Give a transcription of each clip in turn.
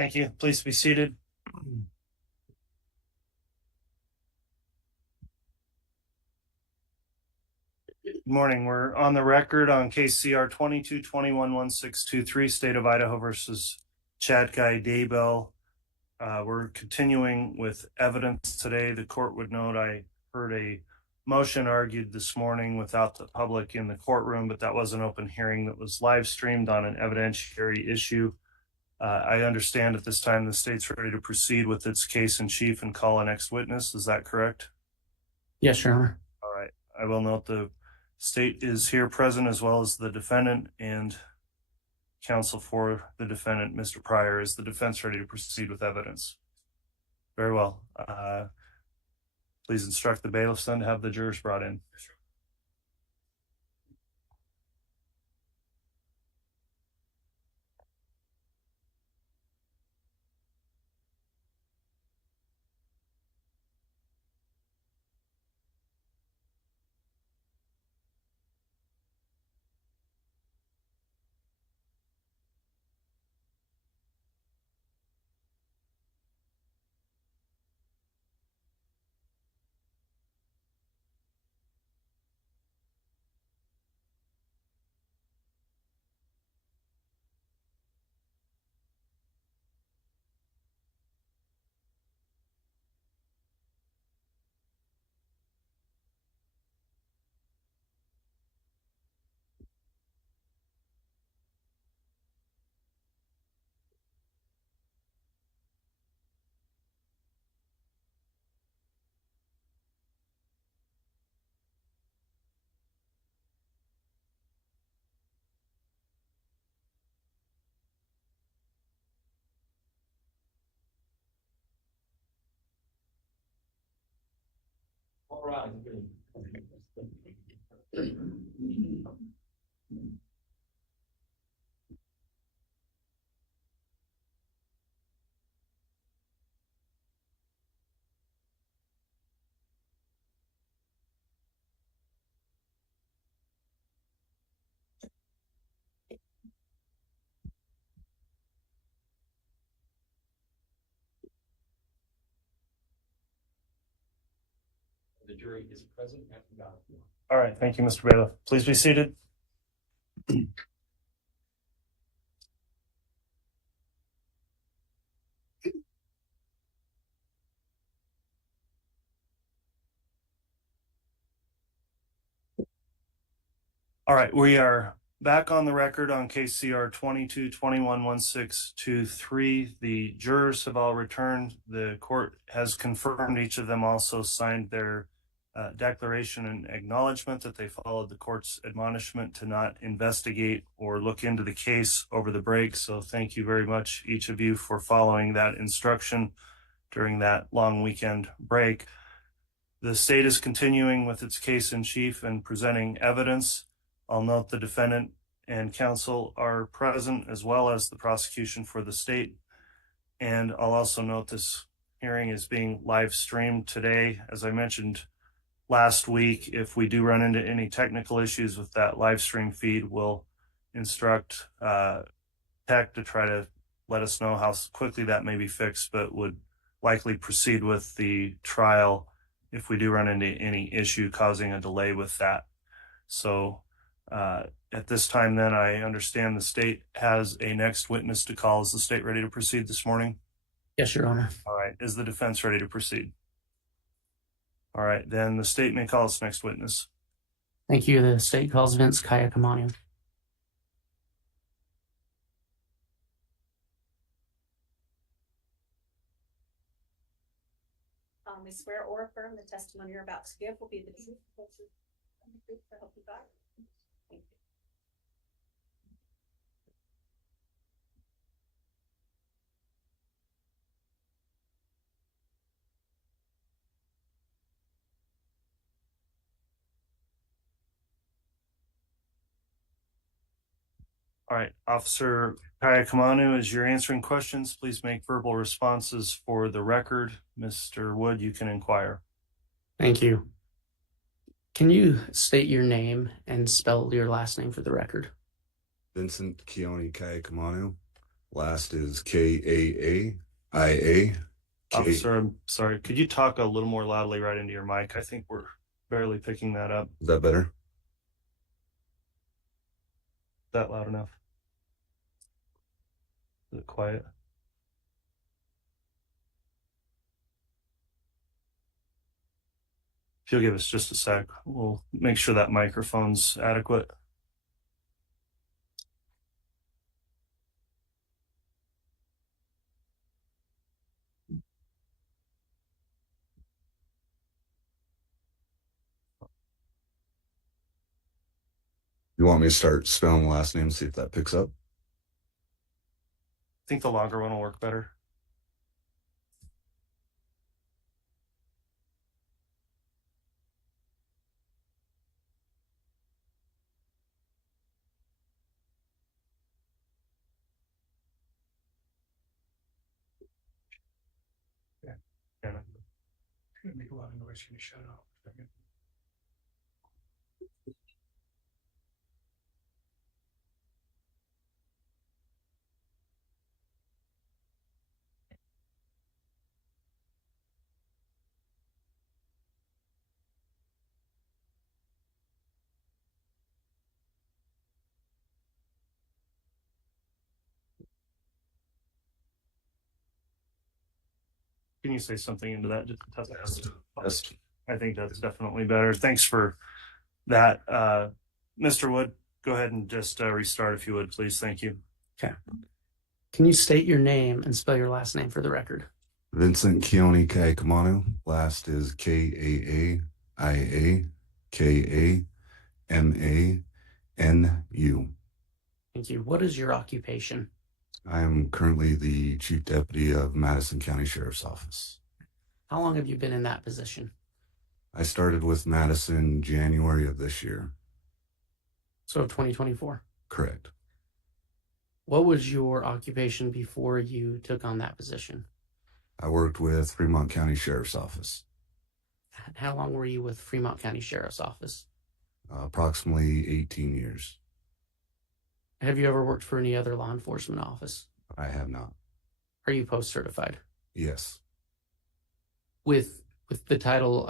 Thank you. Please be seated. Good morning. We're on the record on case CR 22211623, State of Idaho versus Chad Daybell. We're continuing with evidence today. The court would note I heard a motion argued this morning without the public in the courtroom, but that was an open hearing that was live streamed on an evidentiary issue. I understand at this time the state's ready to proceed with its case in chief and call a next witness. Is that correct? Yes, Your Honor. All right. I will note the state is here present as well as the defendant and counsel for the defendant, Mr. Pryor. Is the defense ready to proceed with evidence? Very well. Please instruct the bailiffs then to have the jurors brought in. Sure. All right. The jury is present and forgotten. All right. Thank you, Mr. Bailiff. Please be seated. All right. We are back on the record on case CR 22211623. The jurors have all returned. The court has confirmed each of them also signed their declaration and acknowledgement that they followed the court's admonishment to not investigate or look into the case over the break. So thank you very much, each of you, for following that instruction during that long weekend break. The state is continuing with its case in chief and presenting evidence. I'll note the defendant and counsel are present as well as the prosecution for the state. And I'll also note this hearing is being live streamed today. As I mentioned last week, if we do run into any technical issues with that live stream feed, we'll instruct tech to try to let us know how quickly that may be fixed, but would likely proceed with the trial if we do run into any issue causing a delay with that. So at this time then, I understand the state has a next witness to call. Is the state ready to proceed this morning? Yes, Your Honor. All right. Is the defense ready to proceed? All right, then the state may call its next witness. Thank you. The state calls Vince KaKamanu. We swear or affirm the testimony you're about to give will be the truth, whole truth, and the truth, so help you God. Thank you. All right, Officer KaKamanu, as you're answering questions, please make verbal responses for the record. Mr. Wood, you can inquire. Thank you. Can you state your name and spell your last name for the record? Vincent Keone KaKamanu. Last is KaAIA. Officer, I'm sorry. Could you talk a little more loudly right into your mic? I think we're barely picking that up. Is that better? Is that loud enough? Is it quiet? If you'll give us just a sec, we'll make sure that microphone's adequate. You want me to start spelling the last name, see if that picks up? I think the longer one will work better. Yeah. Gonna make a lot of noise. Can you shut off for a second? Can you say something into that? Just to test it? Yes. I think that's definitely better. Thanks for that. Mr. Wood, go ahead and just restart if you would, please. Thank you. Okay. Can you state your name and spell your last name for the record? Vincent Keone KaKamanu. Last is KaAIA KaManu. Thank you. What is your occupation? I am currently the Chief Deputy of Madison County Sheriff's Office. How long have you been in that position? I started with Madison January of this year. So 2024. Correct. What was your occupation before you took on that position? I worked with Fremont County Sheriff's Office. How long were you with Fremont County Sheriff's Office? Approximately 18 years. Have you ever worked for any other law enforcement office? I have not. Are you post certified? Yes. With the title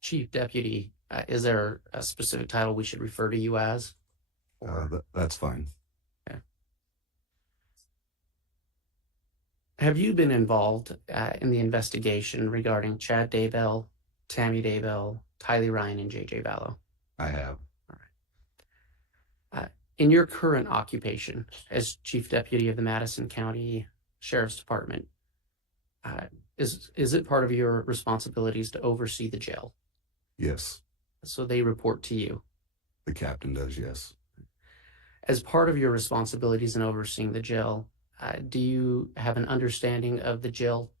Chief Deputy, is there a specific title we should refer to you as? That's fine. Okay. Have you been involved in the investigation regarding Chad Daybell, Tammy Daybell, Tylee Ryan, and JJ Vallow? I have. In your current occupation as Chief Deputy of the Madison County Sheriff's Department, is it part of your responsibilities to oversee the jail? Yes. So they report to you. The captain does, yes. As part of your responsibilities in overseeing the jail, do you have an understanding of the jail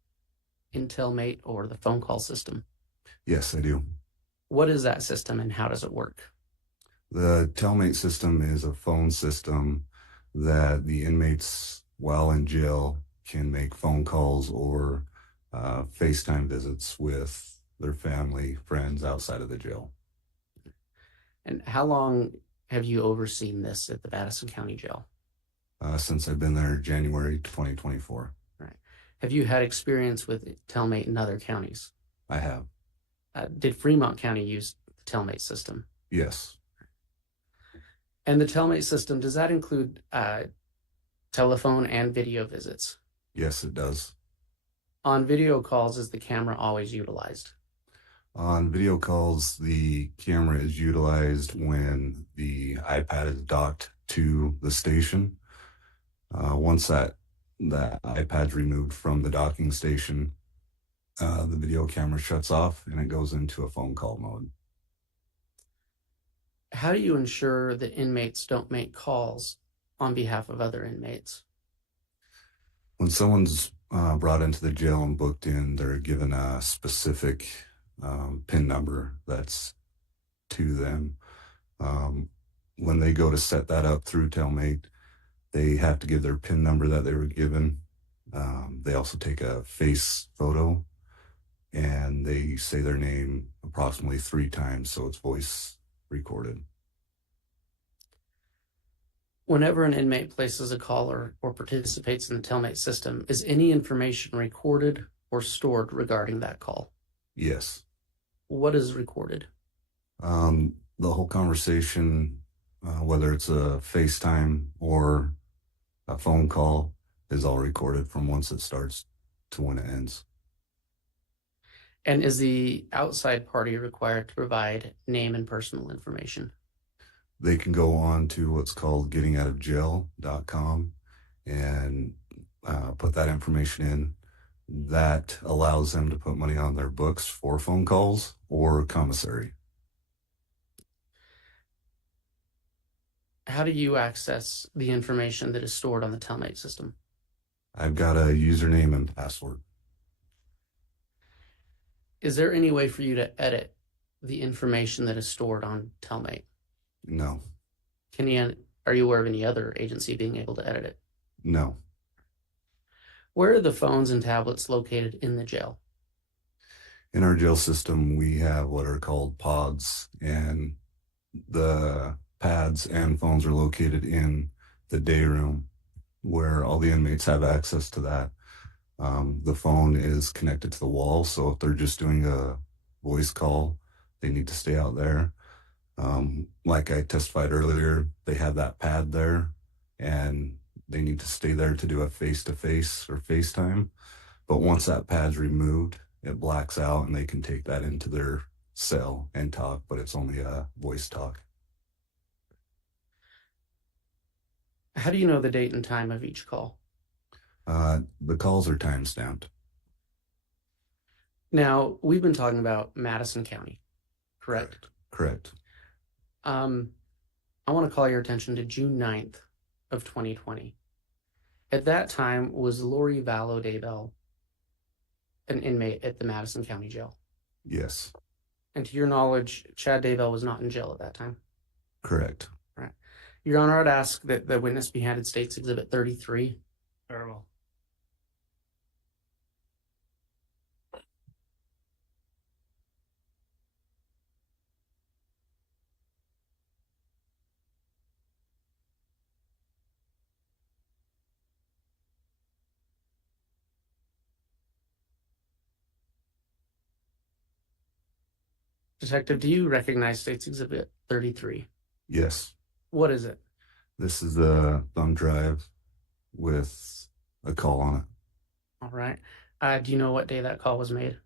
intelmate or the phone call system? Yes, I do. What is that system and how does it work? The Telmate system is a phone system that the inmates, while in jail, can make phone calls or FaceTime visits with their family, friends outside of the jail. And how long have you overseen this at the Madison County Jail? Since I've been there, January 2024. Right. Have you had experience with Telmate in other counties? I have. Did Fremont County use the Telmate system? Yes. And the Telmate system, does that include telephone and video visits? Yes, it does. On video calls, is the camera always utilized? On video calls, the camera is utilized when the iPad is docked to the station. Once that iPad's removed from the docking station, the video camera shuts off and it goes into a phone call mode. How do you ensure that inmates don't make calls on behalf of other inmates? When someone's brought into the jail and booked in, they're given a specific PIN number that's to them. When they go to set that up through Telmate, they have to give their PIN number that they were given. They also take a face photo and they say their name approximately 3 times, so it's voice recorded. Whenever an inmate places a call or participates in the tailmate system, is any information recorded or stored regarding that call? Yes. What is recorded? The whole conversation, whether it's a FaceTime or a phone call, is all recorded from once it starts to when it ends. And is the outside party required to provide name and personal information? They can go on to what's called gettingoutofjail.com and put that information in. That allows them to put money on their books for phone calls or commissary. How do you access the information that is stored on the tailmate system? I've got a username and password. Is there any way for you to edit the information that is stored on tailmate? No. Are you aware of any other agency being able to edit it? No. Where are the phones and tablets located in the jail? In our jail system, we have what are called pods, and the pads and phones are located in the day room where all the inmates have access to that. The phone is connected to the wall, so if they're just doing a voice call, they need to stay out there. Like I testified earlier, they have that pad there, and they need to stay there to do a face-to-face or FaceTime. But once that pad's removed, it blacks out, and they can take that into their cell and talk, but it's only a voice talk. How do you know the date and time of each call? The calls are time-stamped. Now, we've been talking about Madison County, correct? Correct. I want to call your attention to June 9th of 2020. At that time, was Lori Vallow Daybell an inmate at the Madison County Jail? Yes. And to your knowledge, Chad Daybell was not in jail at that time? Correct. Right. Your Honor, I'd ask that the witness be handed State's Exhibit 33. Very well. Detective, do you recognize State's Exhibit 33? Yes. What is it? This is the thumb drive with a call on it. All right. Do you know what day that call was made?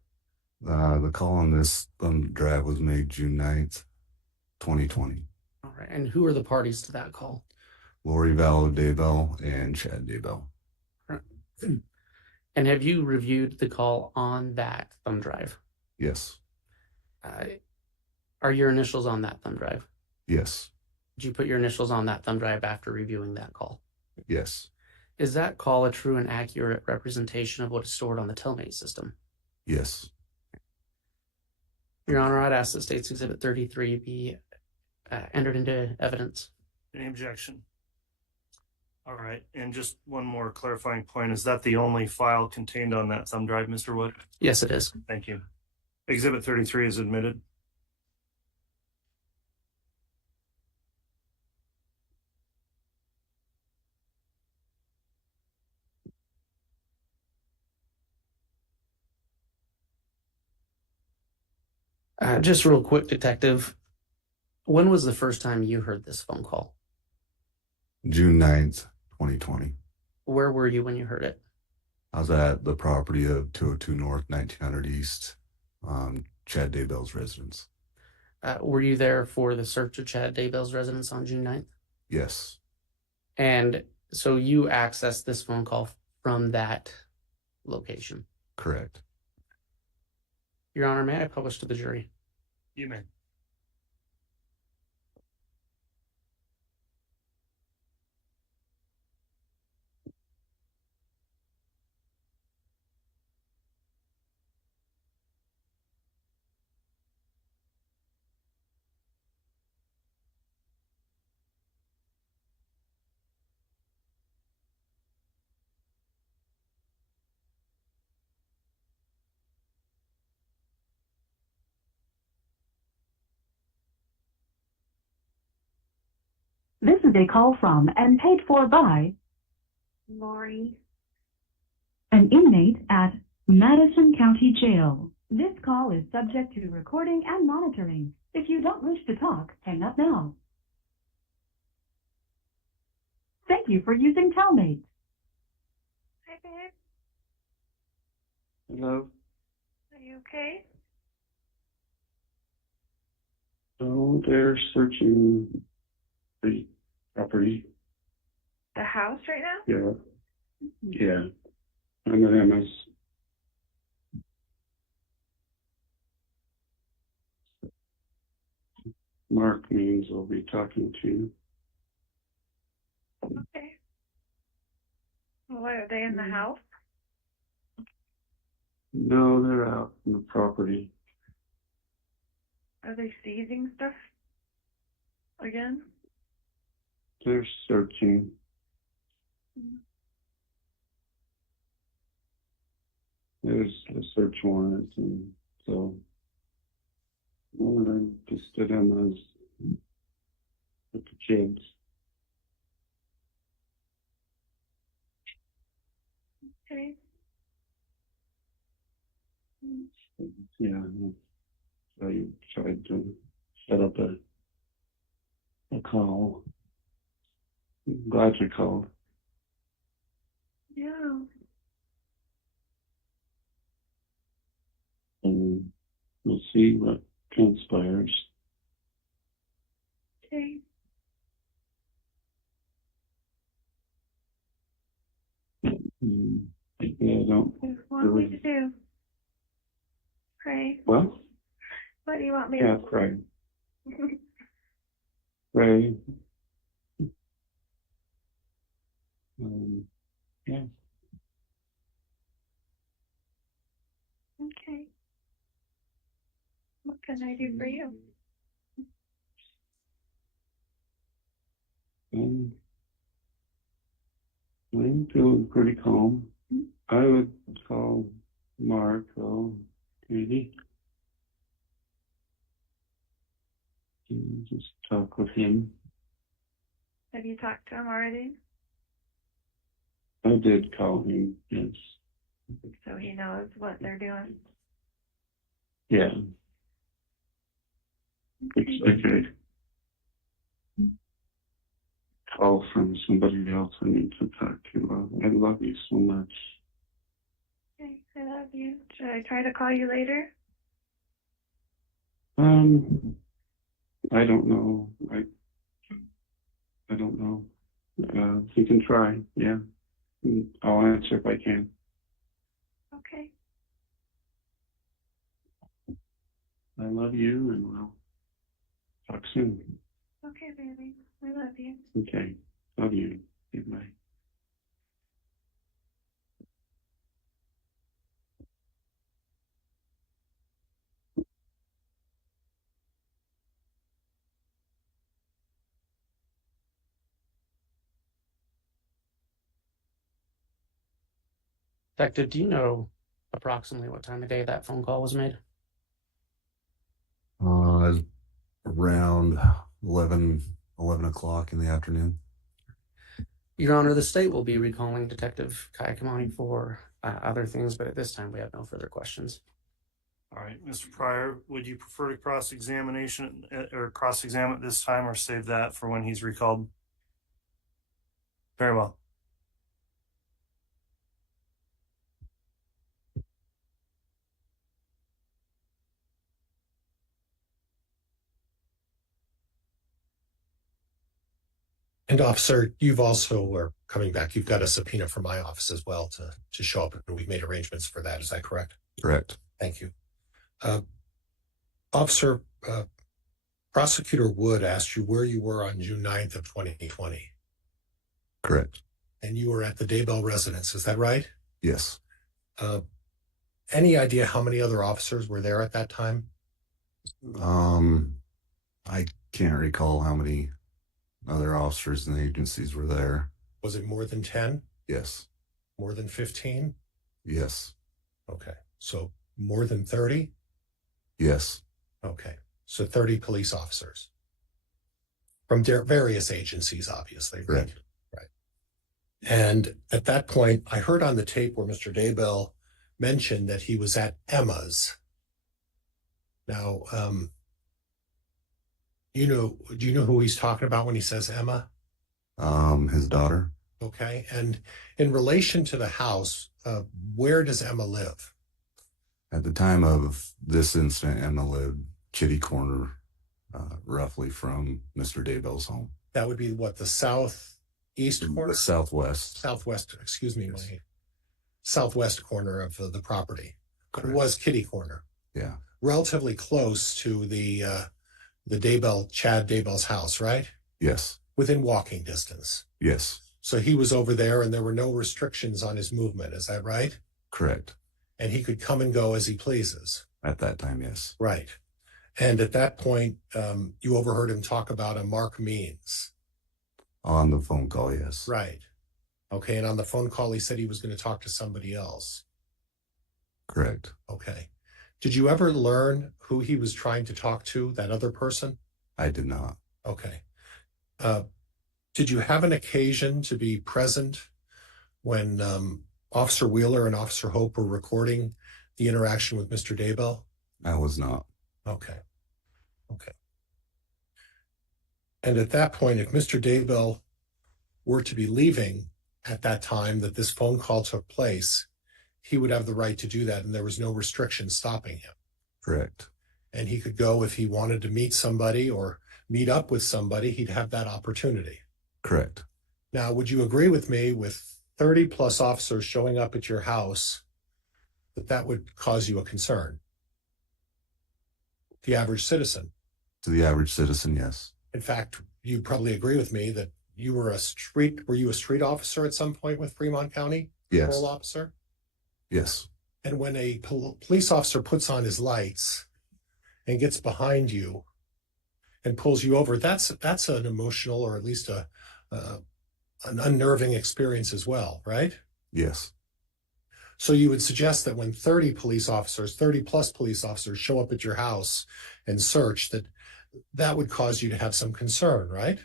The call on this thumb drive was made June 9th, 2020. All right. And who are the parties to that call? Lori Vallow Daybell and Chad Daybell. And have you reviewed the call on that thumb drive? Yes. Are your initials on that thumb drive? Yes. Did you put your initials on that thumb drive after reviewing that call? Yes. Is that call a true and accurate representation of what is stored on the tailmate system? Yes. Your Honor, I'd ask that State's Exhibit 33 be entered into evidence. Any objection? All right. And just one more clarifying point. Is that the only file contained on that thumb drive, Mr. Wood? Yes, it is. Thank you. Exhibit 33 is admitted. Just real quick, Detective. When was the first time you heard this phone call? June 9th, 2020. Where were you when you heard it? I was at the property of 202 North, 1900 East, Chad Daybell's residence. Were you there for the search of Chad Daybell's residence on June 9th? Yes. And so you accessed this phone call from that location? Correct. Your Honor, may I publish to the jury? You may. This is a call from and paid for by Lori. an inmate at Madison County Jail. This call is subject to recording and monitoring. If you don't wish to talk, hang up now. Thank you for using Telmate. Hi, babe. Hello. Are you okay? So they're searching the property. The house right now? Yeah. Yeah. I'm at MS. Mark means we'll be talking to you. Okay. Well, what, are they in the house? No, they're out in the property. Are they seizing stuff again? They're searching. There's a search warrant, and so one of them just stood in as with the kids. Okay. Yeah. So you tried to set up a call. I'm glad you called. Yeah. And we'll see what transpires. Okay. Yeah, I don't. What do you want me to do? Pray. Well, What do you want me yeah, to pray. do? Pray. Yeah. Okay. What can I do for you? I'm feeling pretty calm. I would call Mark or Katie. And just talk with him. Have you talked to him already? I did call him, yes. So he knows what they're doing? Yeah. It's like a call from somebody else I need to talk to. I love you so much. Okay, I love you. Should I try to call you later? I don't know. I don't know. You can try, yeah. I'll answer if I can. Okay. I love you, and we'll talk soon. Okay, baby. I love you. Okay. Love you. Goodbye. Detective, do you know approximately what time of day that phone call was made? Around 11 o'clock in the afternoon. Your Honor, the state will be recalling Detective KaKamanu for other things, but at this time we have no further questions. All right, Mr. Pryor, would you prefer to cross-examine at this time, or save that for when he's recalled? Very well. And officer, you've also are coming back. You've got a subpoena from my office as well to show up, and we've made arrangements for that. Is that correct? Correct. Thank you. Officer, Prosecutor Wood asked you where you were on June 9th of 2020. Correct. And you were at the Daybell residence. Is that right? Yes. Any idea how many other officers were there at that time? I can't recall how many other officers in the agencies were there. Was it more than 10? Yes. More than 15? Yes. Okay. So more than 30? Yes. Okay. So 30 police officers. from various agencies, obviously, right? Correct. Right. And at that point, I heard on the tape where Mr. Daybell mentioned that he was at Emma's. Now, do you know who he's talking about when he says Emma? His daughter. Okay. And in relation to the house, where does Emma live? At the time of this incident, Emma lived kitty corner, roughly from Mr. Daybell's home. That would be what, the southeast corner? The southwest. Southwest, excuse me, Yes. my southwest corner of the property. It Correct. was kitty corner. Yeah. Relatively close to the Chad Daybell's house, right? Yes. Within walking distance. Yes. So he was over there and there were no restrictions on his movement. Is that right? Correct. And he could come and go as he pleases. At that time, yes. Right. And at that point, you overheard him talk about a Mark Means. On the phone call, yes. Right. Okay. And on the phone call, he said he was going to talk to somebody else. Correct. Okay. Did you ever learn who he was trying to talk to, that other person? I did not. Okay. Did you have an occasion to be present when Officer Wheeler and Officer Hope were recording the interaction with Mr. Daybell? I was not. Okay. Okay. And at that point, if Mr. Daybell were to be leaving at that time that this phone call took place, he would have the right to do that, and there was no restriction stopping him. Correct. And he could go if he wanted to meet somebody or meet up with somebody, he'd have that opportunity. Correct. Now, would you agree with me, with 30 plus officers showing up at your house, that would cause you a concern? The average citizen. To the average citizen, yes. In fact, you probably agree with me that you were were you a street officer at some point with Fremont County? Yes. Patrol officer? Yes. And when a police officer puts on his lights and gets behind you and pulls you over, that's an emotional, or at least an unnerving experience as well, right? Yes. So you would suggest that when 30 plus police officers show up at your house and search, that would cause you to have some concern, right?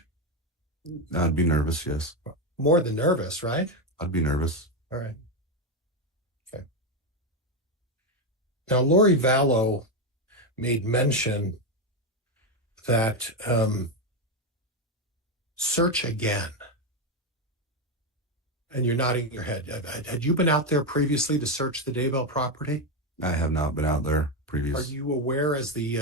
I'd be nervous, yes. More than nervous, right? I'd be nervous. All right. Okay. Now, Lori Vallow made mention that search again. And you're nodding your head. Had you been out there previously to search the Daybell property? I have not been out there previous. Are you aware as the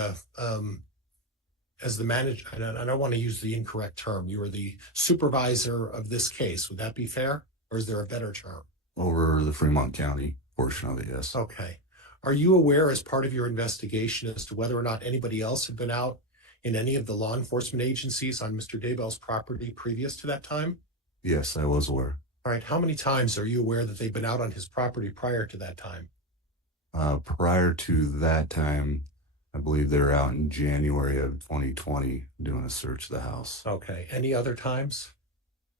manager, and I don't want to use the incorrect term, you are the supervisor of this case. Would that be fair? Or is there a better term? Over the Fremont County portion of it, yes. Okay. Are you aware as part of your investigation as to whether or not anybody else had been out in any of the law enforcement agencies on Mr. Daybell's property previous to that time? Yes, I was aware. All right. How many times are you aware that they've been out on his property prior to that time? Prior to that time, I believe they were out in January of 2020 doing a search of the house. Okay. Any other times?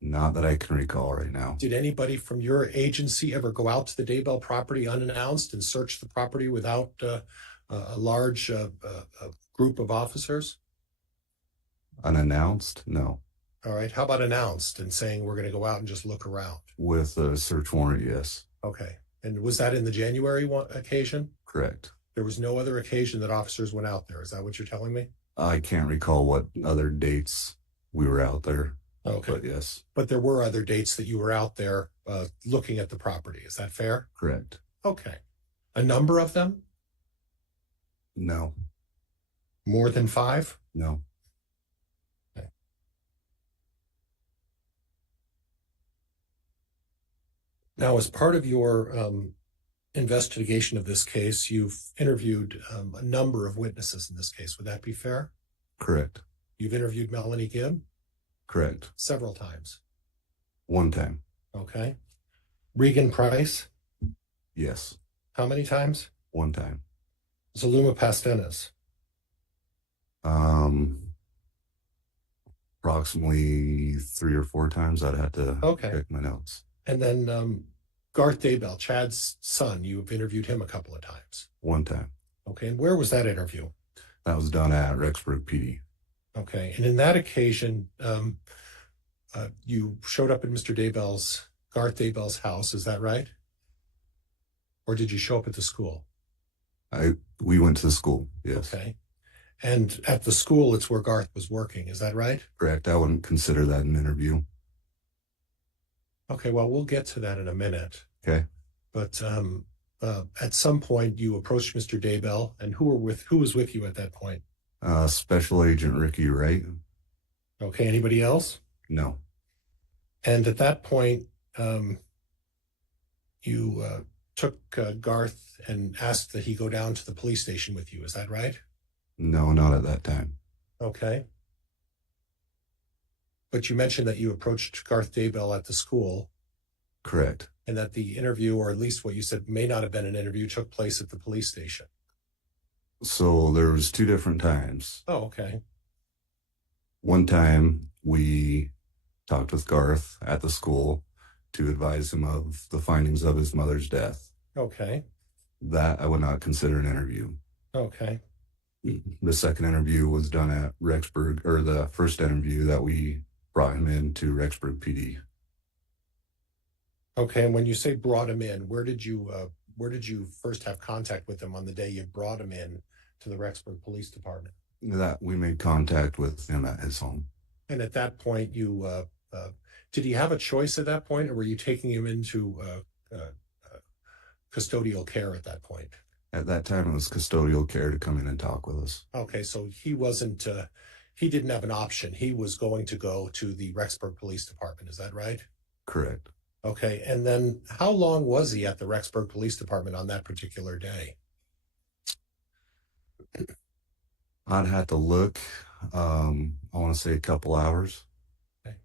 Not that I can recall right now. Did anybody from your agency ever go out to the Daybell property unannounced and search the property without a large group of officers? Unannounced? No. All right. How about announced and saying we're going to go out and just look around? With a search warrant, yes. Okay. And was that in the January occasion? Correct. There was no other occasion that officers went out there. Is that what you're telling me? I can't recall what other dates we were out there. Okay. But yes. But there were other dates that you were out there looking at the property. Is that fair? Correct. Okay. A number of them? No. More than 5? No. Okay. Now, as part of your investigation of this case, you've interviewed a number of witnesses in this case. Would that be fair? Correct. You've interviewed Melanie Gibb? Correct. Several times. One time. Okay. Regan Price? Yes. How many times? One time. Zaluma Pastenes? Approximately 3 or 4 times. I'd have to check my notes. And then Garth Daybell, Chad's son, you've interviewed him a couple of times. One time. Okay. And where was that interview? That was done at Rexburg PD. Okay. And in that occasion, you showed up at Garth Daybell's house. Is that right? Or did you show up at the school? We went to the school. Yes. Okay. And at the school, it's where Garth was working. Is that right? Correct. I wouldn't consider that an interview. Okay. Well, we'll get to that in a minute. Okay. But at some point, you approached Mr. Daybell, and who was with you at that point? Special Agent Ricky Wright. Okay. Anybody else? No. And at that point, you took Garth and asked that he go down to the police station with you. Is that right? No, not at that time. Okay. But you mentioned that you approached Garth Daybell at the school. Correct. And that the interview, or at least what you said may not have been an interview, took place at the police station. So there was 2 different times. Oh, okay. One time we talked with Garth at the school to advise him of the findings of his mother's death. Okay. That I would not consider an interview. Okay. The second interview was done at Rexburg, or the first interview that we brought him in to Rexburg PD. Okay. And when you say brought him in, where did you first have contact with him on the day you brought him in to the Rexburg Police Department? That we made contact with him at his home. And at that point, did he have a choice at that point, or were you taking him into custodial care at that point? At that time, it was custodial care to come in and talk with us. Okay, so he didn't have an option. He was going to go to the Rexburg Police Department. Is that right? Correct. Okay, and then how long was he at the Rexburg Police Department on that particular day? I'd have to look. I want to say a couple hours. Okay.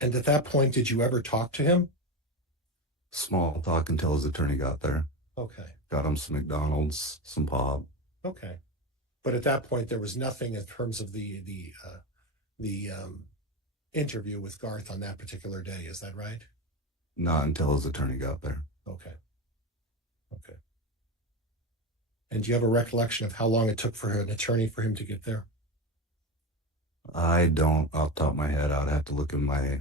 And at that point, did you ever talk to him? Small talk until his attorney got there. Okay. Got him some McDonald's, some pop. Okay. But at that point, there was nothing in terms of the interview with Garth on that particular day. Is that right? Not until his attorney got there. Okay. Okay. And do you have a recollection of how long it took for an attorney for him to get there? I don't, off the top of my head. I'd have to look in my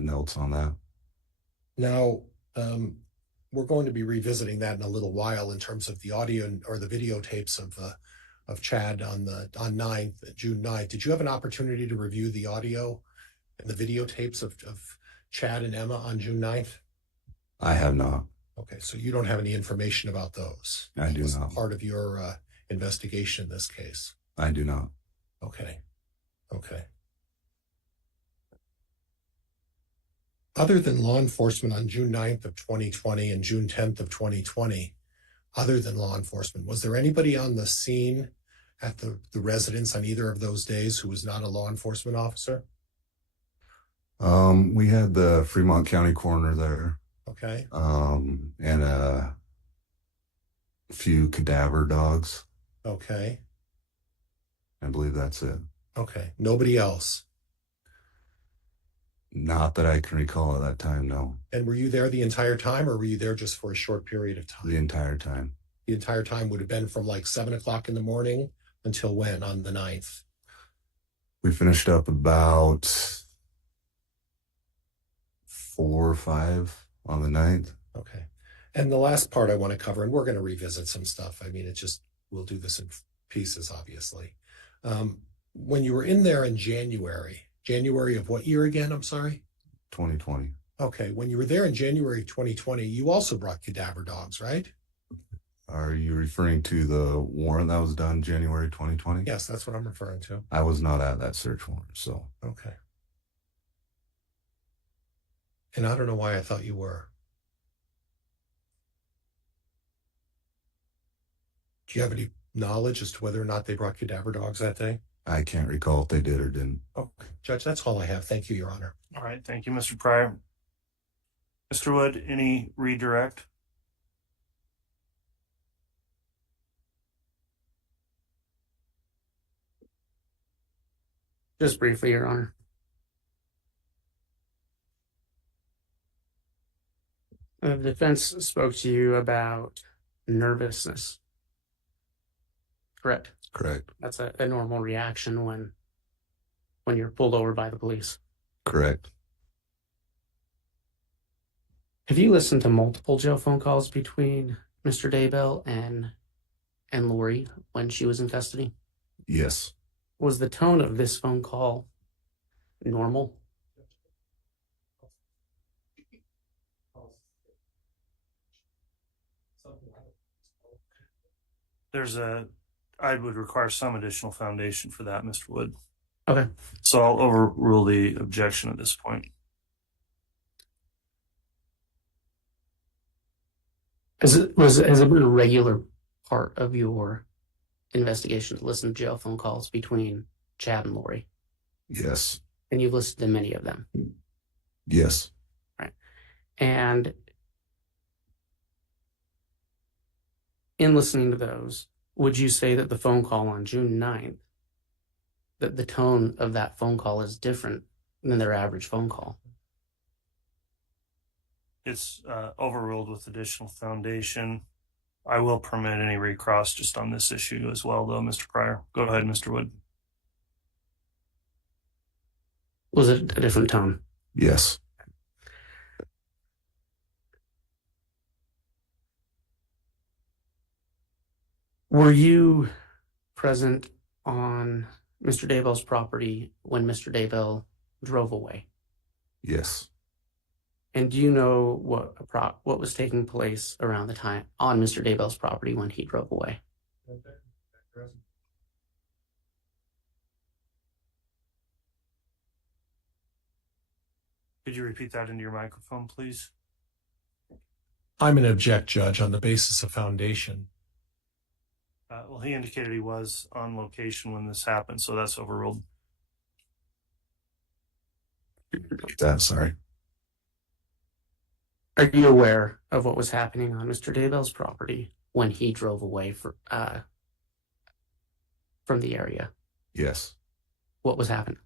notes on that. Now, we're going to be revisiting that in a little while in terms of the audio or the videotapes of Chad on June 9th. Did you have an opportunity to review the audio and the videotapes of Chad and Emma on June 9th? I have not. Okay, so you don't have any information about those? I do Was not. Part of your investigation in this case? I do not. Okay. Okay. Other than law enforcement on June 9th of 2020 and June 10th of 2020, other than law enforcement, was there anybody on the scene at the residence on either of those days who was not a law enforcement officer? We had the Fremont County coroner there. Okay. And a few cadaver dogs. Okay. I believe that's it. Okay. Nobody else? Not that I can recall at that time, no. And were you there the entire time, or were you there just for a short period of time? The entire time. The entire time would have been from like 7 o'clock in the morning until when on the 9th? We finished up about 4 or 5 on the 9th. Okay. And the last part I want to cover, and we're going to revisit some stuff. I mean, we'll do this in pieces, obviously. When you were in there in January of what year again? I'm sorry? 2020. Okay. When you were there in January 2020, you also brought cadaver dogs, right? Are you referring to the warrant that was done January 2020? Yes, that's what I'm referring to. I was not at that search warrant, so. Okay. And I don't know why I thought you were. Do you have any knowledge as to whether or not they brought cadaver dogs that day? I can't recall if they did or didn't. Okay, Judge, that's all I have. Thank you, Your Honor. All right, thank you, Mr. Pryor. Mr. Wood, any redirect? Just briefly, Your Honor. The defense spoke to you about nervousness. correct? Correct. That's a normal reaction when you're pulled over by the police. Correct. Have you listened to multiple jail phone calls between Mr. Daybell and Lori when she was in custody? Yes. Was the tone of this phone call normal? I would require some additional foundation for that, Mr. Wood. Okay. So I'll overrule the objection at this point. Has it been a regular part of your investigation to listen to jail phone calls between Chad and Lori? Yes. And you've listened to many of them? Yes. Right. And in listening to those, would you say that the phone call on June 9th, that the tone of that phone call is different than their average phone call? It's overruled with additional foundation. I will permit any recross just on this issue as well, though, Mr. Pryor. Go ahead, Mr. Wood. Was it a different tone? Yes. Were you present on Mr. Daybell's property when Mr. Daybell drove away? Yes. And do you know what was taking place around the time on Mr. Daybell's property when he drove away? Could you repeat that into your microphone, please? I'm an object, Judge, on the basis of foundation. Well, he indicated he was on location when this happened, so that's overruled. Sorry. Are you aware of what was happening on Mr. Daybell's property when he drove away from the area? Yes. What was happening?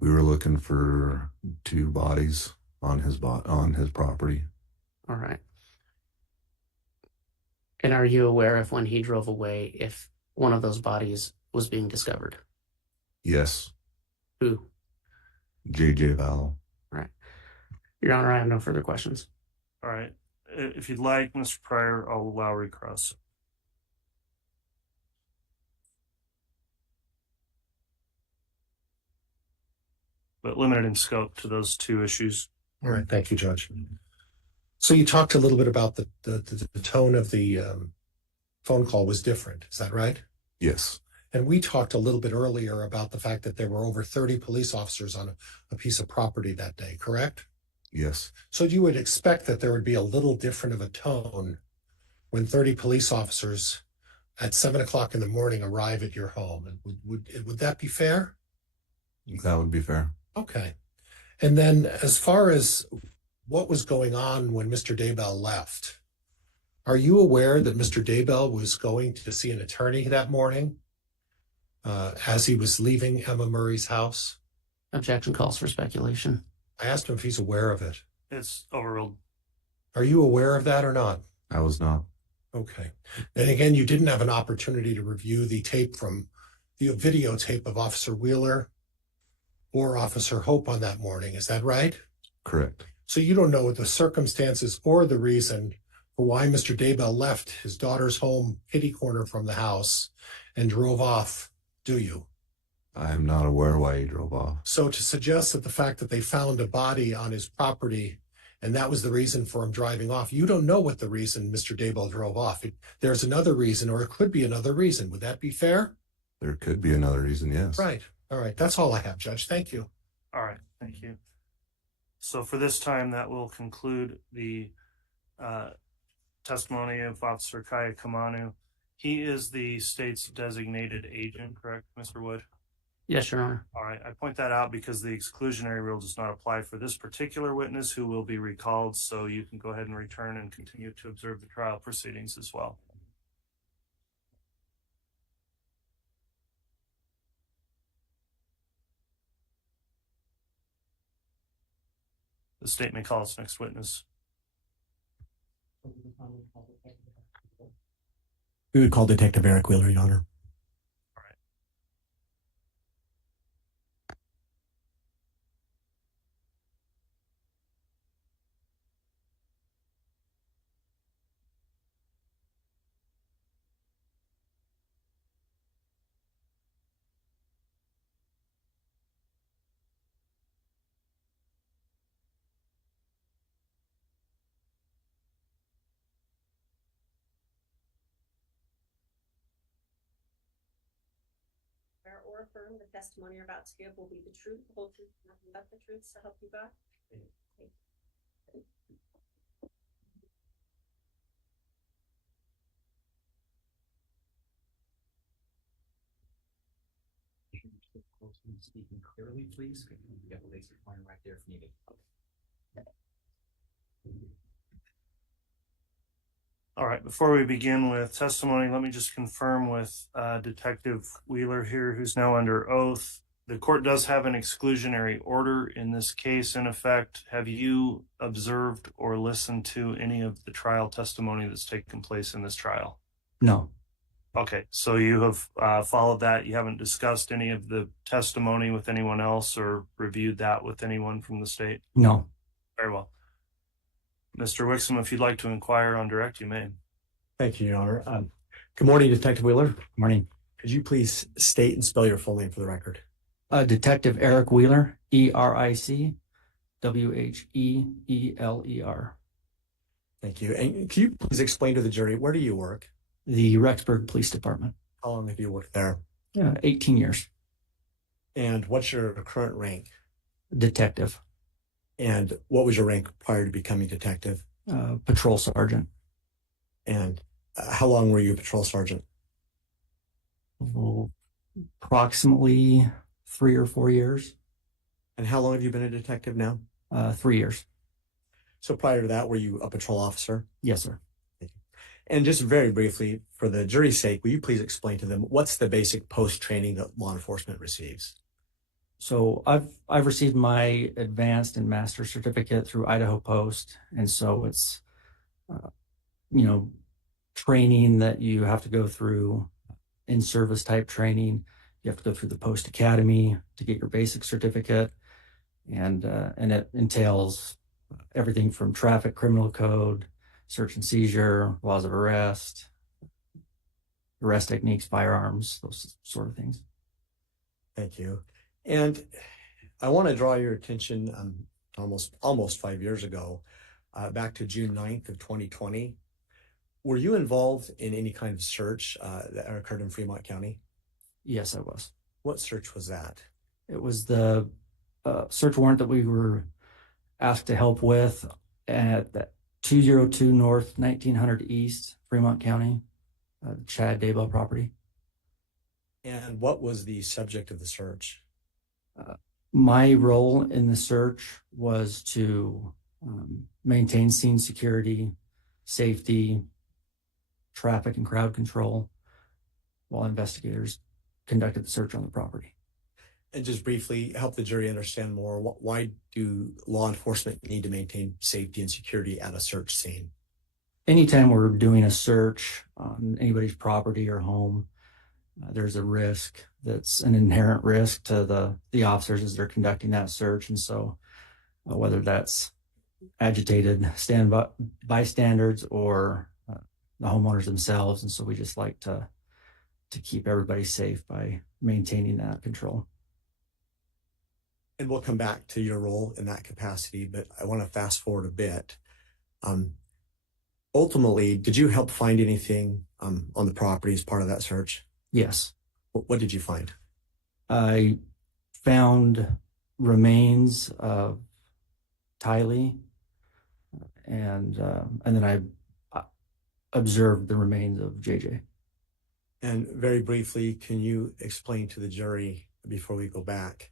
We were looking for 2 bodies on his property. All right. And are you aware of when he drove away if one of those bodies was being discovered? Yes. Who? J.J. Powell. All right. Your Honor, I have no further questions. All right. If you'd like, Mr. Pryor, I'll allow recross. But limited in scope to those 2 issues. All right. Thank you, Judge. So you talked a little bit about the tone of the phone call was different. Is that right? Yes. And we talked a little bit earlier about the fact that there were over 30 police officers on a piece of property that day, correct? Yes. So you would expect that there would be a little different of a tone when 30 police officers at 7 o'clock in the morning arrive at your home. And would that be fair? That would be fair. Okay. And then as far as what was going on when Mr. Daybell left, are you aware that Mr. Daybell was going to see an attorney that morning as he was leaving Emma Murray's house? Objection calls for speculation. I asked him if he's aware of it. It's overruled. Are you aware of that or not? I was not. Okay. And again, you didn't have an opportunity to review the tape from the videotape of Officer Wheeler or Officer Hope on that morning. Is that right? Correct. So you don't know the circumstances or the reason for why Mr. Daybell left his daughter's home kitty corner from the house and drove off, do you? I am not aware why he drove off. So to suggest that the fact that they found a body on his property and that was the reason for him driving off, you don't know what the reason Mr. Daybell drove off. There's another reason, or it could be another reason. Would that be fair? There could be another reason, yes. Right. All right. That's all I have, Judge. Thank you. All right. Thank you. So for this time, that will conclude the testimony of Officer KaKamanu. He is the state's designated agent, correct, Mr. Wood? Yes, Your Honor. All right. I point that out because the exclusionary rule does not apply for this particular witness who will be recalled. So you can go ahead and return and continue to observe the trial proceedings as well. The state may call its next witness. We would call Detective Eric Wheeler, Your Honor. Swear or affirm the testimony you're about to give will be the truth, the whole truth, and nothing but the truth, so help you God. Speaking clearly, please. You have a laser pointer right there if needed. All right, before we begin with testimony, let me just confirm with Detective Wheeler here, who's now under oath. The court does have an exclusionary order in this case in effect. Have you observed or listened to any of the trial testimony that's taken place in this trial? No. Okay, so you have followed that. You haven't discussed any of the testimony with anyone else or reviewed that with anyone from the state? No. Very well. Mr. Wixom, if you'd like to inquire on direct, you may. Thank you, Your Honor. Good morning, Detective Wheeler. Good morning. Could you please state and spell your full name for the record? Detective Eric Wheeler, ERIC WHEELER. Thank you. And can you please explain to the jury, where do you work? The Rexburg Police Department. How long have you worked there? 18 years. And what's your current rank? Detective. And what was your rank prior to becoming detective? Patrol sergeant. And how long were you a patrol sergeant? Approximately 3 or 4 years. And how long have you been a detective now? 3 years. So prior to that, were you a patrol officer? Yes, sir. Thank you. And just very briefly, for the jury's sake, will you please explain to them what's the basic post-training that law enforcement receives? So I've received my advanced and master certificate through Idaho Post, and so it's training that you have to go through, in service type training. You have to go through the Post Academy to get your basic certificate, and it entails everything from traffic, criminal code, search and seizure, laws of arrest techniques, firearms, those sort of things. Thank you. And I want to draw your attention almost 5 years ago, back to June 9th of 2020. Were you involved in any kind of search that occurred in Fremont County? Yes, I was. What search was that? It was the search warrant that we were asked to help with at that 202 North 1900 East, Fremont County, Chad Daybell property. And what was the subject of the search? My role in the search was to maintain scene security, safety, traffic and crowd control while investigators conducted the search on the property. And just briefly help the jury understand more. Why do law enforcement need to maintain safety and security at a search scene? Anytime we're doing a search on anybody's property or home, there's a risk that's an inherent risk to the officers as they're conducting that search. And so whether that's agitated bystanders or the homeowners themselves. And so we just like to keep everybody safe by maintaining that control. And we'll come back to your role in that capacity, but I want to fast forward a bit. Ultimately, did you help find anything on the property as part of that search? Yes. What did you find? I found remains of Tylee, and then I observed the remains of JJ. And very briefly, can you explain to the jury before we go back,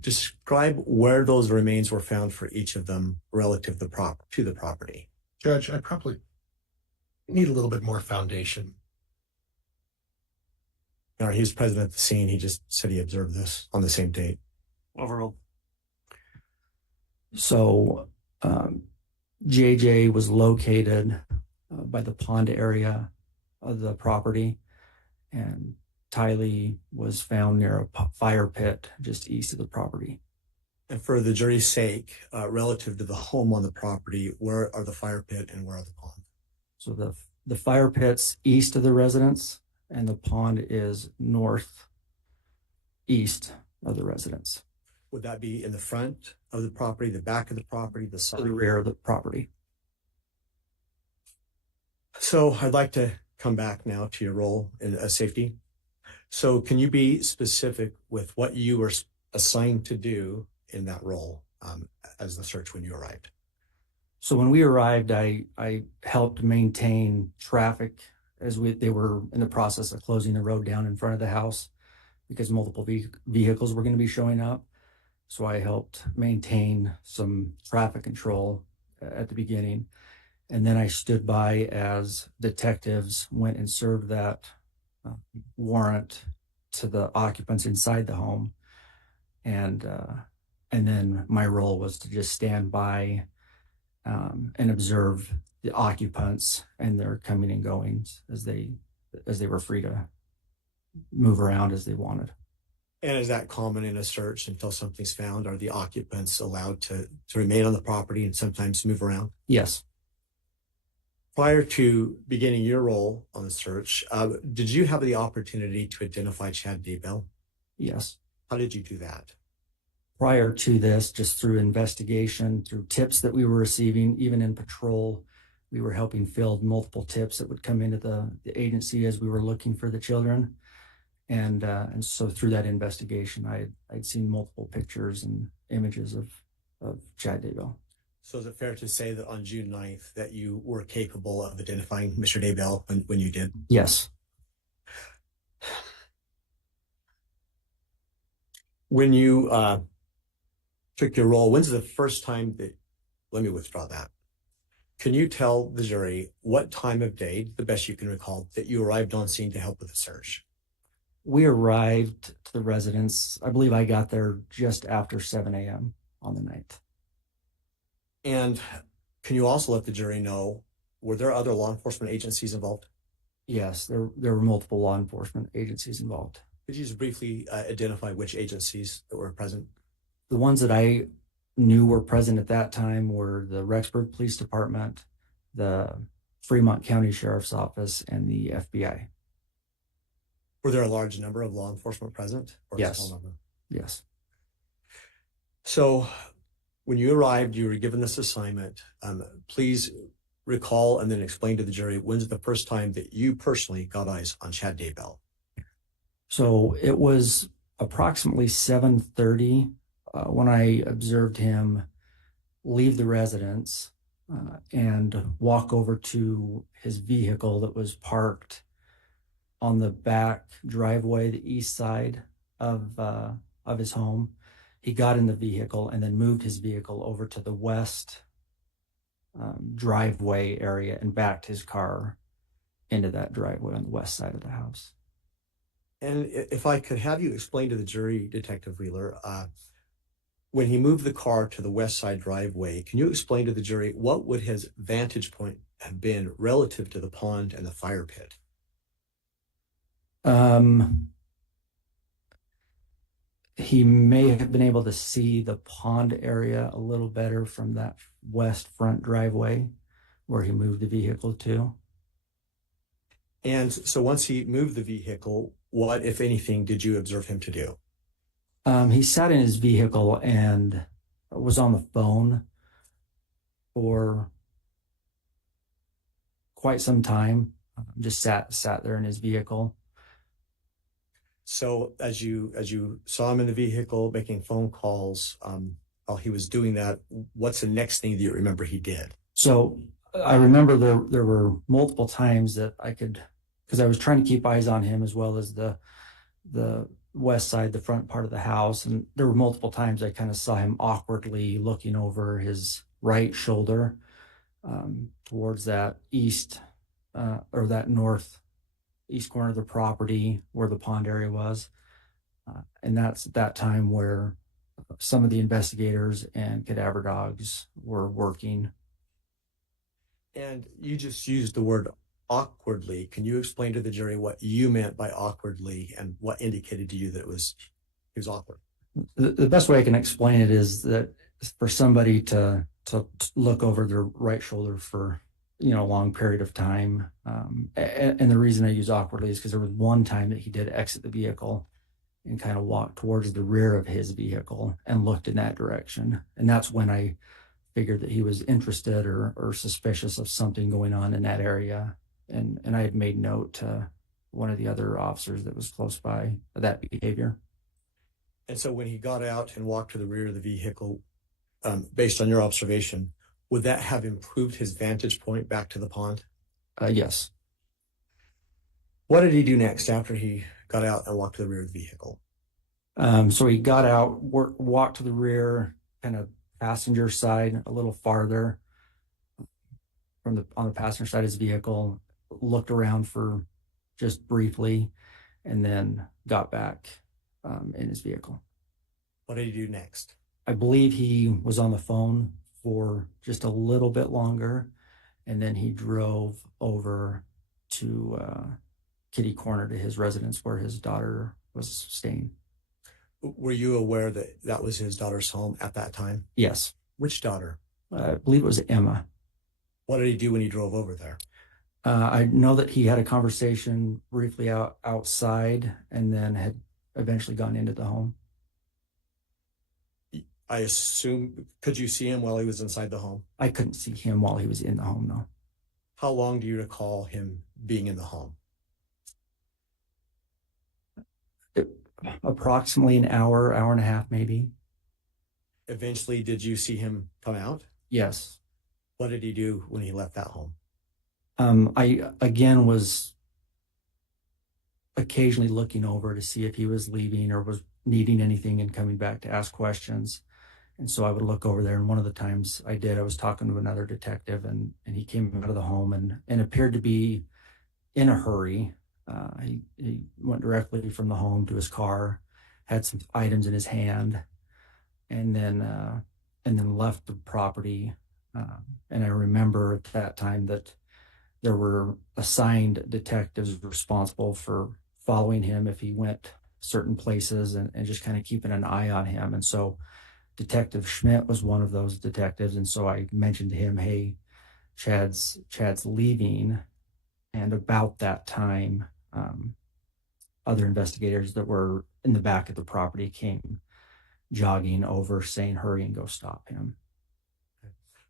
describe where those remains were found for each of them relative to the property? Judge, I probably need a little bit more foundation. He was present at the scene. He just said he observed this on the same date. Overruled. So JJ was located by the pond area of the property, and Tylee was found near a fire pit just east of the property. And for the jury's sake, relative to the home on the property, where are the fire pit and where are the pond? So the fire pit's east of the residence, and the pond is northeast of the residence. Would that be in the front of the property, the back of the property, the side? The rear of the property. So I'd like to come back now to your role in safety. So can you be specific with what you were assigned to do in that role as the search when you arrived? So when we arrived, I helped maintain traffic as they were in the process of closing the road down in front of the house because multiple vehicles were going to be showing up. So I helped maintain some traffic control at the beginning. And then I stood by as detectives went and served that warrant to the occupants inside the home. And then my role was to just stand by and observe the occupants and their coming and goings as they were free to move around as they wanted. And is that common in a search until something's found? Are the occupants allowed to remain on the property and sometimes move around? Yes. Prior to beginning your role on the search, did you have the opportunity to identify Chad Daybell? Yes. How did you do that? Prior to this, just through investigation, through tips that we were receiving, even in patrol, we were helping field multiple tips that would come into the agency as we were looking for the children. And so through that investigation, I'd seen multiple pictures and images of Chad Daybell. So is it fair to say that on June 9th that you were capable of identifying Mr. Daybell when you did? Yes. When you took your role, when's the first time that, let me withdraw that. Can you tell the jury what time of day, the best you can recall, that you arrived on scene to help with the search? We arrived to the residence, I believe I got there just after 7 a.m. on the 9th. And can you also let the jury know, were there other law enforcement agencies involved? Yes, there were multiple law enforcement agencies involved. Could you just briefly identify which agencies that were present? The ones that I knew were present at that time were the Rexburg Police Department, the Fremont County Sheriff's Office, and the FBI. Were there a large number of law enforcement present? Or yes. A small number? Yes. So when you arrived, you were given this assignment. Please recall and then explain to the jury, when's the first time that you personally got eyes on Chad Daybell? So it was approximately 7:30 when I observed him leave the residence and walk over to his vehicle that was parked on the back driveway, the east side of his home. He got in the vehicle and then moved his vehicle over to the west driveway area and backed his car into that driveway on the west side of the house. And if I could have you explain to the jury, Detective Wheeler, when he moved the car to the west side driveway, can you explain to the jury what would his vantage point have been relative to the pond and the fire pit? He may have been able to see the pond area a little better from that west front driveway where he moved the vehicle to. And so once he moved the vehicle, what, if anything, did you observe him to do? He sat in his vehicle and was on the phone for quite some time. Just sat there in his vehicle. So as you saw him in the vehicle making phone calls, while he was doing that, what's the next thing that you remember he did? So I remember there were multiple times that I could, because I was trying to keep eyes on him as well as the west side, the front part of the house. And there were multiple times I kind of saw him awkwardly looking over his right shoulder towards that east or that northeast corner of the property where the pond area was. And that's that time where some of the investigators and cadaver dogs were working. And you just used the word awkwardly. Can you explain to the jury what you meant by awkwardly and what indicated to you that he was awkward? The best way I can explain it is that for somebody to look over their right shoulder for a long period of time, and the reason I use awkwardly is because there was one time that he did exit the vehicle and kind of walked towards the rear of his vehicle and looked in that direction, and that's when I figured that he was interested or suspicious of something going on in that area, and I had made note to one of the other officers that was close by of that behavior. And so when he got out and walked to the rear of the vehicle, based on your observation, would that have improved his vantage point back to the pond? Yes. What did he do next after he got out and walked to the rear of the vehicle? So he got out, walked to the rear, kind of passenger side, a little farther on the passenger side of his vehicle, looked around for just briefly, and then got back in his vehicle. What did he do next? I believe he was on the phone for just a little bit longer, and then he drove over to Kitty Corner to his residence where his daughter was staying. Were you aware that that was his daughter's home at that time? Yes. Which daughter? I believe it was Emma. What did he do when he drove over there? I know that he had a conversation briefly outside and then had eventually gone into the home. I assume, could you see him while he was inside the home? I couldn't see him while he was in the home, no. How long do you recall him being in the home? Approximately an hour and a half, maybe. Eventually, did you see him come out? Yes. What did he do when he left that home? I, again, was occasionally looking over to see if he was leaving or was needing anything and coming back to ask questions. And so I would look over there, and one of the times I did, I was talking to another detective, and he came out of the home and appeared to be in a hurry. He went directly from the home to his car, had some items in his hand, and then left the property. And I remember at that time that there were assigned detectives responsible for following him if he went certain places and just kind of keeping an eye on him. And so Detective Schmidt was one of those detectives. And so I mentioned to him, hey, Chad's leaving. And about that time, other investigators that were in the back of the property came jogging over saying, hurry and go stop him.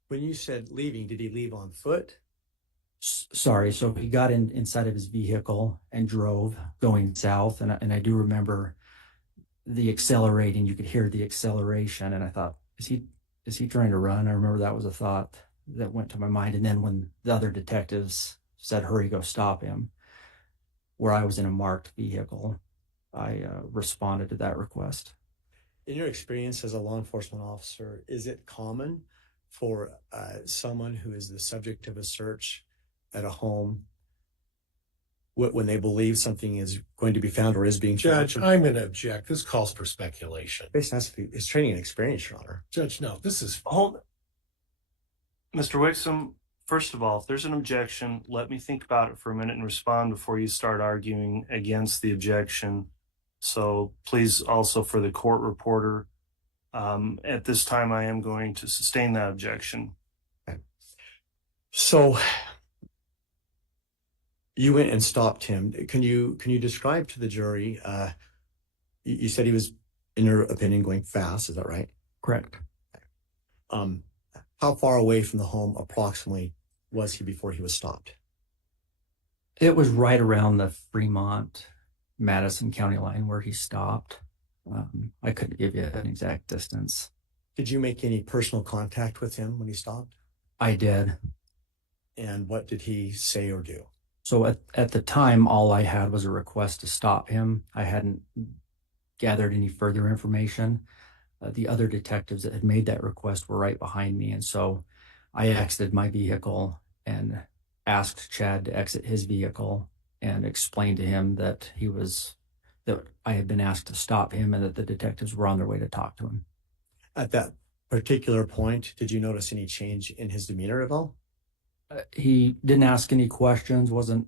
When you said leaving, did he leave on foot? Sorry, so he got inside of his vehicle and drove going south, and I do remember the accelerating. You could hear the acceleration, and I thought, is he trying to run? I remember that was a thought that went to my mind. And then when the other detectives said, hurry, go stop him, where I was in a marked vehicle, I responded to that request. In your experience as a law enforcement officer, is it common for someone who is the subject of a search at a home when they believe something is going to be found or is being found? Judge, I'm going to object. This calls for speculation. It's training and experience, Your Honor. Judge, no, this is... Hold. Mr. Wixom, first of all, if there's an objection, let me think about it for a minute and respond before you start arguing against the objection. So please, also for the court reporter, at this time, I am going to sustain that objection. Okay. So you went and stopped him. Can you describe to the jury, you said he was, in your opinion, going fast, is that right? Correct. How far away from the home approximately was he before he was stopped? It was right around the Fremont-Madison County line where he stopped. I couldn't give you an exact distance. Did you make any personal contact with him when he stopped? I did. And what did he say or do? So at the time, all I had was a request to stop him. I hadn't gathered any further information. The other detectives that had made that request were right behind me. And so I exited my vehicle and asked Chad to exit his vehicle and explained to him that I had been asked to stop him and that the detectives were on their way to talk to him. At that particular point, did you notice any change in his demeanor at all? He didn't ask any questions, wasn't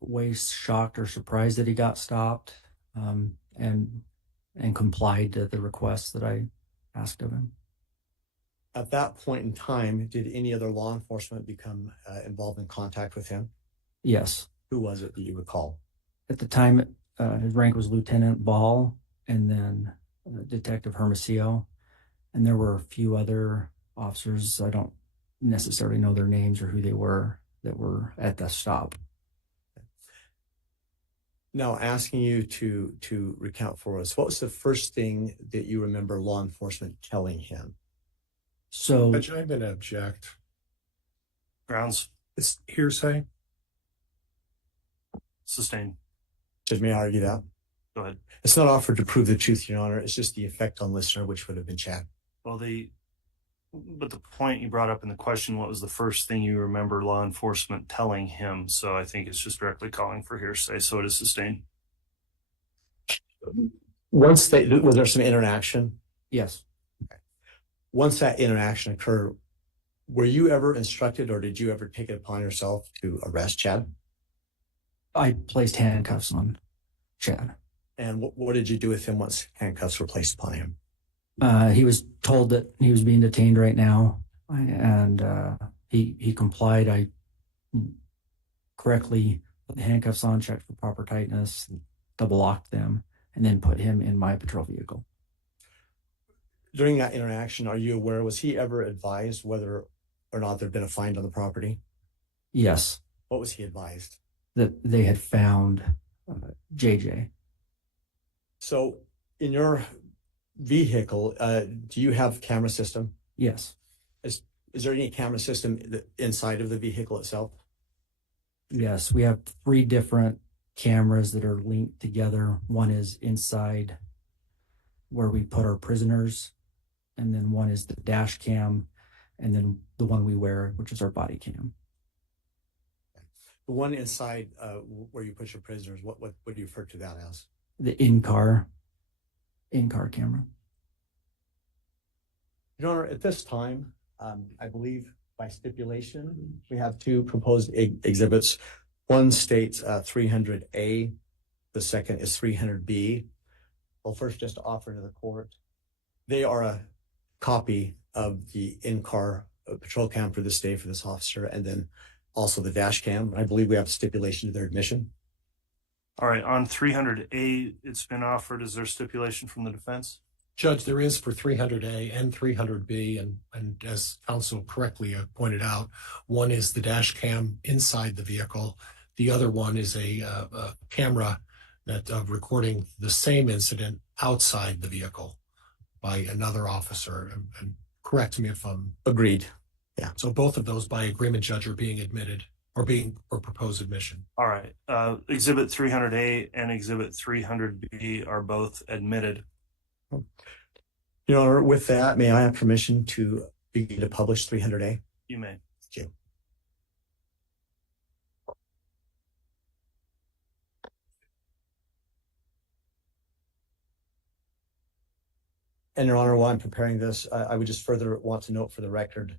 way shocked or surprised that he got stopped, and complied to the requests that I asked of him. At that point in time, did any other law enforcement become involved in contact with him? Yes. Who was it that you recall? At the time, his rank was Lieutenant Ball, and then Detective Hermosillo, and there were a few other officers. I don't necessarily know their names or who they were that were at the stop. Now, asking you to recount for us, what was the first thing that you remember law enforcement telling him? So, Judge, I'm going to object. Grounds. It's hearsay. Sustained. Judge, may I argue that? Go ahead. It's not offered to prove the truth, Your Honor. It's just the effect on listener, which would have been Chad. Well, but the point you brought up in the question, what was the first thing you remember law enforcement telling him? So I think it's just directly calling for hearsay. So it is sustained. Was there some interaction? yes, Once that interaction occurred, were you ever instructed or did you ever take it upon yourself to arrest Chad? I placed handcuffs on Chad. And what did you do with him once handcuffs were placed upon him? He was told that he was being detained right now, and he complied. I correctly put the handcuffs on, checked for proper tightness, double locked them, and then put him in my patrol vehicle. During that interaction, are you aware, was he ever advised whether or not there'd been a find on the property? Yes. What was he advised? That they had found JJ. So in your vehicle, do you have camera system? Yes. Is there any camera system inside of the vehicle itself? Yes, we have 3 different cameras that are linked together. One is inside where we put our prisoners, and then one is the dash cam, and then the one we wear, which is our body cam. The one inside where you put your prisoners, what do you refer to that as? The in-car camera. Your Honor, at this time, I believe by stipulation, we have 2 proposed exhibits. One states 300A, the second is 300B. Well, first, just to offer to the court, they are a copy of the in-car patrol cam for this day for this officer, and then also the dash cam. I believe we have stipulation to their admission. All right. On 300A, it's been offered. Is there stipulation from the defense? Judge, there is for 300A and 300B, and as counsel correctly pointed out, one is the dash cam inside the vehicle. The other one is a camera that recording the same incident outside the vehicle by another officer. And correct me if I'm agreed. Yeah. So both of those by agreement, Judge, are being admitted or proposed admission. All right. Exhibit 300A and Exhibit 300B are both admitted. Your Honor, with that, may I have permission to begin to publish 300A? You may. Thank you. And Your Honor, while I'm preparing this, I would just further want to note for the record,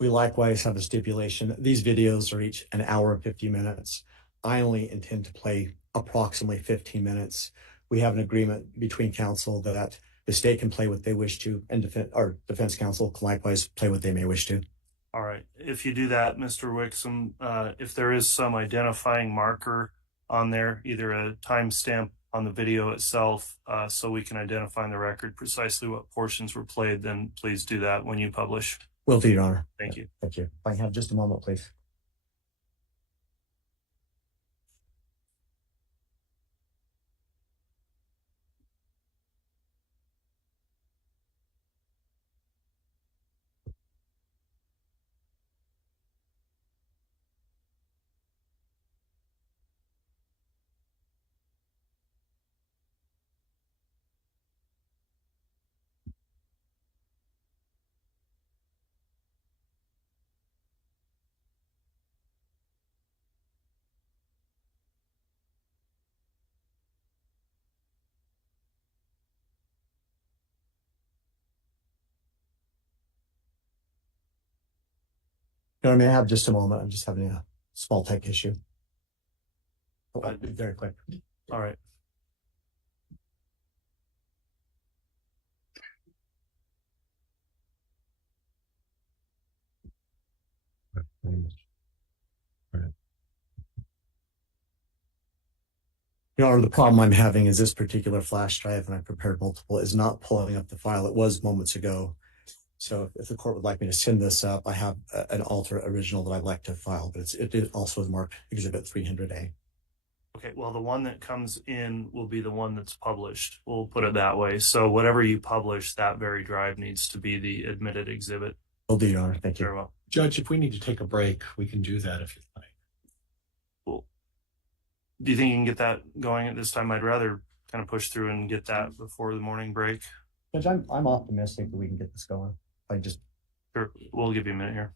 we likewise have a stipulation. These videos are each an hour and 50 minutes. I only intend to play approximately 15 minutes. We have an agreement between counsel that the state can play what they wish to, and defense counsel can likewise play what they may wish to. All right. If you do that, Mr. Wixom, if there is some identifying marker on there, either a timestamp on the video itself, so we can identify in the record precisely what portions were played, then please do that when you publish. Will do, Your Honor. Thank you. Thank you. If I can have just a moment, please. No, I may have just a moment. I'm just having a small tech issue. Oh, But- very quick. All right. You know, the problem I'm having is this particular flash drive, and I prepared multiple, is not pulling up the file. It was moments ago. So if the court would like me to send this up, I have an alternate original that I'd like to file, but it also is marked Exhibit 300A. Okay, well, the one that comes in will be the one that's published. We'll put it that way. So whatever you publish, that very drive needs to be the admitted exhibit. Will do, Your Honor. Thank you. Very well. Judge, if we need to take a break, we can do that if you'd like. Cool. Do you think you can get that going at this time? I'd rather kind of push through and get that before the morning break. Judge, I'm optimistic that we can get this going. Sure, we'll give you a minute here.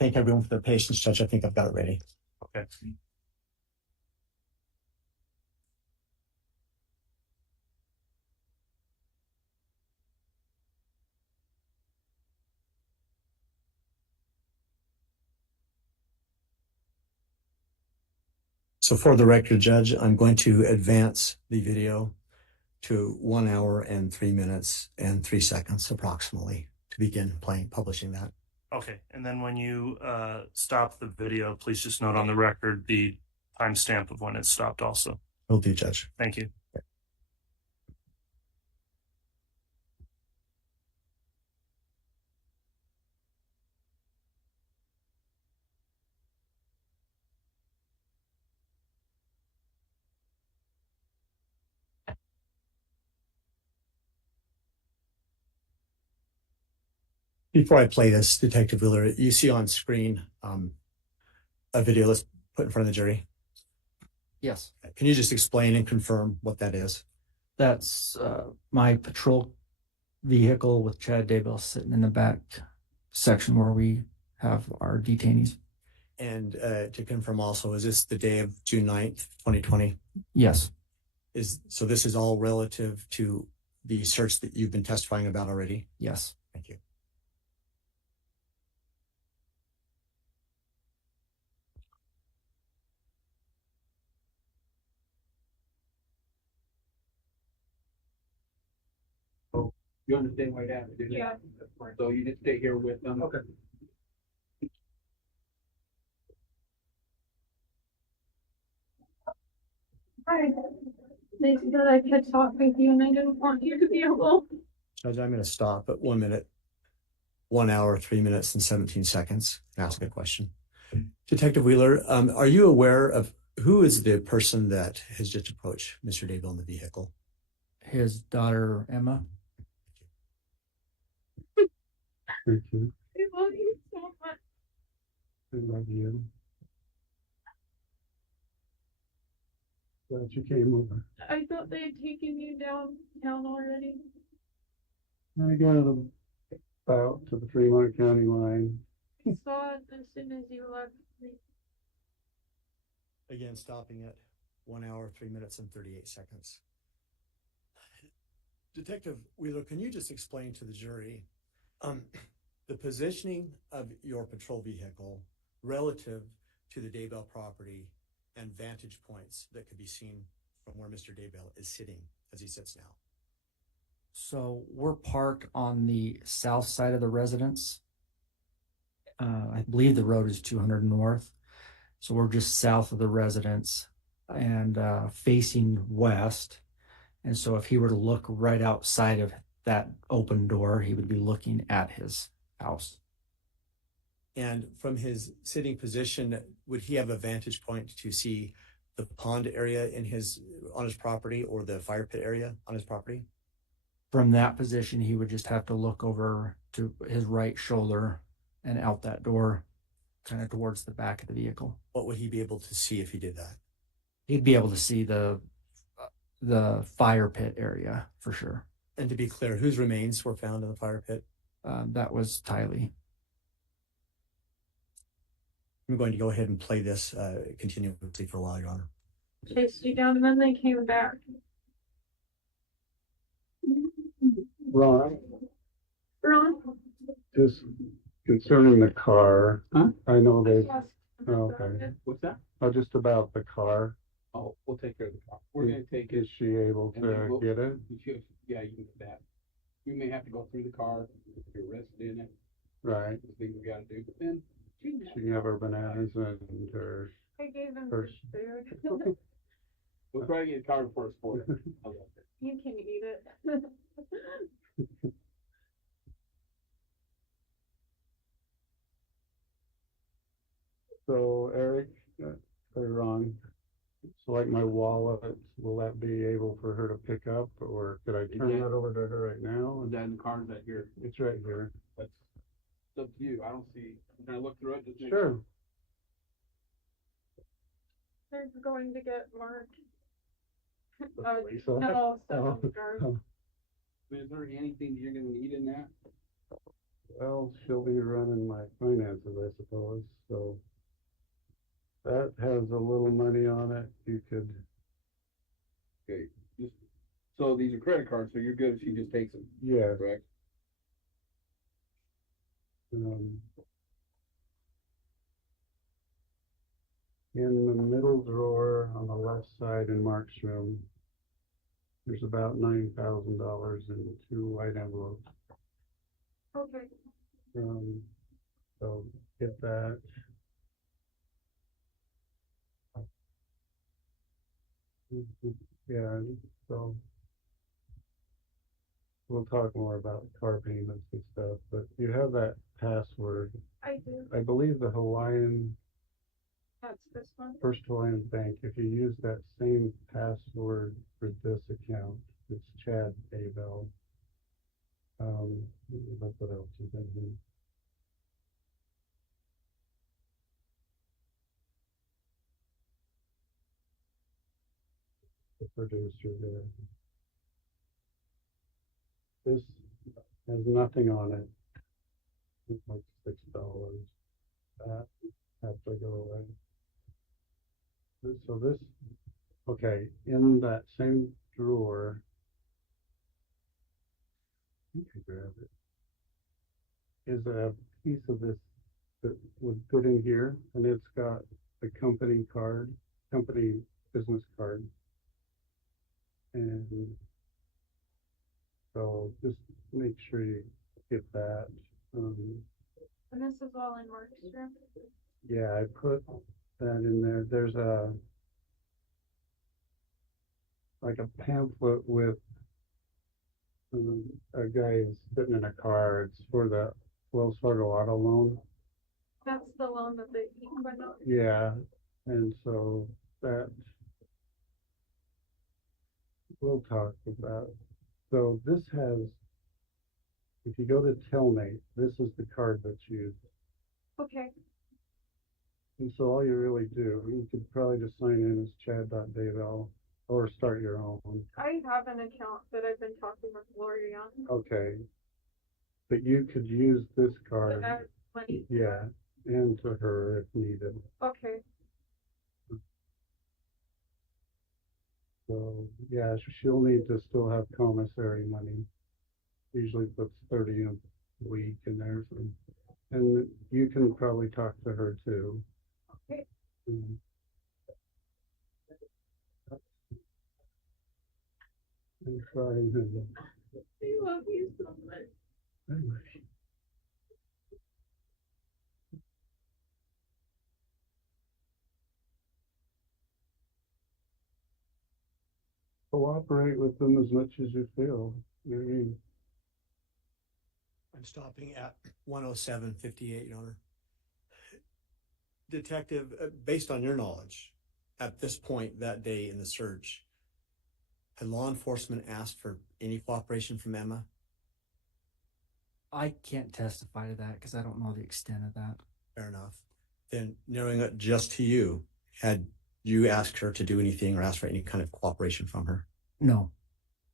Thank everyone for their patience, Judge. I think I've got it ready. Okay. So for the record, Judge, I'm going to advance the video to 1 hour and 3 minutes and 3 seconds approximately to begin publishing that. Okay, and then when you stop the video, please just note on the record the timestamp of when it stopped also. Will do, Judge. Thank you. Before I play this, Detective Wheeler, you see on screen a video let's put in front of the jury. Yes, Can you just explain and confirm what that is? that's my patrol vehicle with Chad Daybell sitting in the back section where we have our detainees. And to confirm also, is this the day of June 9th, 2020? Yes, So this is all relative to the search that you've been testifying about already? yes. Thank you. You understand why it happened, didn't you? Yeah. So you just stay here with them? Okay. Hi. They said that I could talk with you and I didn't want you to be alone. Judge, I'm going to stop at 1 minute, 1 hour, 3 minutes and 17 seconds and ask a question. Detective Wheeler, are you aware of who is the person that has just approached Mr. Daybell in the vehicle? His daughter, Emma. Thank you. I love you so much. I love you. Glad you came over. I thought they had taken you downtown already. I got about to the Fremont County line. I saw it as soon as you left me. Again, stopping at 1 hour, 3 minutes and 38 seconds. Detective Wheeler, can you just explain to the jury the positioning of your patrol vehicle relative to the Daybell property and vantage points that could be seen from where Mr. Daybell is sitting as he sits now? So we're parked on the south side of the residence. I believe the road is 200 north. So we're just south of the residence and facing west. And so if he were to look right outside of that open door, he would be looking at his house. And from his sitting position, would he have a vantage point to see the pond area on his property or the fire pit area on his property? From that position, he would just have to look over to his right shoulder and out that door, kind of towards the back of the vehicle. What would he be able to see if he did that? He'd be able to see the fire pit area for sure. And to be clear, whose remains were found in the fire pit? That was Tylee. I'm going to go ahead and play this continuously for a while, Your Honor. Chased you down and then they came back. Ron, Ron? just concerning the car, Huh? I know they, Yes. okay, What's that? just about the car, Oh, we'll take care of the car. We're gonna take is it. she able and then to we'll- get it? Yeah, you can get that. We may have to go through the car, if you're arrested in it, Right, the things we gotta do, but then. she can have her bananas and her, I gave him First. food. We'll try to get the car before it's spoiled. You can eat it. so Eric, or Ron, so like my wallet, will that be able for her to pick up, or could I turn that over to her right now? Is that in the car, is that here? It's right here. That's it's up to you. I don't see, can I look through it? Just make Sure. They're going to get Mark. Lisa? No, Oh. second guard. Is there anything that you're gonna need in that? Well, she'll be running my finances, I suppose, so. That has a little money on it, you could, Okay, just, so these are credit cards, so you're good if she just takes them, yeah, correct? in the middle drawer on the left side in Mark's room, there's about $9,000 in 2 white envelopes. Okay. So get that. Yeah, so we'll talk more about car payments and stuff, but you have that password. I do. I believe the Hawaiian, That's this one. First Hawaiian Bank, if you use that same password for this account, it's Chad Daybell. What else is in here? The producer there. This has nothing on it. It's like $6. That has to go away. So this, okay, in that same drawer, you can grab it, is a piece of this that would fit in here, and it's got the company card, company business card. And so just make sure you get that. And this is all in Mark's room. Yeah, I put that in there. There's like a pamphlet with a guy who's sitting in a car. It's for the Wells Fargo auto loan. That's the loan that they went on. Yeah, and so that we'll talk about. So this has, if you go to Telmate, this is the card that's used. Okay. And so all you really do, you could probably just sign in as Chad.Daybell or start your own. I have an account that I've been talking with Lori on. Okay. But you could use this To card, add money. yeah, and to her if needed. Okay. So, yeah, she'll need to still have commissary money. Usually puts 30 a week in there. So, and you can probably talk to her too. Okay. And try and, I love you so much. cooperate with them as much as you feel. I mean, I'm stopping at 10758, Your Honor. Detective, based on your knowledge, at this point that day in the search, had law enforcement asked for any cooperation from Emma? I can't testify to that because I don't know the extent of that. Fair enough. Then narrowing it just to you, had you asked her to do anything or asked for any kind of cooperation from her? No.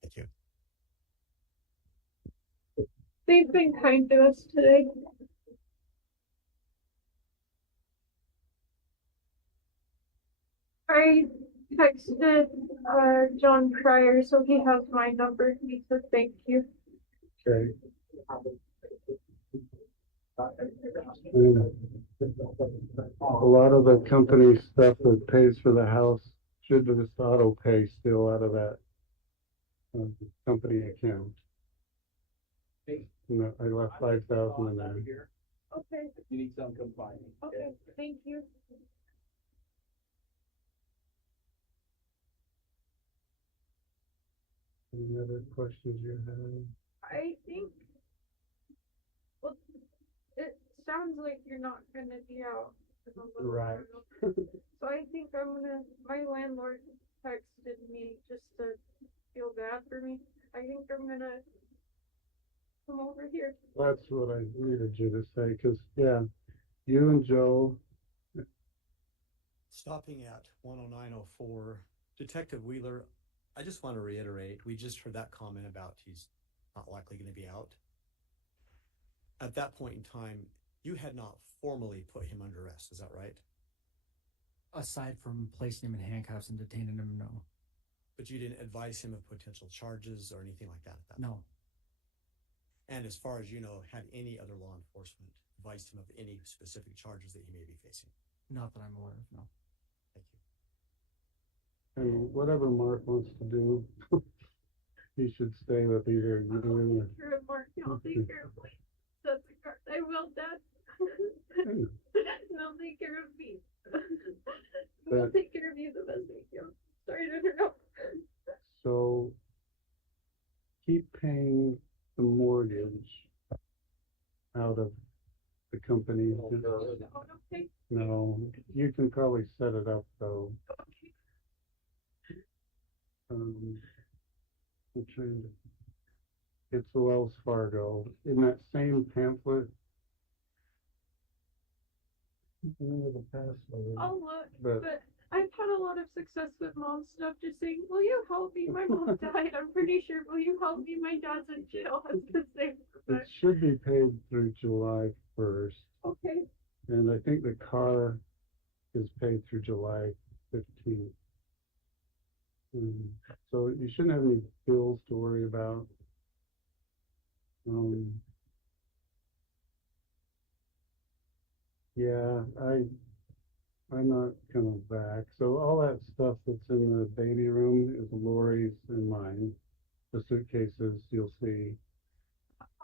Thank you. They've been kind to us today. I texted John Pryor, so he has my number. He said thank you. okay. And a lot of the company stuff that pays for the house should just auto pay still out of that company account. You know, I left 5,000 in there. Okay. If you need some, come find me. Okay, thank you. Any other questions you have? I think, well, it sounds like you're not gonna be out. Right. So I think my landlord texted me just to feel bad for me. I think I'm gonna come over here. That's what I needed you to say, because, yeah, you and Joe, Stopping at 10904, Detective Wheeler, I just want to reiterate, we just heard that comment about he's not likely going to be out. At that point in time, you had not formally put him under arrest, is that right? Aside from placing him in handcuffs and detaining him, no. But you didn't advise him of potential charges or anything like that at that No. point? And as far as you know, had any other law enforcement advised him of any specific charges that he may be facing? Not that I'm aware of, no. Thank you. and whatever Mark wants to do, he should stay with either you I'll take care of Mark. I'll take care of me. That's the card. I will, Dad. And I'll take care of me. We'll take care of you the best we can. Sorry to interrupt. So keep paying the mortgage out of the company. Okay. No, you can probably set it up though. I'm trying to, it's the Wells Fargo. In that same pamphlet. Remember the password. I'll look, But but I've had a lot of success with mom stuff. Just saying, will you help me? My mom died. I'm pretty sure. Will you help me? My dad's in jail. Has the same. it should be paid through July 1st. Okay. And I think the car is paid through July 15th. So you shouldn't have any bills to worry about. Yeah, I'm not coming back. So all that stuff that's in the baby room is Lori's and mine. The suitcases you'll see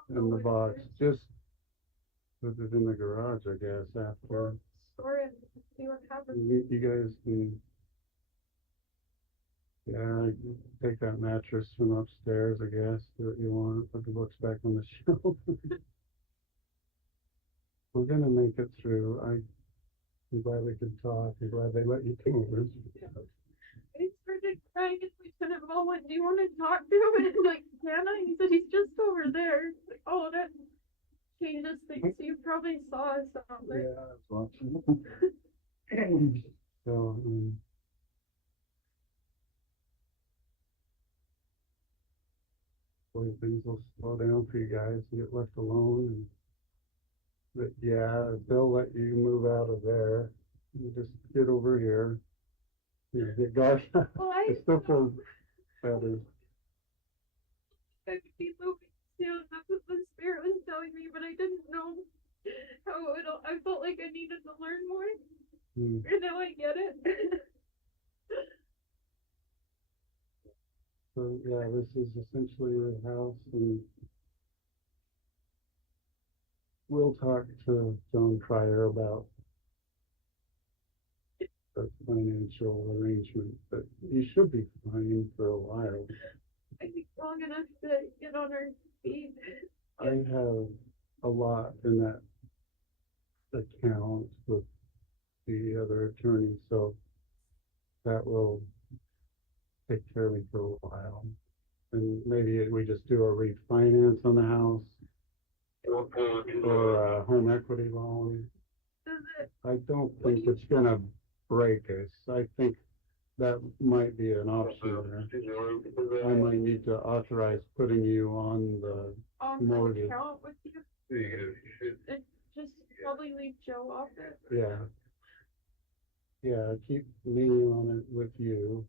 in the box. Just put it in the garage, I guess, after. Store it. See what happens. You guys can, yeah, take that mattress from upstairs, I guess, do what you want, put the books back on the shelf. We're gonna make it through. I'm glad we could talk. I'm glad they let you come over. I started crying and Lieutenant Ball went, do you want to talk to him? And I'm like, can I? He said, he's just over there. Like, oh, that changes things. So you probably saw us out there. Yeah, I was watching. So, hopefully things will slow down for you guys and get left alone. And, but yeah, they'll let you move out of there. You just get over here. You get guard. Well, I still feel better. I could be moving soon. That's what the spirit was telling me, but I didn't know how it all. I felt like I needed to learn more. And now I get it. So yeah, this is essentially the house, and we'll talk to John Pryor about the financial arrangement, but you should be fine for a while. I think long enough to get on our feet. I have a lot in that account with the other attorney, so that will take care of me for a while. And maybe we just do a refinance on the house or a home equity loan. Does it? I don't think it's gonna break us. I think that might be an option there. I might need to authorize putting you on the mortgage. Account with you? And just probably leave Joe off it. Yeah. Yeah, keep me on it with you.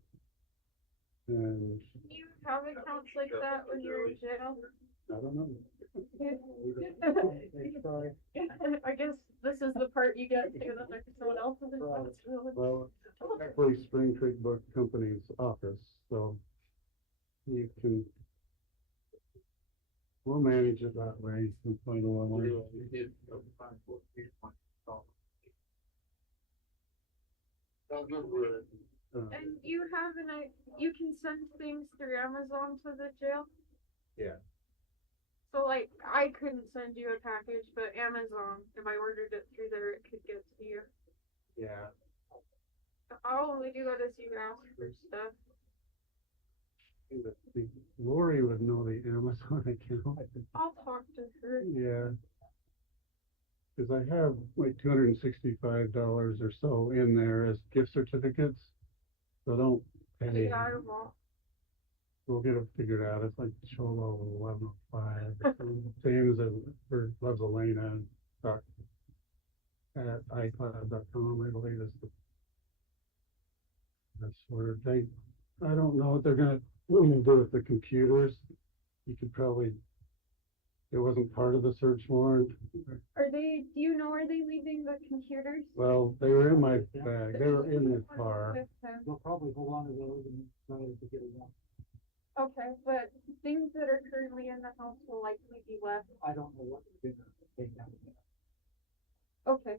And Do you have accounts like that when you're in jail? I don't know. I guess this is the part you get to that there's someone else's responsibility. Well, technically Spring Creek Book Company's office, so you can, we'll manage it that way and find a way. And you have you can send things through Amazon to the jail? Yeah. So like I couldn't send you a package, but Amazon, if I ordered it through there, it could get to you. Yeah. I'll only do that if you ask for stuff. Lori would know the Amazon account. I'll talk to her. Yeah. Because I have like $265 or so in there as gift certificates. So don't pay. Yeah, I won't. We'll get it figured out. It's like Cholo 1105. James or Loves Elena at iCloud.com, I believe is the password. I don't know what they're gonna do with the computers. You could probably, it wasn't part of the search warrant. Do you know, are they leaving the computers? Well, they were in my bag. They were in the car. They'll probably hold on to those and try to get it out. Okay, but things that are currently in the house will likely be left. I don't know what they're gonna take down. Okay.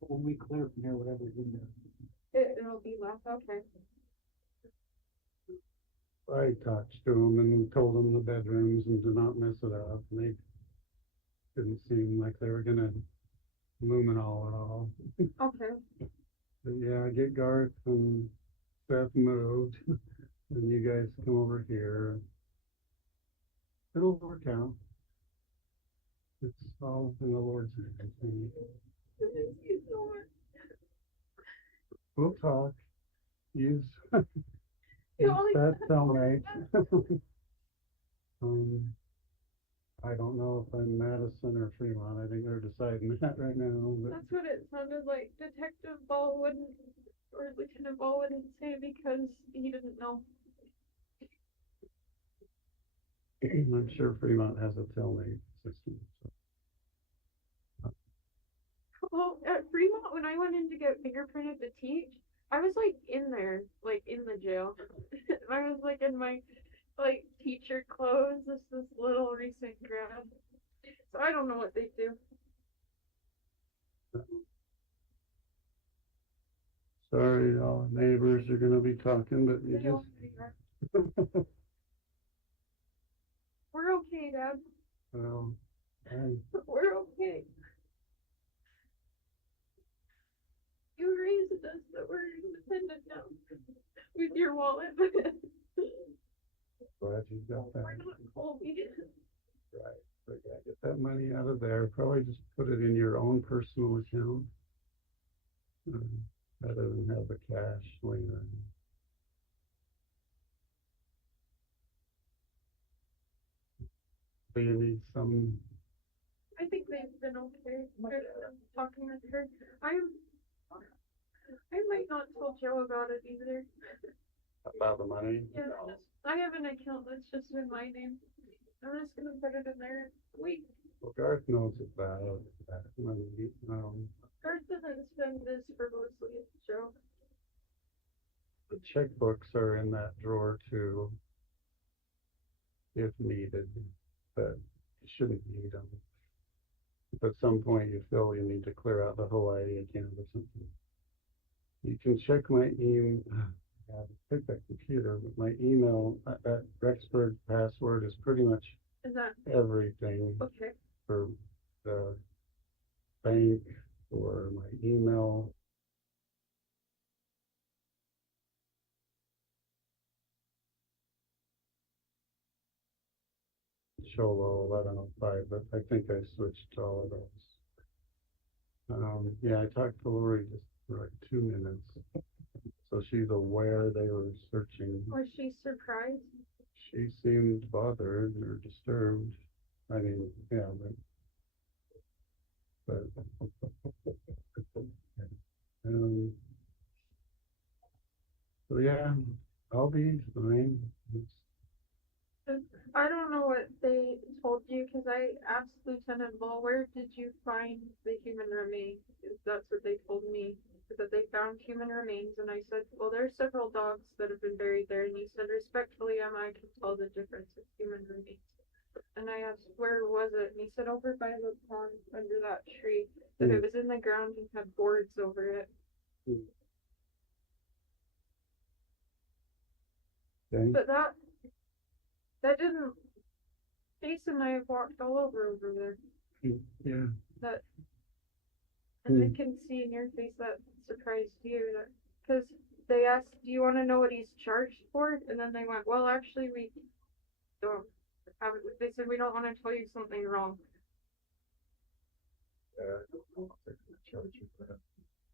When we clear from here, whatever's in there. It'll be left, okay. I talked to them and told them the bedrooms and to not mess it up. And they didn't seem like they were gonna loom it all at all. Okay. But yeah, get Garth and Seth moved, and you guys come over here. It'll work out. It's all in the Lord's hands. Thank you so much. We'll talk. Use You always that cellmate. I don't know if I'm Madison or Fremont. I think they're deciding that right now. But That's what it sounded like. Detective Ball wouldn't, or Lieutenant Ball wouldn't say because he didn't know. I'm sure Fremont has a cellmate system. So. Well, at Fremont, when I went in to get fingerprinted to teach, I was like in there, like in the jail. I was like in my like teacher clothes, this little recent grad. So I don't know what they do. Sorry, all the neighbors are gonna be talking, but you They don't just. We're okay, Dad. Well, We're okay. You raised us that we're independent now with your wallet. glad you got that. We're not Colby. Right. But yeah, get that money out of there. Probably just put it in your own personal account. Rather than have the cash laying around. Do you need some? I think they've been okay. Talking with her. I might not tell Joe about it either. About the money? Yeah, I have an account that's just in my name. I'm just gonna put it in there. Wait, Well, Garth knows about that money. Garth doesn't spend this frivolously, Joe. The checkbooks are in that drawer too, if needed. but you shouldn't need them. If at some point you feel you need to clear out the whole ID account or something, you can check my email. I picked that computer, but my email, that Rexford password is pretty much Is that everything okay? for the bank, for my email. Cholo 1105, but I think I switched to all of those. Yeah, I talked to Lori just for like 2 minutes. So she's aware they were searching. Was she surprised? She seemed bothered or disturbed. I mean, yeah, but so yeah, I'll be fine. I don't know what they told you because I asked Lieutenant Ball, where did you find the human remains? That's what they told me, that they found human remains. And I said, well, there's several dogs that have been buried there. And he said, respectfully, Emma, I can tell the difference of human remains. And I asked, where was it? And he said, over by the pond under that tree. That it was in the ground and had boards over it. Okay. But that didn't. Jason and I have walked all over there. Yeah. That, and I can see in your face that surprised you, that because they asked, "Do you want to know what he's charged for?" And then they went, "Well, actually, we don't have it." They said, "We don't want to tell you something wrong."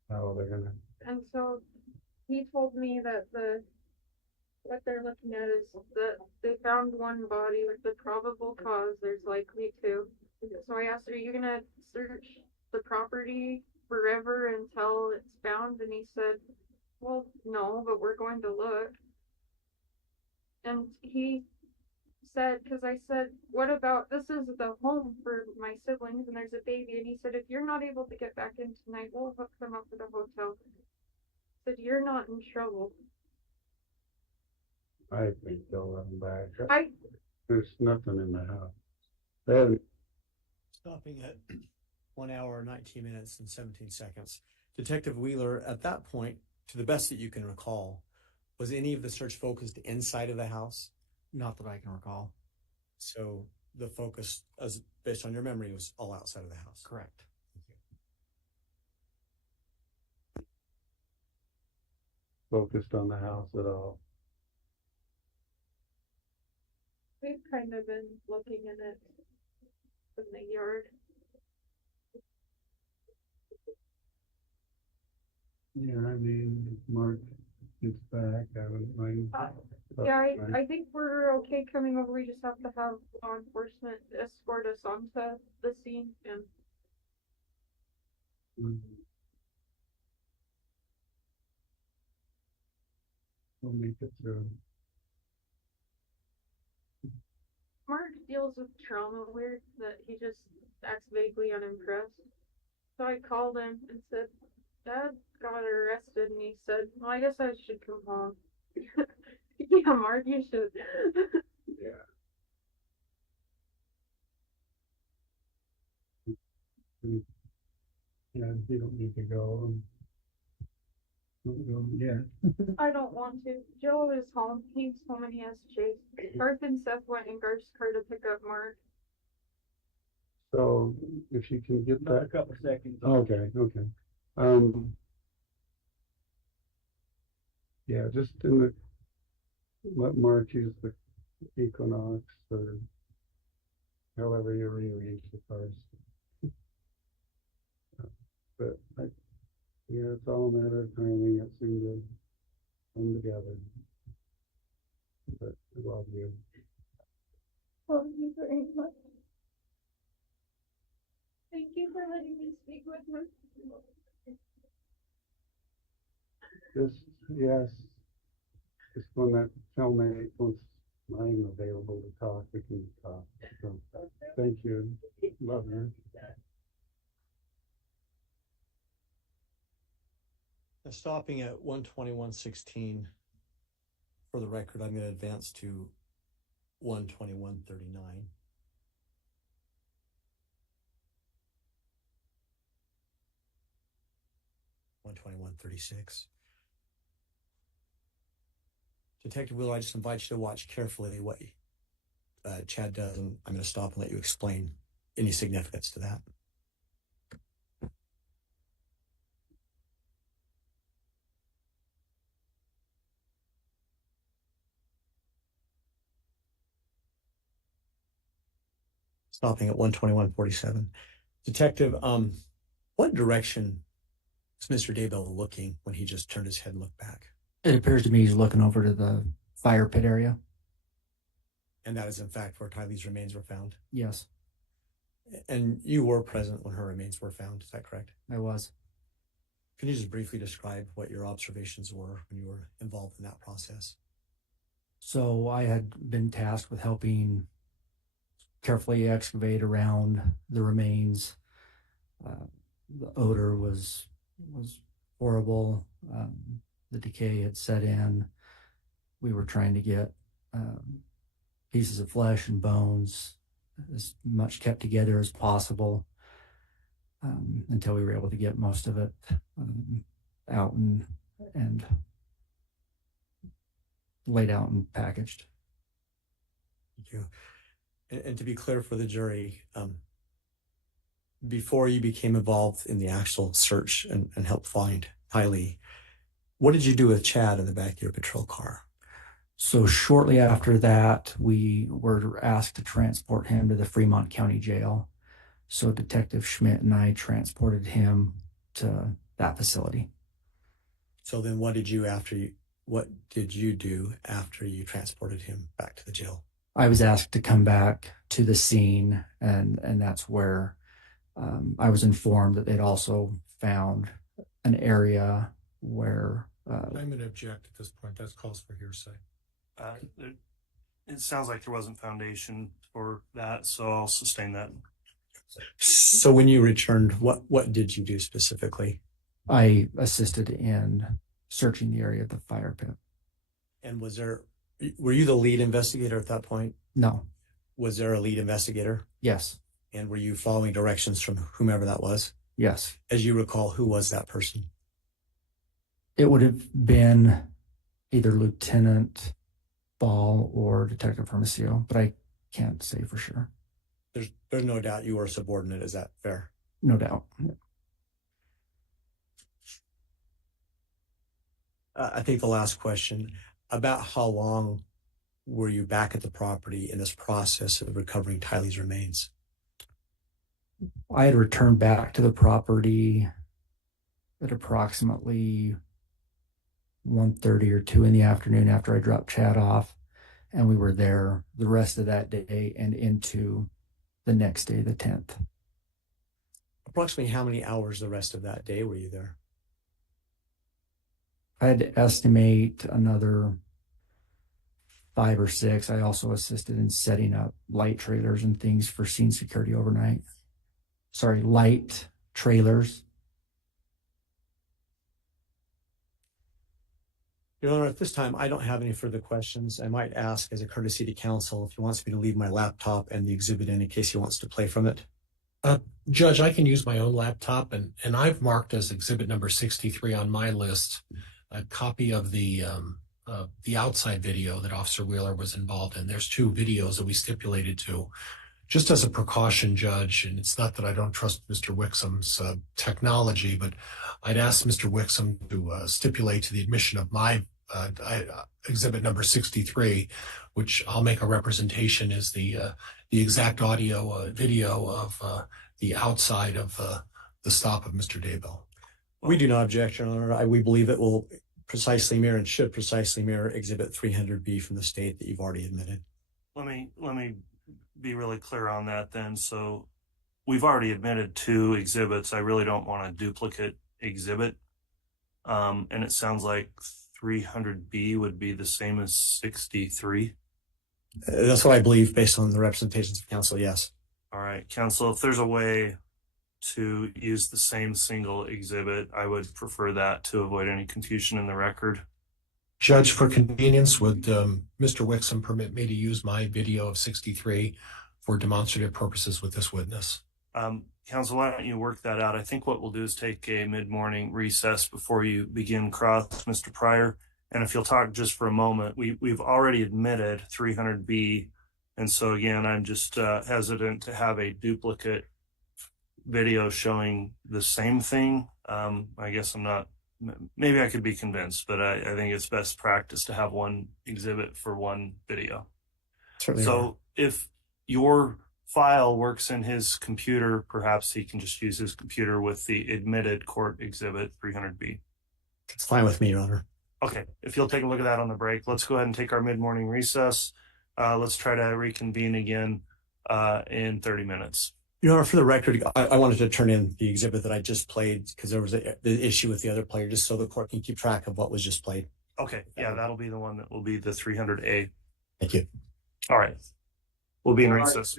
How they're gonna. And so he told me that what they're looking at is that they found one body with the probable cause. There's likely two. So I asked, are you gonna search the property forever until it's found? And he said, well, no, but we're going to look. And he said, because I said, what about, this is the home for my siblings and there's a baby. And he said, if you're not able to get back in tonight, we'll hook them up at a hotel. I said, you're not in trouble. I think they'll let them back. There's nothing in the house. They haven't. Stopping at 1 hour, 19 minutes, and 17 seconds. Detective Wheeler, at that point, to the best that you can recall, was any of the search focused inside of the house? Not that I can recall. So the focus, as based on your memory, was all outside of the house. Correct. Focused on the house at all. We've kind of been looking in it in the yard. Yeah, I mean, Mark gets back, I wouldn't mind. Yeah, I think we're okay coming over. We just have to have law enforcement escort us onto the scene and we'll make it through. Mark deals with trauma weird that he just acts vaguely unimpressed. So I called him and said, Dad got arrested, and he said, well, I guess I should come home. Yeah, Mark, you should. Yeah. Yeah, you don't need to go. Don't go yet. I don't want to. Joe is home. He's home and he has Chase. Garth and Seth went in Garth's car to pick up Mark. So if you can get Another that. couple seconds. Okay. Yeah, just let Mark use the Equinox or however you rearrange the cars. But yeah, it's all a matter of timing. It seemed to come together. But I love you. Love you very much. Thank you for letting me speak with him. Just when that cellmate, once I'm available to talk, we can talk. So, thank you. Love you. Stopping at 121.16. For the record, I'm going to advance to 121.39. 121-36. Detective Wheeler, I just invite you to watch carefully what Chad does, and I'm going to stop and let you explain any significance to that. Stopping at 121-47. Detective, what direction is Mr. Daybell looking when he just turned his head and looked back? It appears to me he's looking over to the fire pit area. And that is in fact where Tylee's remains were found? Yes, And you were present when her remains were found, is that correct? I was. Can you just briefly describe what your observations were when you were involved in that process? So I had been tasked with helping carefully excavate around the remains. The odor was horrible. The decay had set in. We were trying to get pieces of flesh and bones as much kept together as possible until we were able to get most of it out and laid out and packaged. Thank you. And to be clear for the jury, before you became involved in the actual search and helped find Tylee, what did you do with Chad in the back of your patrol car? So shortly after that, we were asked to transport him to the Fremont County Jail. So Detective Schmidt and I transported him to that facility. So then what did you do after you transported him back to the jail? I was asked to come back to the scene, and that's where I was informed that they'd also found an area where I'm going to object at this point. That calls for hearsay. It sounds like there wasn't foundation for that, so I'll sustain that. So when you returned, what did you do specifically? I assisted in searching the area of the fire pit. And were you the lead investigator at that point? No. Was there a lead investigator? Yes. And were you following directions from whomever that was? Yes. As you recall, who was that person? It would have been either Lieutenant Ball or Detective Hermosillo, but I can't say for sure. There's no doubt you were subordinate. Is that fair? No doubt. I think the last question, about how long were you back at the property in this process of recovering Tylee's remains? I had returned back to the property at approximately 1:30 or 2 in the afternoon after I dropped Chad off, and we were there the rest of that day and into the next day, the 10th. Approximately how many hours the rest of that day were you there? I had to estimate another 5 or 6. I also assisted in setting up light trailers and things for scene security overnight. Sorry, light trailers. Your Honor, at this time, I don't have any further questions. I might ask, as a courtesy to counsel, if he wants me to leave my laptop and the exhibit in case he wants to play from it. Judge, I can use my own laptop, and I've marked as exhibit number 63 on my list a copy of the outside video that Officer Wheeler was involved in. There's 2 videos that we stipulated to. Just as a precaution, Judge, and it's not that I don't trust Mr. Wixom's technology, but I'd ask Mr. Wixom to stipulate to the admission of my exhibit number 63, which I'll make a representation is the exact audio video of the outside of the stop of Mr. Daybell. We do not object, Your Honor. We believe it will precisely mirror and should precisely mirror exhibit 300B from the state that you've already admitted. Let me be really clear on that then. So we've already admitted 2 exhibits. I really don't want a duplicate exhibit. And it sounds like 300B would be the same as 63. That's what I believe based on the representations of counsel, yes. All right, counsel, if there's a way to use the same single exhibit, I would prefer that to avoid any confusion in the record. Judge, for convenience, would Mr. Wixom permit me to use my video of 63 for demonstrative purposes with this witness? Council, why don't you work that out? I think what we'll do is take a mid-morning recess before you begin cross, Mr. Pryor. And if you'll talk just for a moment, we've already admitted 300B. And so again, I'm just hesitant to have a duplicate video showing the same thing. I guess I'm not, maybe I could be convinced, but I think it's best practice to have one exhibit for one video. Certainly. So if your file works in his computer, perhaps he can just use his computer with the admitted court exhibit 300B. It's fine with me, Your Honor. Okay, if you'll take a look at that on the break, let's go ahead and take our mid-morning recess. Let's try to reconvene again in 30 minutes. Your Honor, for the record, I wanted to turn in the exhibit that I just played because there was the issue with the other player, just so the court can keep track of what was just played. Okay, yeah, that'll be the one that will be the 300A. Thank you. All right, we'll be in recess.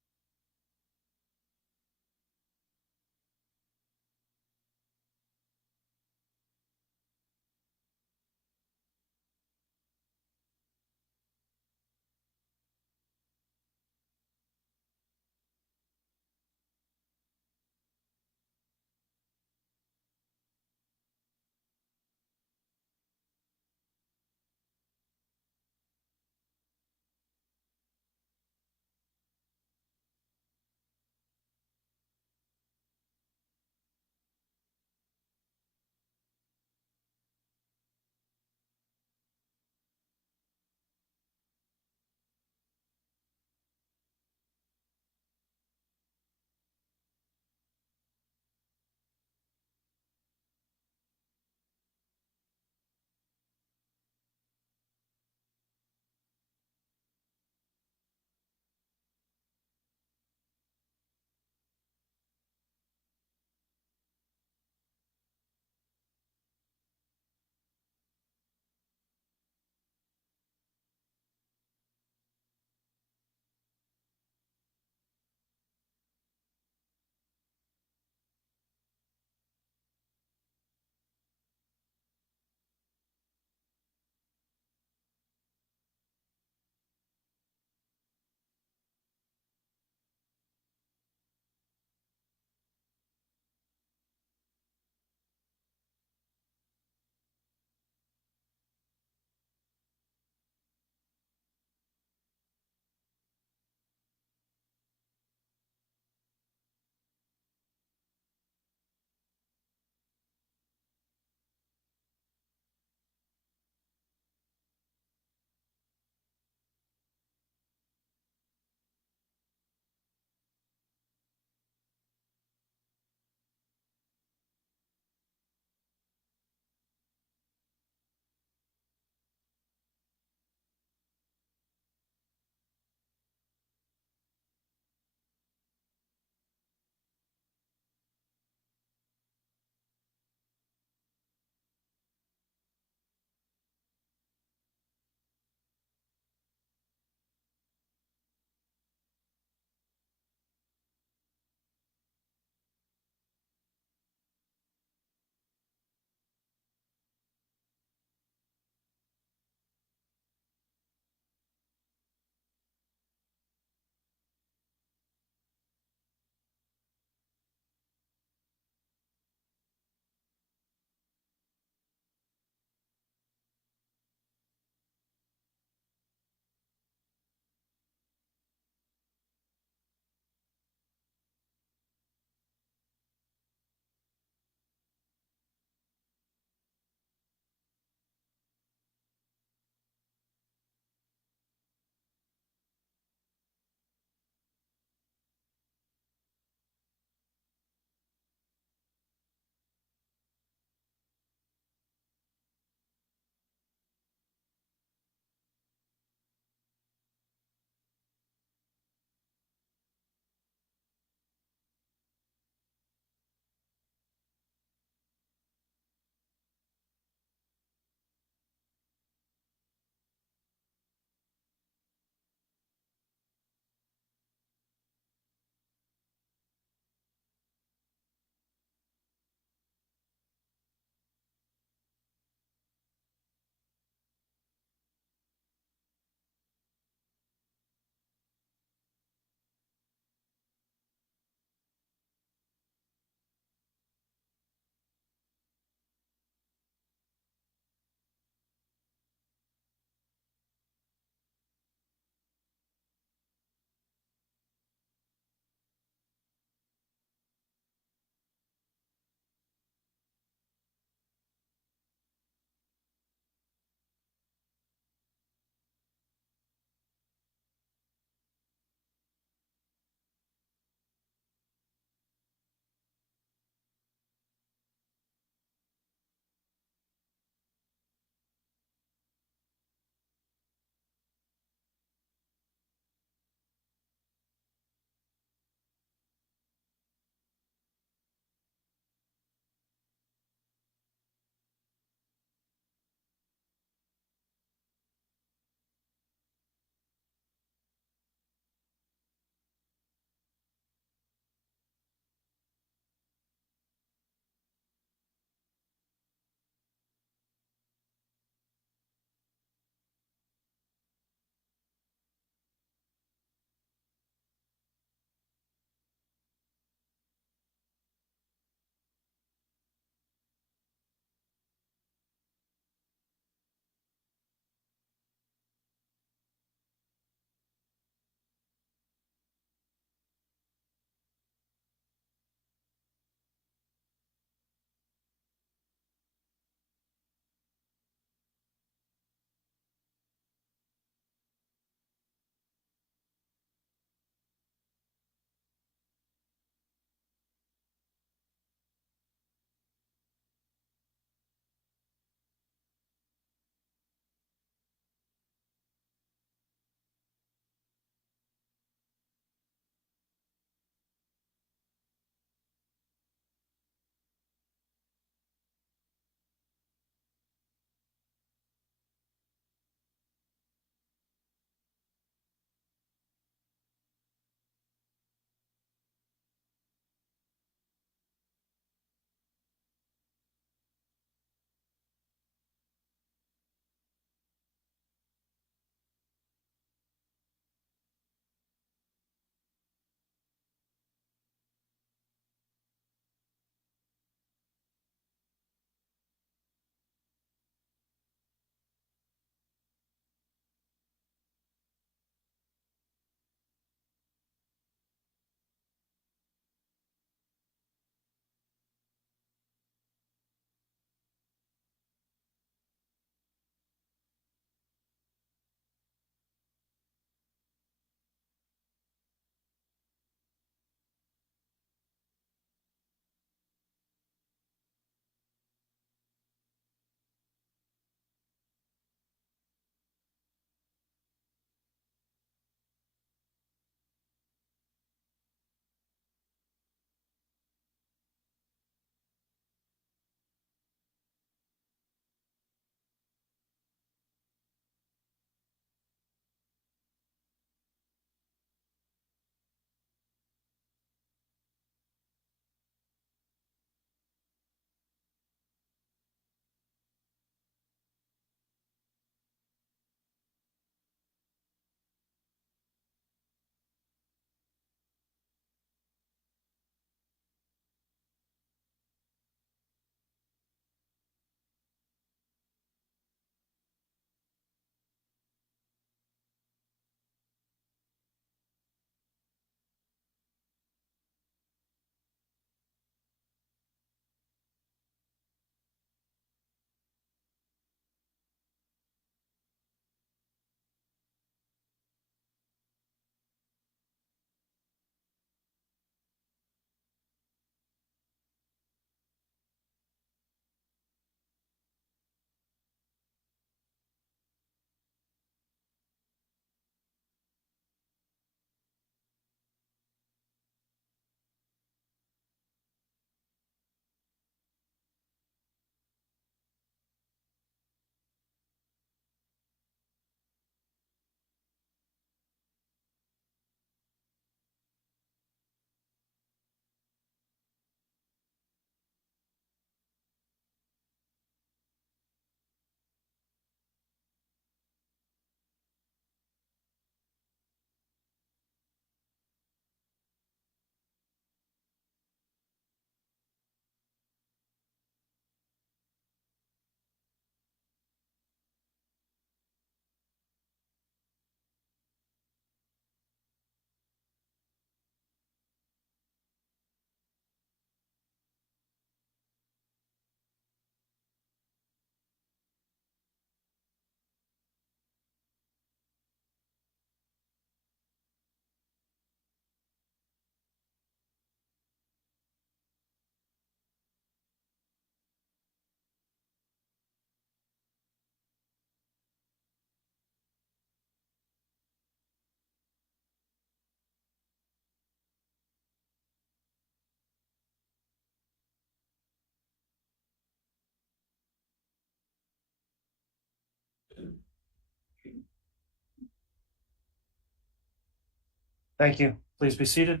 Thank you. Please be seated.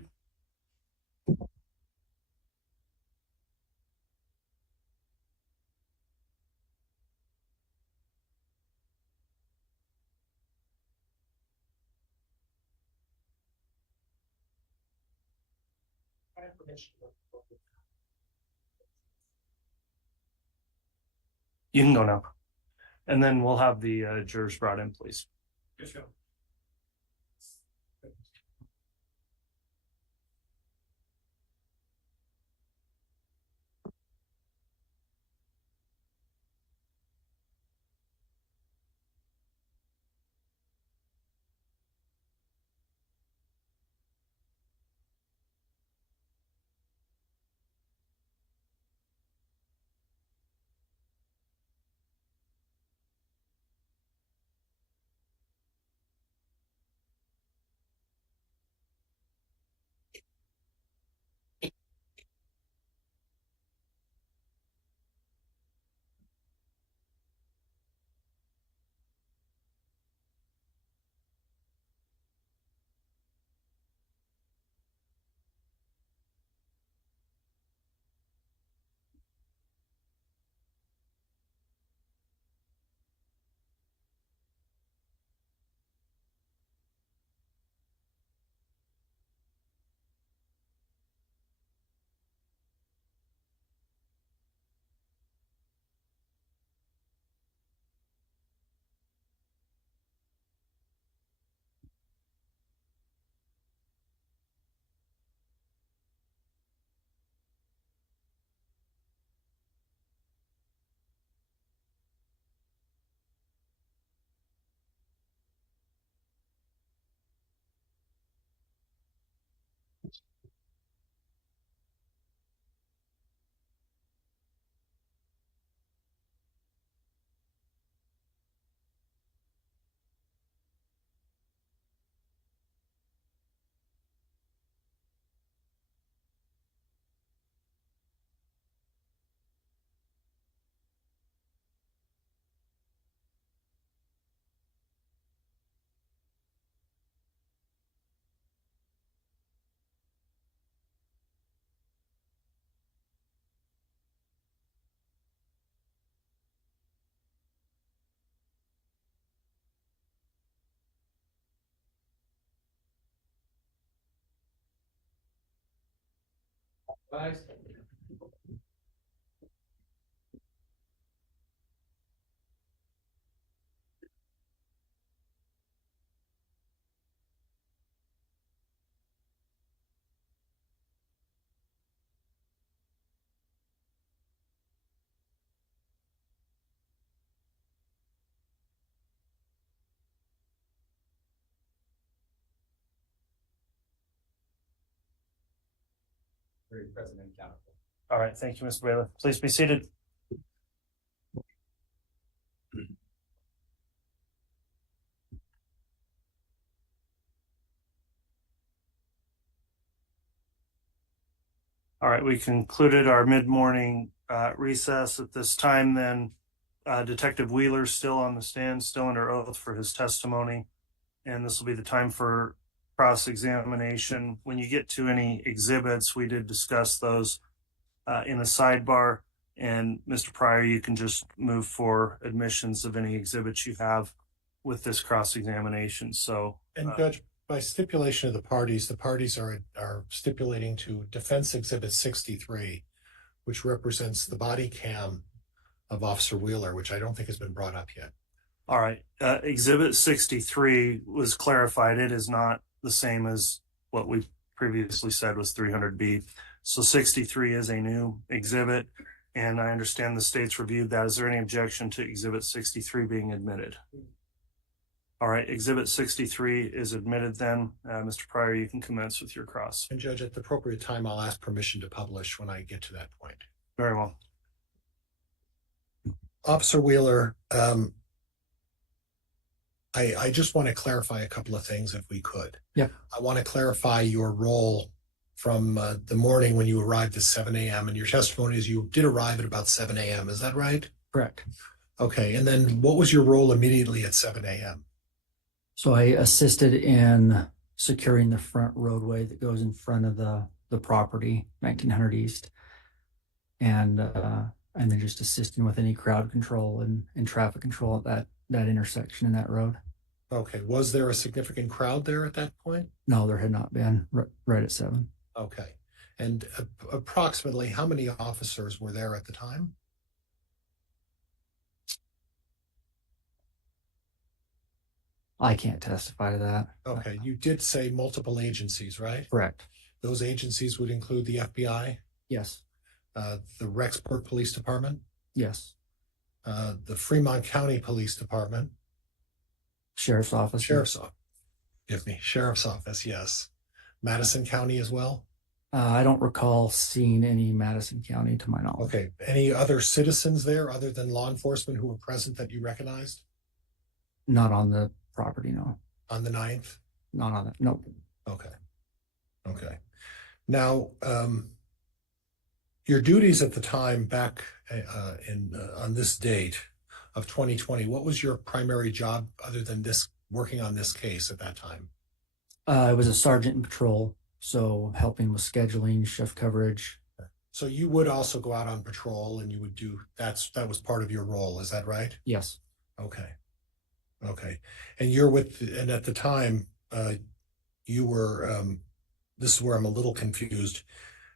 You can go now. And then we'll have the jurors brought in, please. Yes, sir. Very present and accountable. All right. Thank you, Mr. Bailiff. Please be seated. All right, we concluded our mid-morning recess at this time. Then Detective Wheeler's still on the stand, still under oath for his testimony. And this will be the time for cross-examination. When you get to any exhibits, we did discuss those in the sidebar. And Mr. Pryor, you can just move for admissions of any exhibits you have with this cross-examination. So, and Judge, by stipulation of the parties are stipulating to Defense Exhibit 63, which represents the body cam of Officer Wheeler, which I don't think has been brought up yet. All right. Exhibit 63 was clarified. It is not the same as what we previously said was 300B. So 63 is a new exhibit, and I understand the state's reviewed that. Is there any objection to Exhibit 63 being admitted? All right, Exhibit 63 is admitted then. Mr. Pryor, you can commence with your cross. And Judge, at the appropriate time, I'll ask permission to publish when I get to that point. Very well. Officer Wheeler, I just want to clarify a couple of things if we could. Yeah. I want to clarify your role from the morning when you arrived at 7 a.m. and your testimony is you did arrive at about 7 a.m. Is that right? Correct. Okay. And then what was your role immediately at 7 a.m.? So I assisted in securing the front roadway that goes in front of the property, 1900 East. And then just assisting with any crowd control and traffic control at that intersection in that road. Okay, was there a significant crowd there at that point? No, there had not been right at 7. Okay. And approximately how many officers were there at the time? I can't testify to that. Okay, you did say multiple agencies, right? Correct. Those agencies would include the FBI, Yes. the Rexburg Police Department, Yes. the Fremont County Police Department, Sheriff's Office. Sheriff's Office. Give me Sheriff's Office. Yes. Madison County as well. I don't recall seeing any Madison County to my knowledge. Okay. Any other citizens there other than law enforcement who were present that you recognized? Not on the property, no. On the 9th? Not on it. No. Okay. Okay. Now, your duties at the time back on this date of 2020, what was your primary job other than this, working on this case at that time? I was a sergeant in patrol, so helping with scheduling, shift coverage. So you would also go out on patrol and you would do, that was part of your role, is that right? Yes. Okay. Okay. And and at the time, you were, this is where I'm a little confused.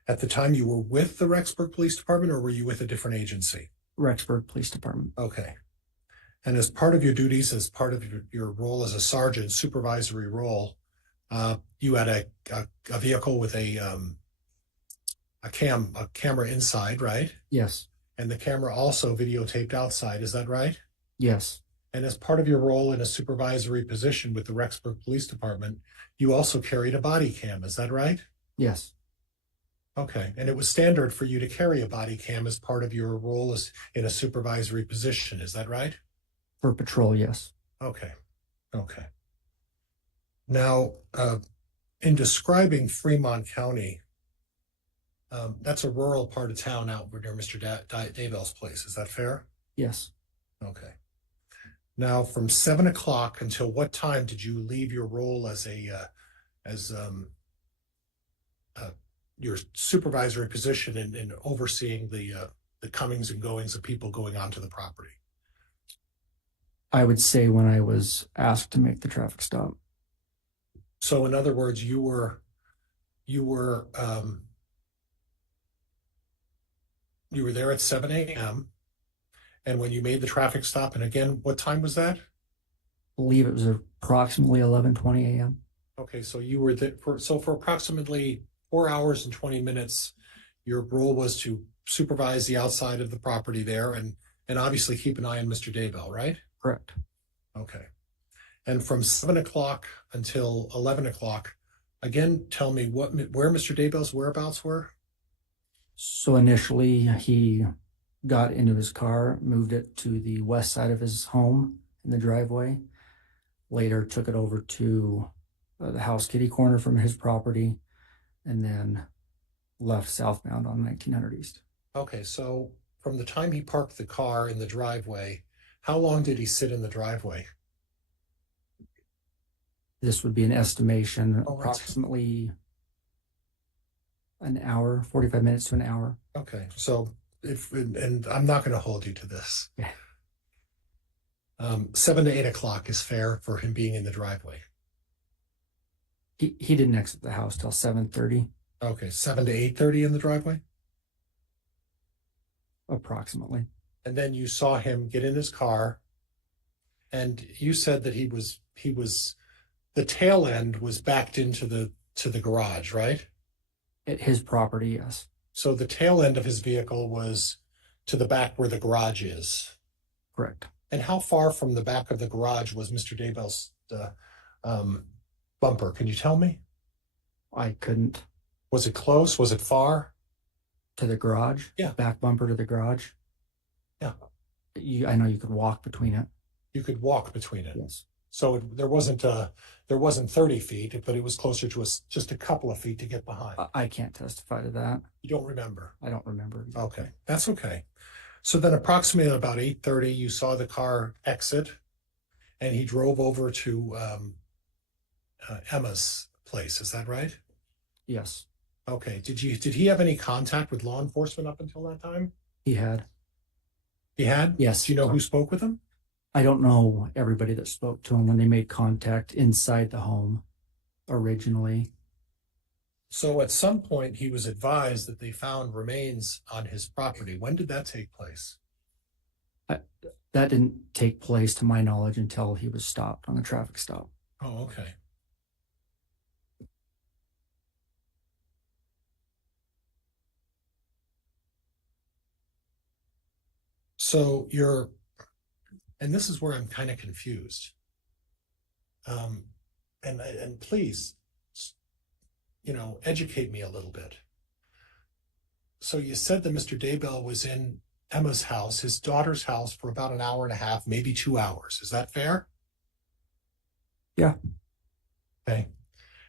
At the time you were with the Rexburg Police Department or were you with a different agency? Rexburg Police Department. Okay. And as part of your duties, as part of your role as a sergeant, supervisory role, you had a vehicle with a camera inside, right? Yes. And the camera also videotaped outside, is that right? Yes. And as part of your role in a supervisory position with the Rexburg Police Department, you also carried a body cam, is that right? Yes. Okay. And it was standard for you to carry a body cam as part of your role as in a supervisory position, is that right? For patrol, yes. Okay. Okay. Now, in describing Fremont County, that's a rural part of town out near Mr. Daybell's place. Is that fair? Yes. Okay. Now, from 7 o'clock until what time did you leave your role as your supervisory position in overseeing the comings and goings of people going onto the property? I would say when I was asked to make the traffic stop. So in other words, you were there at 7 a.m. And when you made the traffic stop, and again, what time was that? I believe it was approximately 11:20 a.m. Okay, so you were there for approximately 4 hours and 20 minutes. Your role was to supervise the outside of the property there and obviously keep an eye on Mr. Daybell, right? Correct. Okay. And from 7 o'clock until 11 o'clock, again, tell me where Mr. Daybell's whereabouts were? So initially he got into his car, moved it to the west side of his home in the driveway. Later took it over to the house kitty corner from his property and then left southbound on 1900 East. Okay, so from the time he parked the car in the driveway, how long did he sit in the driveway? This would be an estimation, approximately an hour, 45 minutes to an hour. Okay, so and I'm not going to hold you to this. Yeah. 7 to 8 o'clock is fair for him being in the driveway. He didn't exit the house till 7:30. Okay, 7 to 8:30 in the driveway? Approximately. And then you saw him get in his car, and you said that he was the tail end was backed into the garage, right? At his property, yes. So the tail end of his vehicle was to the back where the garage is. Correct. And how far from the back of the garage was Mr. Daybell's bumper? Can you tell me? I couldn't. Was it close? Was it far? To the garage? Yeah. Back bumper to the garage? Yeah. I know you could walk between it. You could walk between it. Yes. So there wasn't 30 feet, but it was closer to just a couple of feet to get behind. I can't testify to that. You don't remember? I don't remember. Okay, that's okay. So then approximately at about 8:30, you saw the car exit and he drove over to Emma's place. Is that right? Yes, Okay. Did he have any contact with law enforcement up until that time? he had. He had? Yes. Do you know who spoke with him? I don't know everybody that spoke to him when they made contact inside the home originally. So at some point he was advised that they found remains on his property. When did that take place? That didn't take place to my knowledge until he was stopped on a traffic stop. Oh, okay. So and this is where I'm kind of confused. And please, educate me a little bit. So you said that Mr. Daybell was in Emma's house, his daughter's house, for about an hour and a half, maybe 2 hours. Is that fair? Yeah. Okay.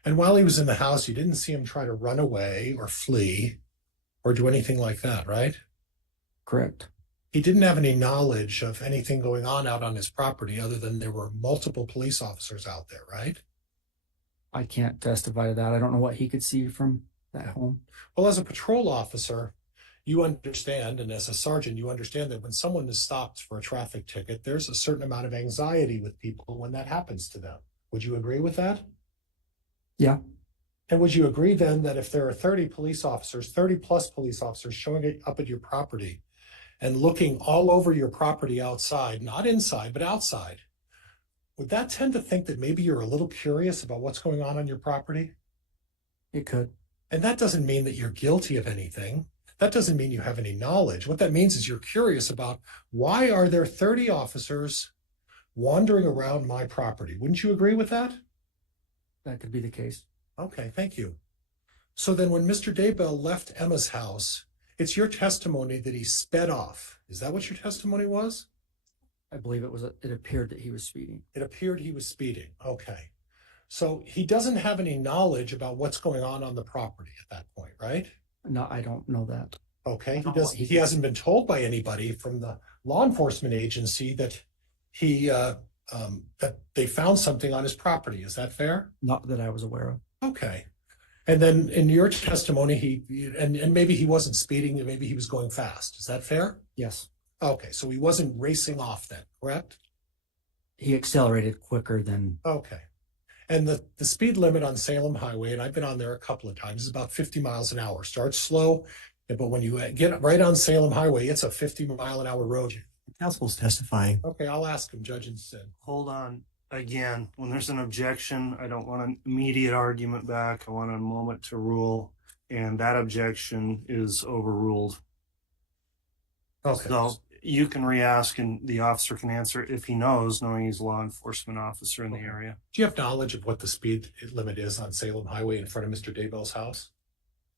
And while he was in the house, you didn't see him try to run away or flee or do anything like that, right? Correct. He didn't have any knowledge of anything going on out on his property other than there were multiple police officers out there, right? I can't testify to that. I don't know what he could see from that home. Well, as a patrol officer, you understand, and as a sergeant, you understand that when someone is stopped for a traffic ticket, there's a certain amount of anxiety with people when that happens to them. Would you agree with that? Yeah. And would you agree then that if there are 30 plus police officers showing up at your property and looking all over your property outside, not inside, but outside, would that tend to think that maybe you're a little curious about what's going on your property? It could. And that doesn't mean that you're guilty of anything. That doesn't mean you have any knowledge. What that means is you're curious about, why are there 30 officers wandering around my property? Wouldn't you agree with that? That could be the case. Okay, thank you. So then when Mr. Daybell left Emma's house, it's your testimony that he sped off. Is that what your testimony was? I believe it appeared that he was speeding. It appeared he was speeding. Okay. So he doesn't have any knowledge about what's going on the property at that point, right? No, I don't know that. Okay. He hasn't been told by anybody from the law enforcement agency that that they found something on his property. Is that fair? Not that I was aware of. Okay. And then in your testimony, and maybe he wasn't speeding, and maybe he was going fast. Is that fair? Yes. Okay. So he wasn't racing off then, correct? He accelerated quicker than. Okay. And the speed limit on Salem Highway, and I've been on there a couple of times, is about 50 miles an hour. Starts slow, but when you get right on Salem Highway, it's a 50-mile-an-hour road. Counsel's testifying. Okay, I'll ask him, Judge Instead. Hold on. Again, when there's an objection, I don't want an immediate argument back. I want a moment to rule, and that objection is overruled. Okay. So you can re-ask, and the officer can answer if he knows, knowing he's a law enforcement officer in the area. Do you have knowledge of what the speed limit is on Salem Highway in front of Mr. Daybell's house?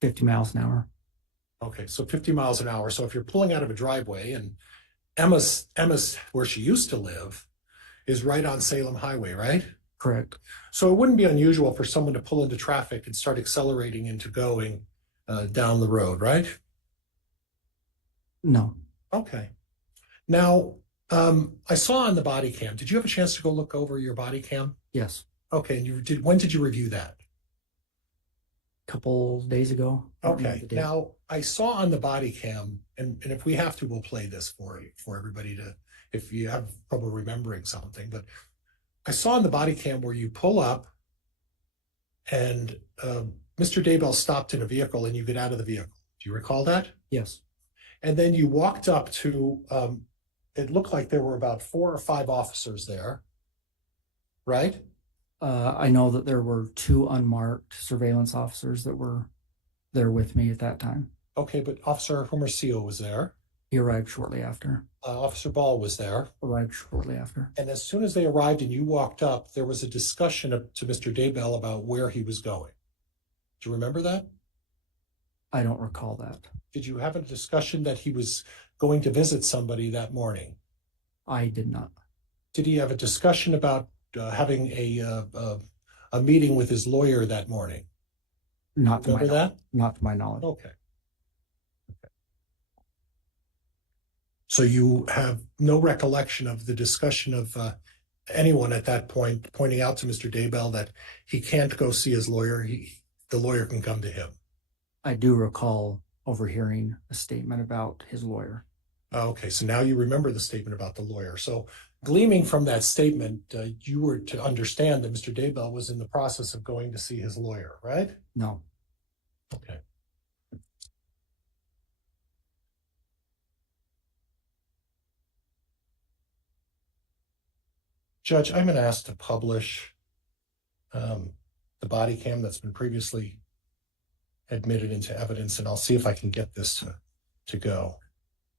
50 miles an hour. Okay, so 50 miles an hour. So if you're pulling out of a driveway, and Emma's where she used to live is right on Salem Highway, right? Correct. So it wouldn't be unusual for someone to pull into traffic and start accelerating into going down the road, right? No. Okay. Now, I saw on the body cam, did you have a chance to go look over your body cam? Yes. Okay, and when did you review that? Couple days ago. Okay, now I saw on the body cam, and if we have to, we'll play this for everybody if you have trouble remembering something, but I saw on the body cam where you pull up and Mr. Daybell stopped in a vehicle and you get out of the vehicle. Do you recall that? Yes. And then you walked up to, it looked like there were about 4 or 5 officers there, right? I know that there were 2 unmarked surveillance officers that were there with me at that time. Okay, but Officer Hermosillo was there. He arrived shortly after. Officer Ball was there. Arrived shortly after. And as soon as they arrived and you walked up, there was a discussion to Mr. Daybell about where he was going. Do you remember that? I don't recall that. Did you have a discussion that he was going to visit somebody that morning? I did not. Did he have a discussion about having a meeting with his lawyer that morning? Not to Remember that? Not to my knowledge. Okay. So you have no recollection of the discussion of anyone at that point pointing out to Mr. Daybell that he can't go see his lawyer. The lawyer can come to him. I do recall overhearing a statement about his lawyer. Okay, so now you remember the statement about the lawyer. So gleaming from that statement, you were to understand that Mr. Daybell was in the process of going to see his lawyer, right? No. Okay. Judge, I'm going to ask to publish the body cam that's been previously admitted into evidence, and I'll see if I can get this to go.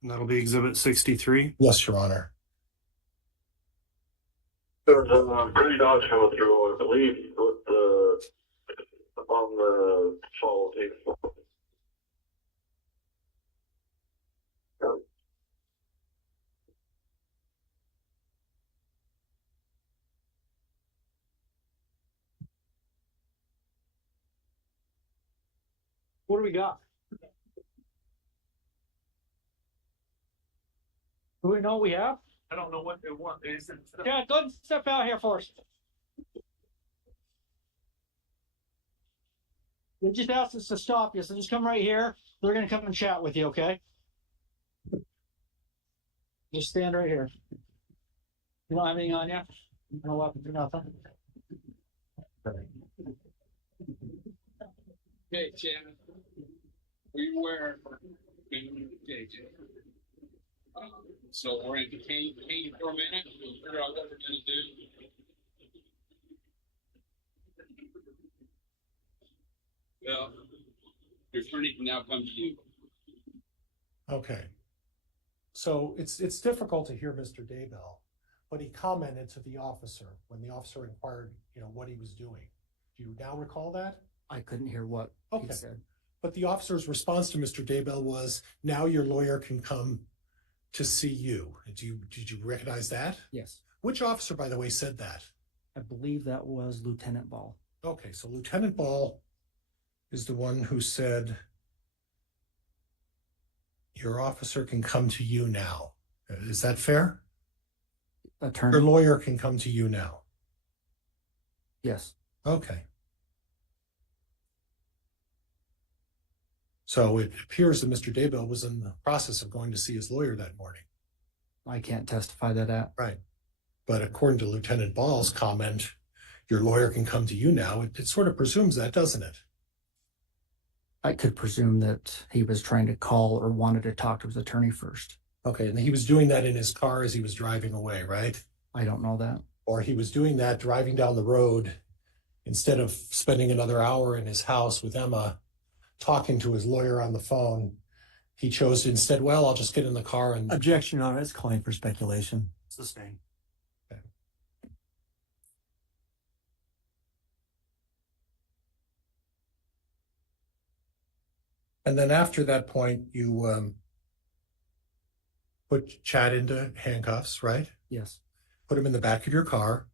And that'll be Exhibit 63. Yes, Your Honor. There's pretty dogs coming through, I believe, with on the follow tape. What do we got? Do we know what we have? I don't know what they want. They said, Yeah, go ahead and step out here for us. They just asked us to stop you, so just come right here. They're gonna come and chat with you, okay? Just stand right here. You don't have anything on you? No weapons or nothing? Okay, Shannon. Are you aware? So we're going to detain for a minute. We'll figure out what we're going to do. Well, your attorney can now come to you. Okay. So it's difficult to hear Mr. Daybell, but he commented to the officer when the officer inquired, what he was doing. Do you now recall that? I couldn't hear what he said. But the officer's response to Mr. Daybell was, now your lawyer can come to see you. Did you recognize that? Yes. Which officer, by the way, said that? I believe that was Lieutenant Ball. Okay, so Lieutenant Ball is the one who said, your officer can come to you now. Is that fair? Attorney. Your lawyer can come to you now. Yes. Okay. So it appears that Mr. Daybell was in the process of going to see his lawyer that morning. I can't testify to that. Right. But according to Lieutenant Ball's comment, your lawyer can come to you now. It sort of presumes that, doesn't it? I could presume that he was trying to call or wanted to talk to his attorney first. Okay, and he was doing that in his car as he was driving away, right? I don't know that. Or he was doing that driving down the road instead of spending another hour in his house with Emma talking to his lawyer on the phone. He chose to instead, well, I'll just get in the car and... Objection, Your Honor. It's calling for speculation. Sustained. Okay. And then after that point, you put Chad into handcuffs, right? Yes. Put him in the back of your car.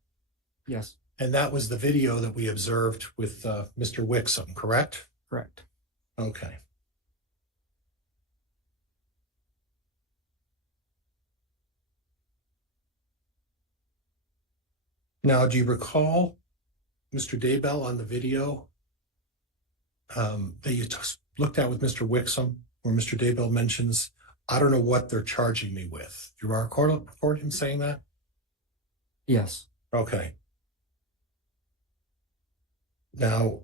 Yes. And that was the video that we observed with Mr. Wixom, correct? Correct. Okay. Now, do you recall Mr. Daybell on the video that you looked at with Mr. Wixom, where Mr. Daybell mentions, I don't know what they're charging me with? Do you record him saying that? Yes. Okay. Now,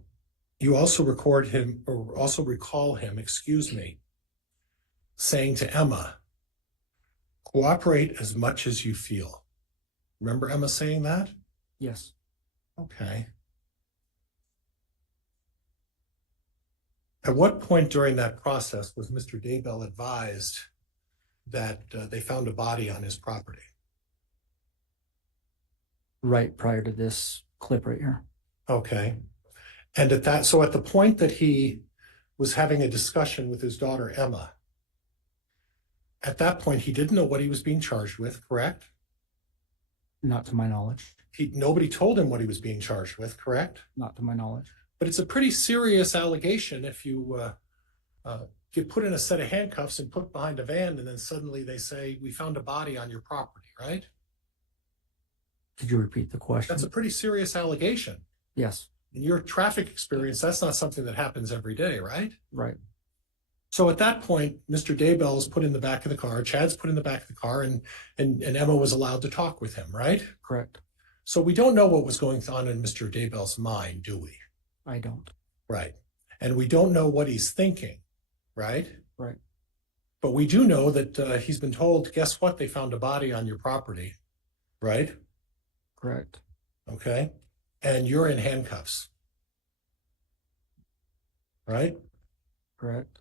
you also record him, or also recall him, saying to Emma, cooperate as much as you feel. Remember Emma saying that? Yes. Okay. At what point during that process was Mr. Daybell advised that they found a body on his property? Right prior to this clip right here. Okay. And at the point that he was having a discussion with his daughter, Emma, at that point, he didn't know what he was being charged with, correct? Not to my knowledge. Nobody told him what he was being charged with, correct? Not to my knowledge. But it's a pretty serious allegation if you get put in a set of handcuffs and put behind a van, and then suddenly they say, we found a body on your property, right? Could you repeat the question? That's a pretty serious allegation. Yes. In your traffic experience, that's not something that happens every day, right? Right. So at that point, Mr. Daybell is put in the back of the car, Chad's put in the back of the car, and Emma was allowed to talk with him, right? Correct. So we don't know what was going on in Mr. Daybell's mind, do we? I don't. Right. And we don't know what he's thinking, right? Right. But we do know that he's been told, guess what? They found a body on your property, right? Correct. Okay. And you're in handcuffs, right? Correct.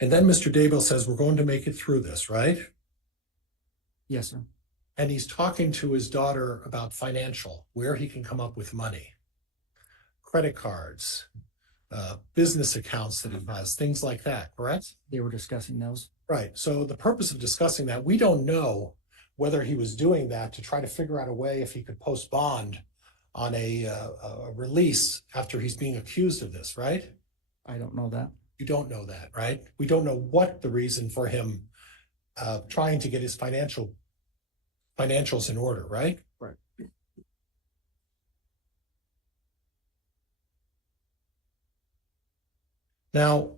And then Mr. Daybell says, we're going to make it through this, right? Yes, sir. And he's talking to his daughter about financial, where he can come up with money, credit cards, business accounts that he has, things like that, correct? They were discussing those. Right. So the purpose of discussing that, we don't know whether he was doing that to try to figure out a way if he could post bond on a release after he's being accused of this, right? I don't know that. You don't know that, right? We don't know what the reason for him trying to get his financials in order, right? Right. Now,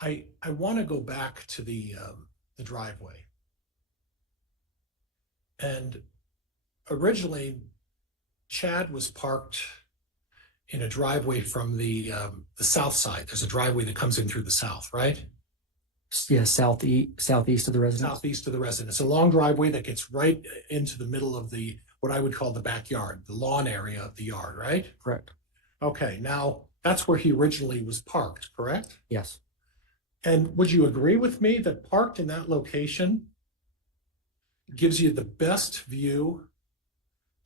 I want to go back to the driveway. And originally, Chad was parked in a driveway from the south side. There's a driveway that comes in through the south, right? Yeah, southeast of the residence. Southeast of the residence. A long driveway that gets right into the middle of what I would call the backyard, the lawn area of the yard, right? Correct. Okay, now that's where he originally was parked, correct? Yes. And would you agree with me that parked in that location gives you the best view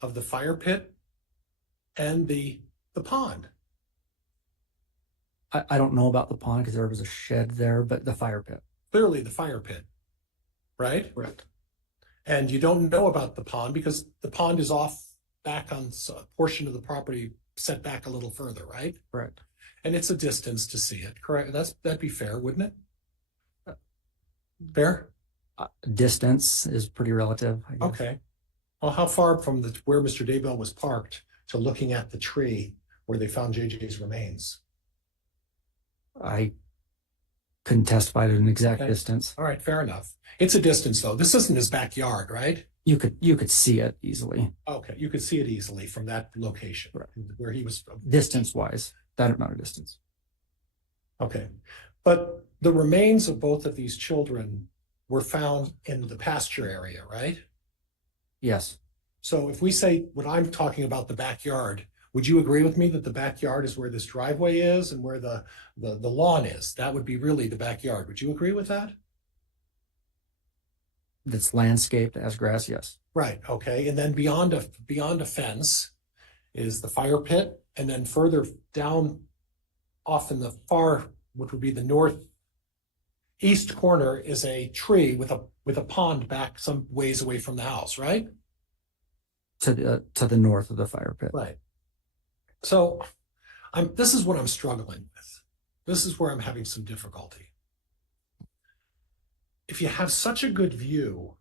of the fire pit and the pond? I don't know about the pond because there was a shed there, but the fire pit. Clearly the fire pit, right? Correct. And you don't know about the pond because the pond is off back on a portion of the property set back a little further, right? Correct. And it's a distance to see it, correct? That'd be fair, wouldn't it? Fair? Distance is pretty relative, I guess. Okay. Well, how far from where Mr. Daybell was parked to looking at the tree where they found JJ's remains? I couldn't testify to an exact distance. All right, fair enough. It's a distance though. This isn't his backyard, right? You could see it easily. Okay, you could see it easily from that location, right, where he was. Distance wise, that amount of distance. Okay, but the remains of both of these children were found in the pasture area, right? Yes. So if we say what I'm talking about, the backyard, would you agree with me that the backyard is where this driveway is and where the lawn is? That would be really the backyard. Would you agree with that? That's landscaped as grass, yes. Right. Okay. And then beyond a fence is the fire pit, and then further down off in the far, which would be the northeast corner, is a tree with a pond back some ways away from the house, right? To the north of the fire pit. Right. So this is what I'm struggling with. This is where I'm having some difficulty. If you have such a good view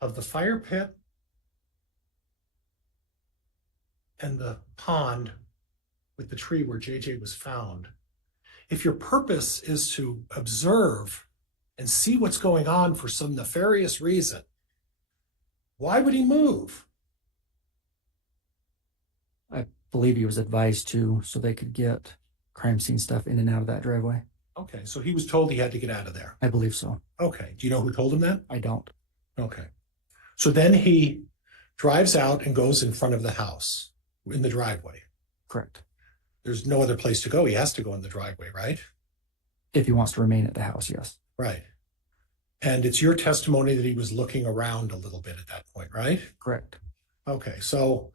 of the fire pit and the pond with the tree where JJ was found, if your purpose is to observe and see what's going on for some nefarious reason, why would he move? I believe he was advised to, so they could get crime scene stuff in and out of that driveway. Okay, so he was told he had to get out of there. I believe so. Okay, do you know who told him that? I don't. Okay, so then he drives out and goes in front of the house in the driveway. Correct. There's no other place to go. He has to go in the driveway, right? If he wants to remain at the house, yes. Right. And it's your testimony that he was looking around a little bit at that point, right? Correct. Okay, so,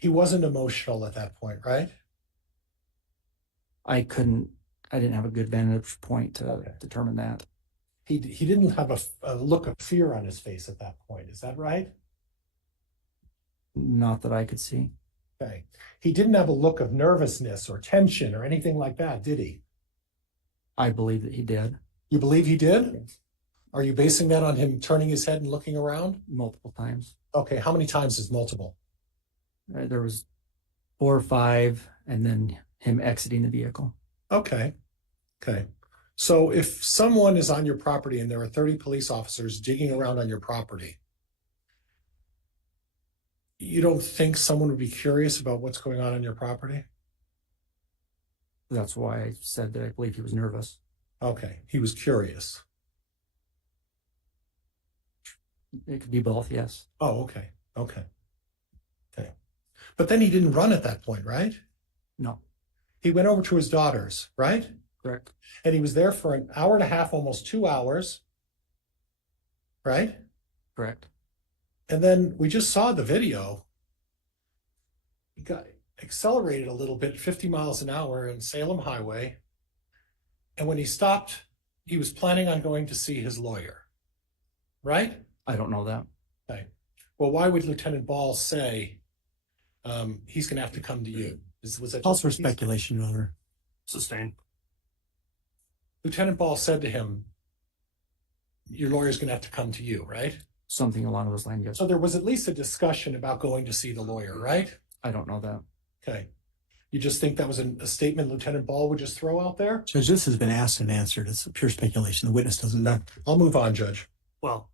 he wasn't emotional at that point, right? I didn't have a good vantage point to determine that. He didn't have a look of fear on his face at that point. Is that right? Not that I could see. Okay. He didn't have a look of nervousness or tension or anything like that, did he? I believe that he did. You believe he did? Yes. Are you basing that on him turning his head and looking around? Multiple times. Okay. How many times is multiple? There was 4 or 5, and then him exiting the vehicle. Okay. Okay. So if someone is on your property and there are 30 police officers digging around on your property, you don't think someone would be curious about what's going on your property? That's why I said that I believe he was nervous. Okay. He was curious. It could be both, yes. Oh, okay. Okay. Okay. But then he didn't run at that point, right? No. He went over to his daughter's, right? Correct. And he was there for an hour and a half, almost 2 hours, right? Correct. And then we just saw the video. He got accelerated a little bit, 50 miles an hour in Salem Highway. And when he stopped, he was planning on going to see his lawyer, right? I don't know that. Okay. Well, why would Lieutenant Ball say he's going to have to come to you? Was that Also speculation, Your Honor. Sustained. Lieutenant Ball said to him, your lawyer's going to have to come to you, right? Something along those lines, yes. So there was at least a discussion about going to see the lawyer, right? I don't know that. Okay. You just think that was a statement Lieutenant Ball would just throw out there? Judge, this has been asked and answered. It's pure speculation. The witness doesn't know. I'll move on, Judge. Well,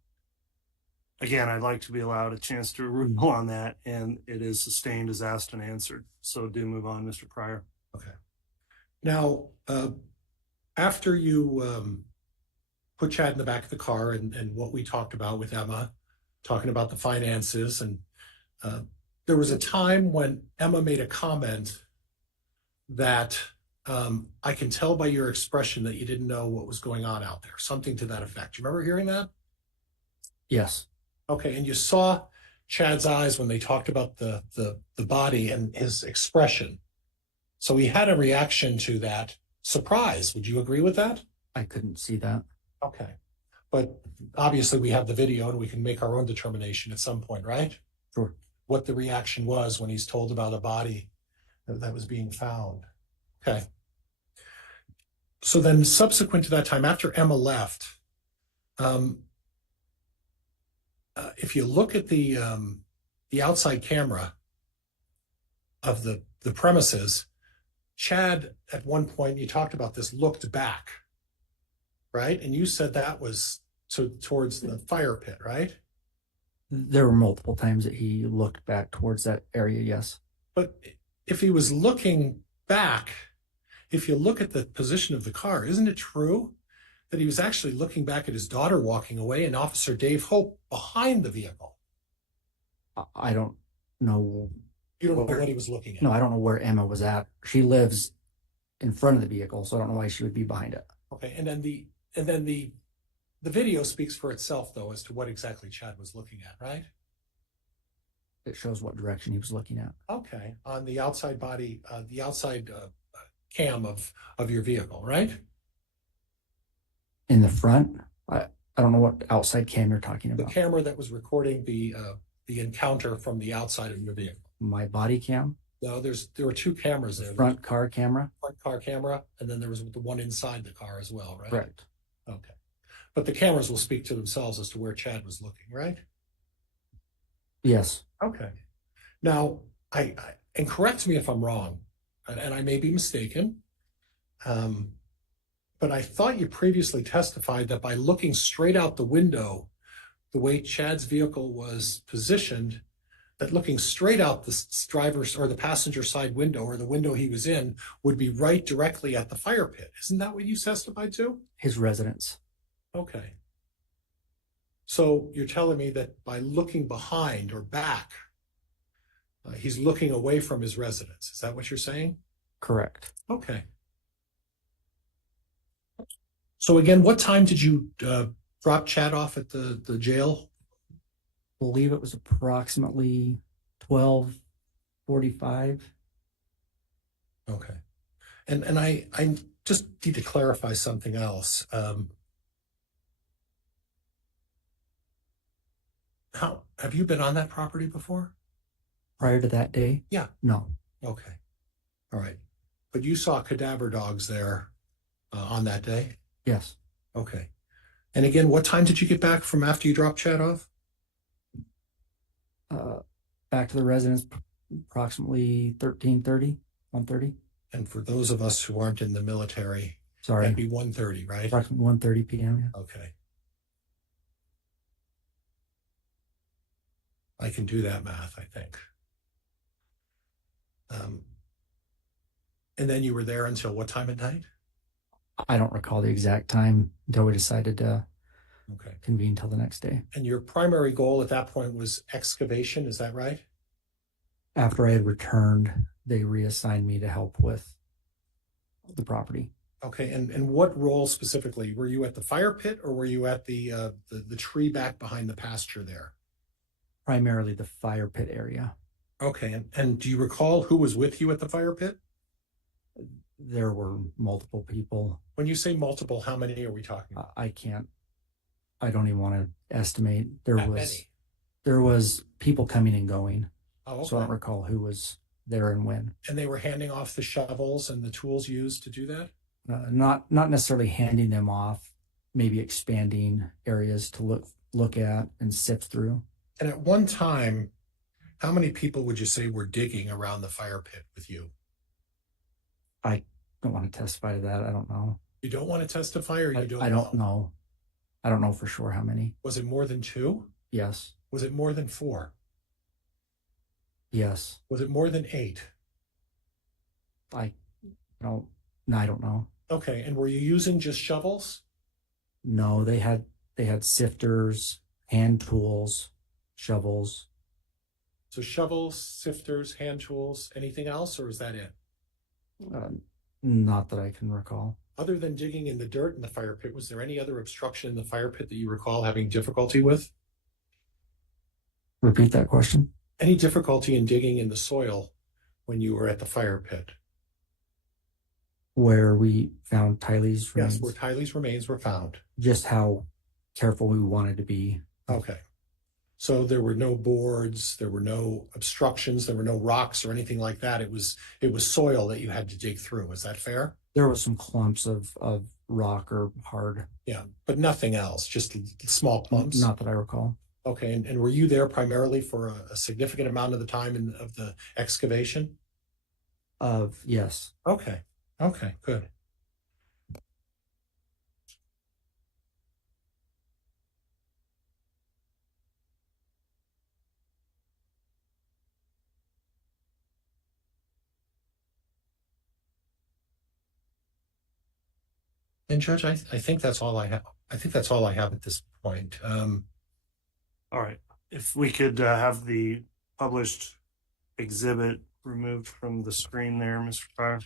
again, I'd like to be allowed a chance to rule on that, and it is sustained as asked and answered. So do move on, Mr. Pryor. Okay. Now, after you put Chad in the back of the car and what we talked about with Emma, talking about the finances, and there was a time when Emma made a comment that I can tell by your expression that you didn't know what was going on out there, something to that effect. You remember hearing that? Yes. Okay, and you saw Chad's eyes when they talked about the body and his expression. So he had a reaction to that surprise. Would you agree with that? I couldn't see that. Okay. But obviously we have the video and we can make our own determination at some point, right? Sure. What the reaction was when he's told about a body that was being found. Okay. So then subsequent to that time, after Emma left, if you look at the outside camera of the premises, Chad, at one point, you talked about this, looked back, right? And you said that was towards the fire pit, right? There were multiple times that he looked back towards that area, yes. But if he was looking back, if you look at the position of the car, isn't it true that he was actually looking back at his daughter walking away and Officer Dave Hope behind the vehicle? I don't know. You don't know what he was looking at? No, I don't know where Emma was at. She lives in front of the vehicle, so I don't know why she would be behind it. Okay, and then the video speaks for itself, though, as to what exactly Chad was looking at, right? It shows what direction he was looking at. Okay, on the outside body, the outside cam of your vehicle, right? In the front? I don't know what outside cam you're talking The about. camera that was recording the encounter from the outside of your vehicle. My body cam? No, there were two cameras there. Front car camera? Front car camera, and then there was the one inside the car as well, right? Correct. Okay. But the cameras will speak to themselves as to where Chad was looking, right? Yes. Okay. Now, and correct me if I'm wrong, and I may be mistaken, but I thought you previously testified that by looking straight out the window, the way Chad's vehicle was positioned, that looking straight out the driver's or the passenger side window or the window he was in would be right directly at the fire pit. Isn't that what you testified to? His residence. Okay. So you're telling me that by looking behind or back, he's looking away from his residence. Is that what you're saying? Correct. Okay. So again, what time did you drop Chad off at the jail? I believe it was approximately 12:45. Okay. And I just need to clarify something else. How have you been on that property before? Prior to that day? Yeah. No. Okay. All right. But you saw cadaver dogs there on that day? Yes. Okay. And again, what time did you get back from after you dropped Chad off? Back to the residence approximately 13:30, 1:30. And for those of us who aren't in the military, Sorry. that'd be 1:30, right? Approximately 1:30 p.m. Yeah. Okay. I can do that math, I think. And then you were there until what time at night? I don't recall the exact time until we decided to Okay. convene till the next day. And your primary goal at that point was excavation, is that right? After I had returned, they reassigned me to help with the property. Okay, and what role specifically? Were you at the fire pit or were you at the tree back behind the pasture there? Primarily the fire pit area. Okay, and do you recall who was with you at the fire pit? There were multiple people. When you say multiple, how many are we talking about? I don't even want to estimate. Not many. There was people coming and going. Oh, okay. So I don't recall who was there and when. And they were handing off the shovels and the tools used to do that? Not necessarily handing them off, maybe expanding areas to look at and sift through. And at one time, how many people would you say were digging around the fire pit with you? I don't want to testify to that. I don't know. You don't want to testify, or you don't know? I don't know. I don't know for sure how many. Was it more than 2? Yes. Was it more than 4? Yes. Was it more than 8? I don't know. Okay, and were you using just shovels? No, they had sifters, hand tools, shovels. So shovels, sifters, hand tools, anything else, or is that it? Not that I can recall. Other than digging in the dirt in the fire pit, was there any other obstruction in the fire pit that you recall having difficulty with? Repeat that question. Any difficulty in digging in the soil when you were at the fire pit? Where we found Tylee's remains. Yes, where Tylee's remains were found. Just how careful we wanted to be. Okay. So there were no boards, there were no obstructions, there were no rocks or anything like that. It was soil that you had to dig through. Is that fair? There was some clumps of rock or hard. Yeah, but nothing else, just small clumps? Not that I recall. Okay, and were you there primarily for a significant amount of the time of the excavation? Yes. Okay, good. And Judge, I think that's all I have. I think that's all I have at this point. All right. If we could have the published exhibit removed from the screen there, Mr. Pryor.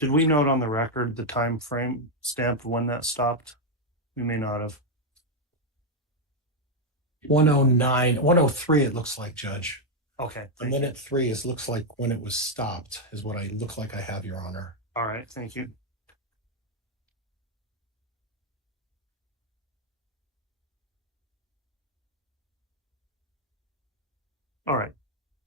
Did we note on the record the time frame stamp when that stopped? We may not have. 109, 103, it looks like, Judge. Okay. A minute 3 looks like when it was stopped, is what I look like I have, Your Honor. All right, thank you. All right.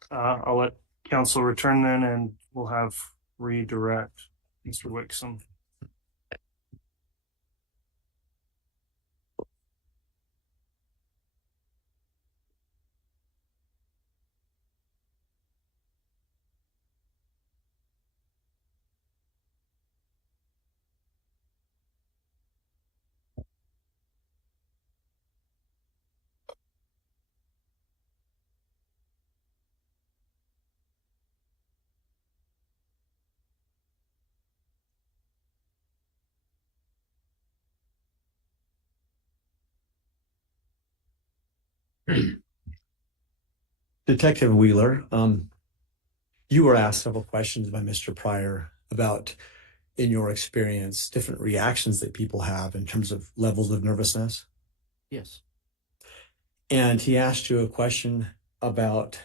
I'll let counsel return then, and we'll have redirect Mr. Wixom. Detective Wheeler, you were asked several questions by Mr. Pryor about, in your experience, different reactions that people have in terms of levels of nervousness. Yes. And he asked you a question about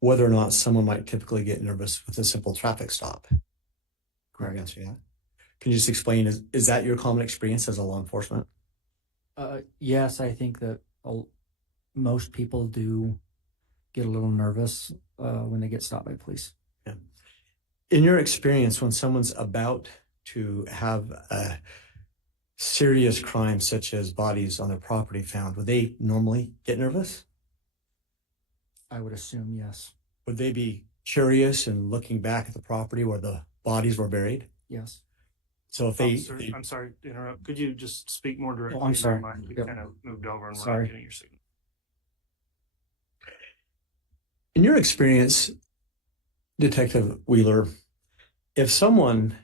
whether or not someone might typically get nervous with a simple traffic stop. Correct answer, yeah. Can you just explain, is that your common experience as a law enforcement? Yes, I think that most people do get a little nervous when they get stopped by police. Yeah. In your experience, when someone's about to have a serious crime such as bodies on their property found, would they normally get nervous? I would assume yes. Would they be curious and looking back at the property where the bodies were buried? Yes. So if Officer, I'm sorry to interrupt. Could you just speak more directly? I'm sorry. You Yep. kind of moved over and we're Sorry. not getting your signal. In your experience, Detective Wheeler, if someone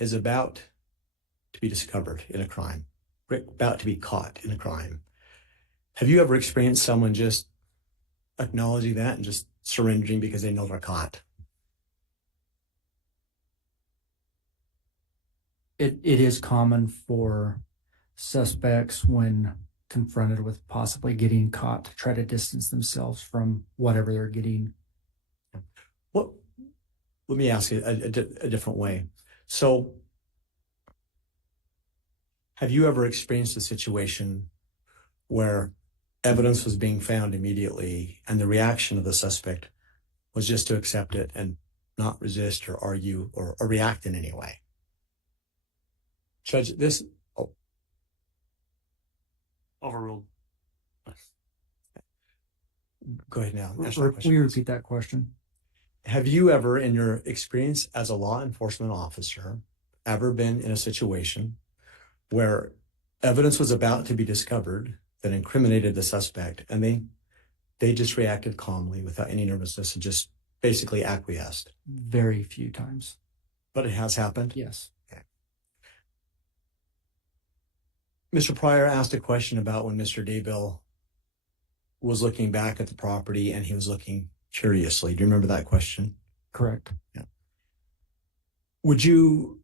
is about to be discovered in a crime, about to be caught in a crime, have you ever experienced someone just acknowledging that and just surrendering because they know they're caught? It is common for suspects when confronted with possibly getting caught to try to distance themselves from whatever they're getting. Well, let me ask you a different way. So have you ever experienced a situation where evidence was being found immediately and the reaction of the suspect was just to accept it and not resist or argue or react in any way? Judge, this... Oh. Overruled. Go ahead now. Will you repeat that question? Have you ever, in your experience as a law enforcement officer, ever been in a situation where evidence was about to be discovered that incriminated the suspect and they just reacted calmly without any nervousness and just basically acquiesced? Very few times. But it has happened? Yes. Okay. Mr. Pryor asked a question about when Mr. Daybell was looking back at the property and he was looking curiously. Do you remember that question? Correct. Yeah. Would you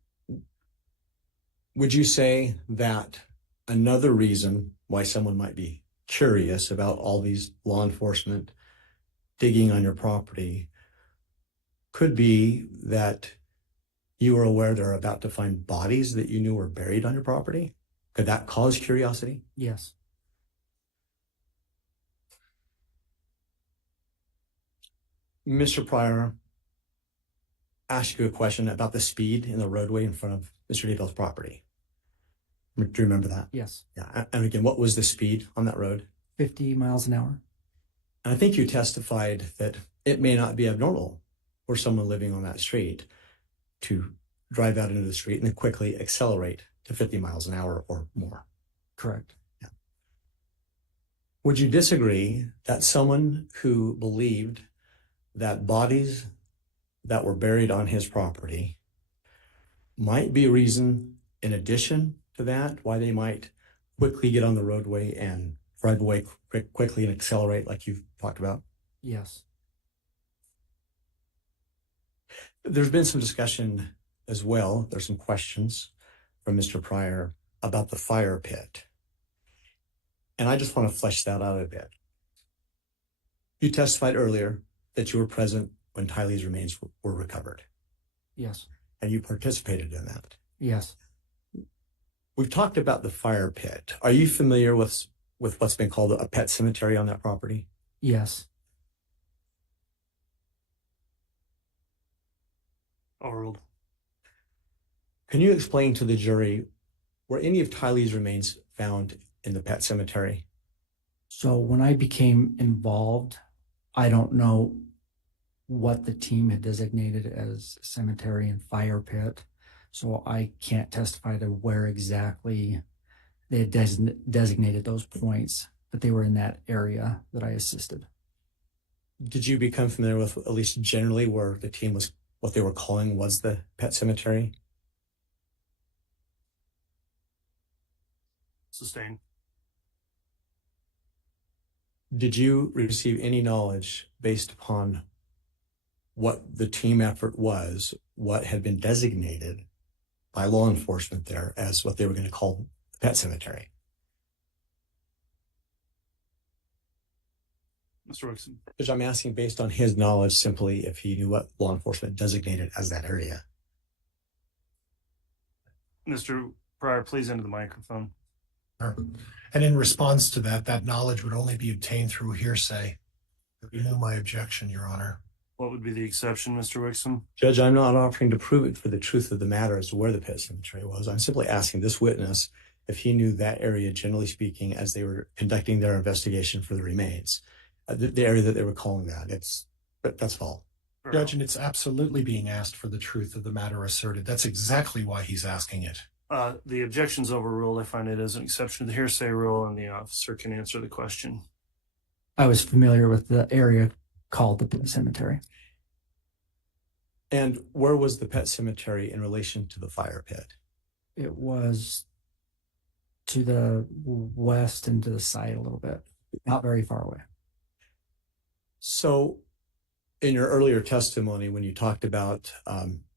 say that another reason why someone might be curious about all these law enforcement digging on your property could be that you were aware they're about to find bodies that you knew were buried on your property? Could that cause curiosity? Yes. Mr. Pryor asked you a question about the speed in the roadway in front of Mr. Daybell's property. Do you remember that? Yes. Yeah. And again, what was the speed on that road? 50 miles an hour. And I think you testified that it may not be abnormal for someone living on that street to drive out into the street and then quickly accelerate to 50 miles an hour or more. Correct. Yeah. Would you disagree that someone who believed that bodies that were buried on his property might be a reason, in addition to that, why they might quickly get on the roadway and drive away quickly and accelerate like you've talked about? Yes. There's been some discussion as well. There's some questions from Mr. Pryor about the fire pit. And I just want to flesh that out a bit. You testified earlier that you were present when Tylee's remains were recovered. Yes. And you participated in that. Yes. We've talked about the fire pit. Are you familiar with what's been called a pet cemetery on that property? Yes. Overruled. Can you explain to the jury, were any of Tylee's remains found in the pet cemetery? So when I became involved, I don't know what the team had designated as cemetery and fire pit. So I can't testify to where exactly they had designated those points, but they were in that area that I assisted. Did you become familiar with, at least generally, where the team was, what they were calling was the pet cemetery? Sustained. Did you receive any knowledge based upon what the team effort was, what had been designated by law enforcement there as what they were going to call the pet cemetery? Mr. Wilson. Which I'm asking based on his knowledge, simply if he knew what law enforcement designated as that area. Mr. Pryor, please into the microphone. And in response to that, that knowledge would only be obtained through hearsay. You know my objection, Your Honor. What would be the exception, Mr. Wixom? Judge, I'm not offering to prove it for the truth of the matter as to where the pet cemetery was. I'm simply asking this witness if he knew that area, generally speaking, as they were conducting their investigation for the remains, the area that they were calling that. That's all. Judge, and it's absolutely being asked for the truth of the matter asserted. That's exactly why he's asking it. The objection's overruled. I find it as an exception to the hearsay rule, and the officer can answer the question. I was familiar with the area called the pet cemetery. And where was the pet cemetery in relation to the fire pit? It was to the west and to the side a little bit, not very far away. So in your earlier testimony, when you talked about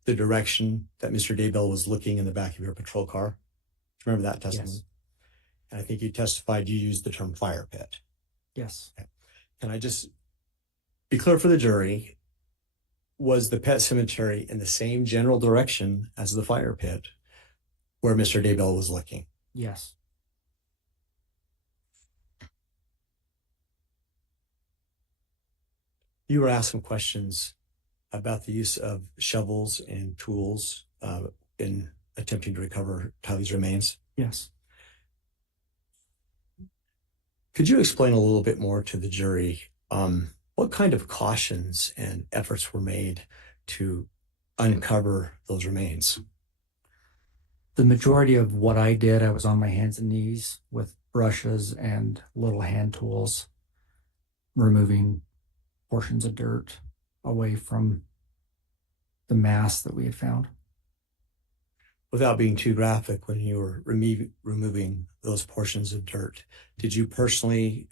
the direction that Mr. Daybell was looking in the back of your patrol car, remember that testimony? Yes. And I think you testified you used the term fire pit. Yes. Okay. Can I just be clear for the jury? Was the pet cemetery in the same general direction as the fire pit where Mr. Daybell was looking? Yes. You were asked some questions about the use of shovels and tools in attempting to recover Tylee's remains. Yes. Could you explain a little bit more to the jury what kind of cautions and efforts were made to uncover those remains? The majority of what I did, I was on my hands and knees with brushes and little hand tools, removing portions of dirt away from the mass that we had found. Without being too graphic, when you were removing those portions of dirt, did you personally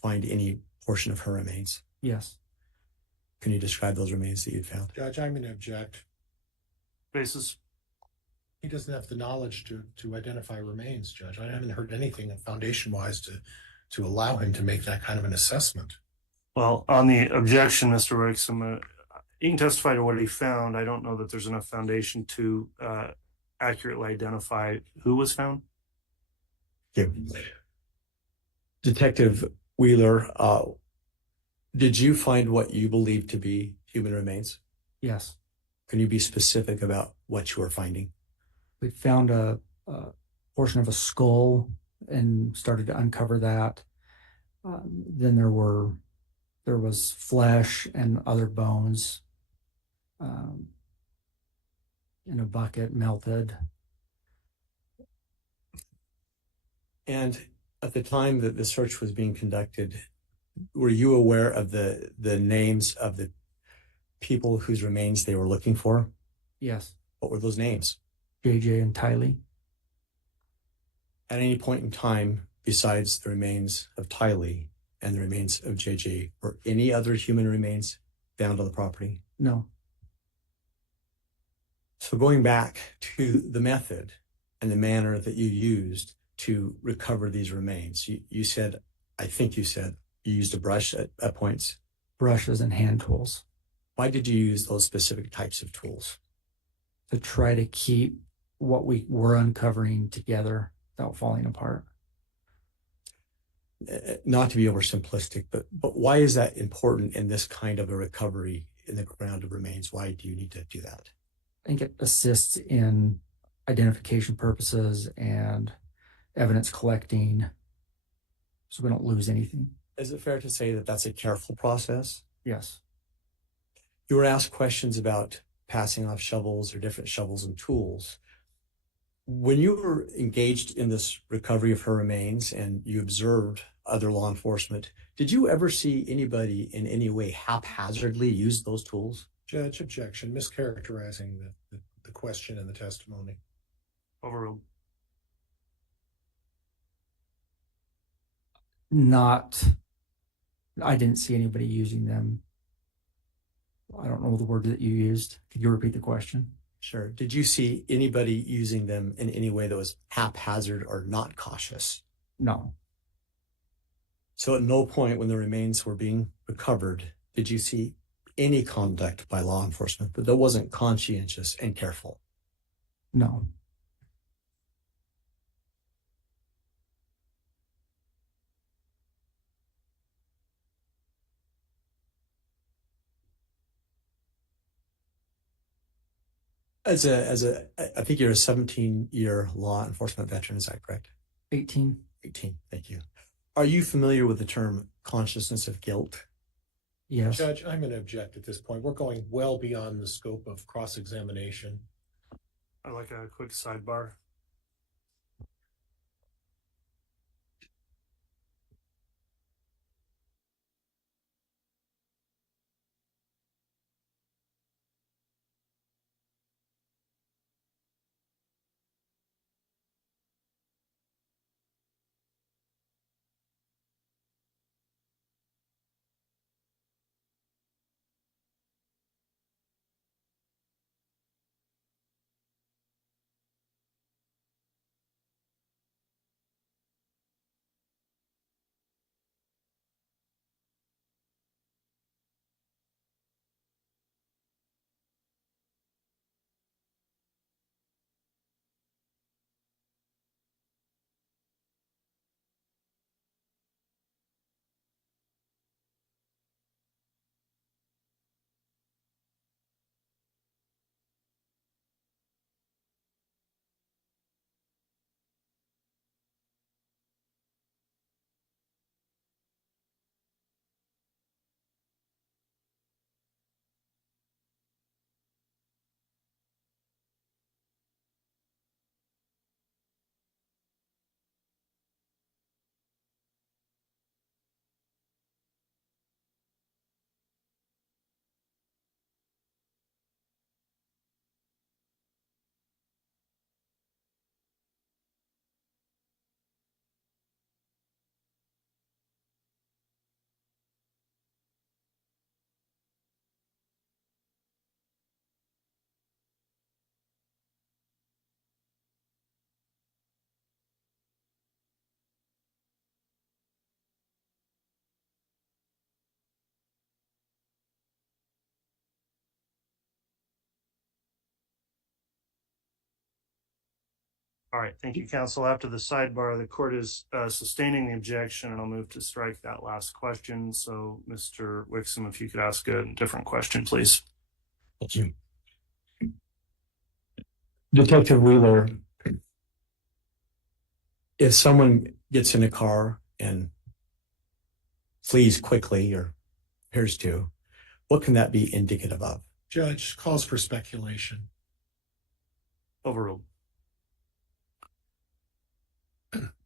find any portion of her remains? Yes. Can you describe those remains that you found? Judge, I'm going to object. Basis. He doesn't have the knowledge to identify remains, Judge. I haven't heard anything foundation-wise to allow him to make that kind of an assessment. Well, on the objection, Mr. Wixom, he can testify to what he found. I don't know that there's enough foundation to accurately identify who was found. Yeah. Detective Wheeler, did you find what you believe to be human remains? Yes. Can you be specific about what you are finding? We found a portion of a skull and started to uncover that. Then there was flesh and other bones in a bucket, melted. And at the time that the search was being conducted, were you aware of the names of the people whose remains they were looking for? Yes. What were those names? JJ and Tylee. At any point in time, besides the remains of Tylee and the remains of JJ, were any other human remains found on the property? No. So going back to the method and the manner that you used to recover these remains, you said, I think you said, you used a brush at points? Brushes and hand tools. Why did you use those specific types of tools? To try to keep what we were uncovering together without falling apart. Not to be oversimplistic, but why is that important in this kind of a recovery in the ground of remains? Why do you need to do that? I think it assists in identification purposes and evidence collecting so we don't lose anything. Is it fair to say that that's a careful process? Yes. You were asked questions about passing off shovels or different shovels and tools. When you were engaged in this recovery of her remains and you observed other law enforcement, did you ever see anybody in any way haphazardly use those tools? Judge, objection, mischaracterizing the question and the testimony. Overruled. I didn't see anybody using them. I don't know the word that you used. Could you repeat the question? Sure. Did you see anybody using them in any way that was haphazard or not cautious? No. So at no point when the remains were being recovered, did you see any conduct by law enforcement that wasn't conscientious and careful? No. I think you're a 17-year law enforcement veteran, is that correct? 18. 18, thank you. Are you familiar with the term consciousness of guilt? Yes. Judge, I'm going to object at this point. We're going well beyond the scope of cross-examination. I'd like a quick sidebar. All right, thank you, counsel. After the sidebar, the court is sustaining the objection, and I'll move to strike that last question. So, Mr. Wixom, if you could ask a different question, please. Thank you. Detective Wheeler. If someone gets in a car and flees quickly or appears to, what can that be indicative of? Judge, calls for speculation. Overruled.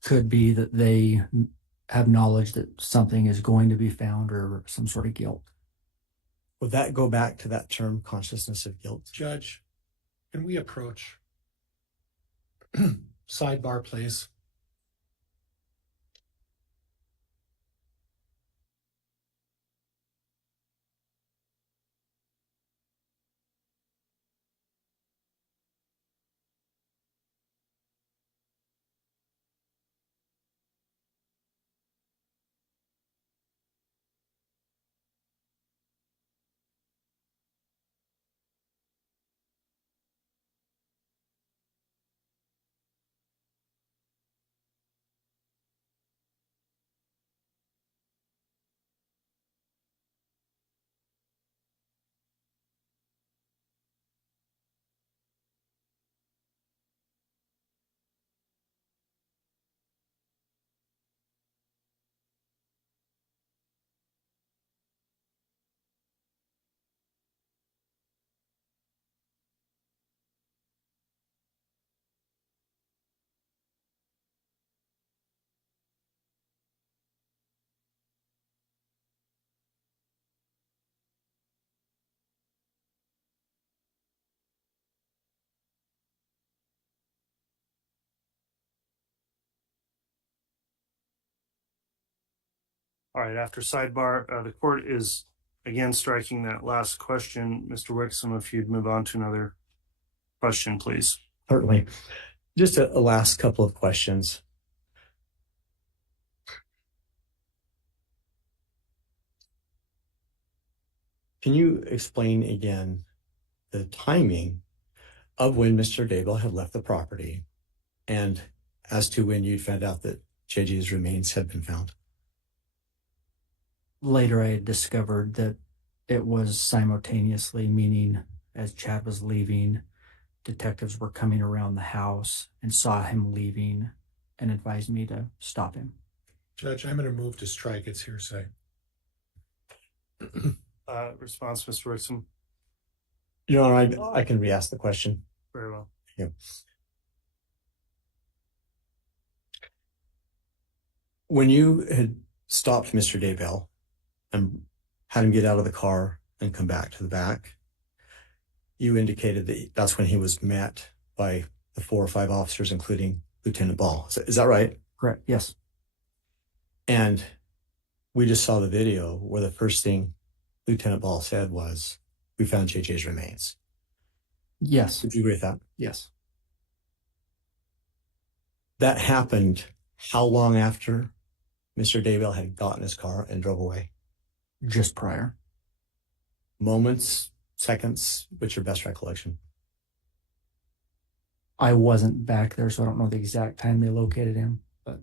Could be that they have knowledge that something is going to be found or some sort of guilt. Would that go back to that term, consciousness of guilt? Judge, can we approach? Sidebar, please. All right, after sidebar, the court is again striking that last question. Mr. Wixom, if you'd move on to another question, please. Certainly. Just a last couple of questions. Can you explain again the timing of when Mr. Daybell had left the property and as to when you found out that JJ's remains had been found? Later, I had discovered that it was simultaneously, meaning as Chad was leaving, detectives were coming around the house and saw him leaving and advised me to stop him. Judge, I'm going to move to strike its hearsay. Response, Mr. Rickson. Your Honor, I can re-ask the question. Very well. Yeah. When you had stopped Mr. Daybell and had him get out of the car and come back to the back, you indicated that that's when he was met by the 4 or 5 officers, including Lieutenant Ball. Is that right? Correct. Yes. And we just saw the video where the first thing Lieutenant Ball said was, "We found JJ's remains." Yes. Would you agree with that? Yes. That happened how long after Mr. Daybell had gotten his car and drove away? Just prior. Moments, seconds, what's your best recollection? I wasn't back there, so I don't know the exact time they located him, but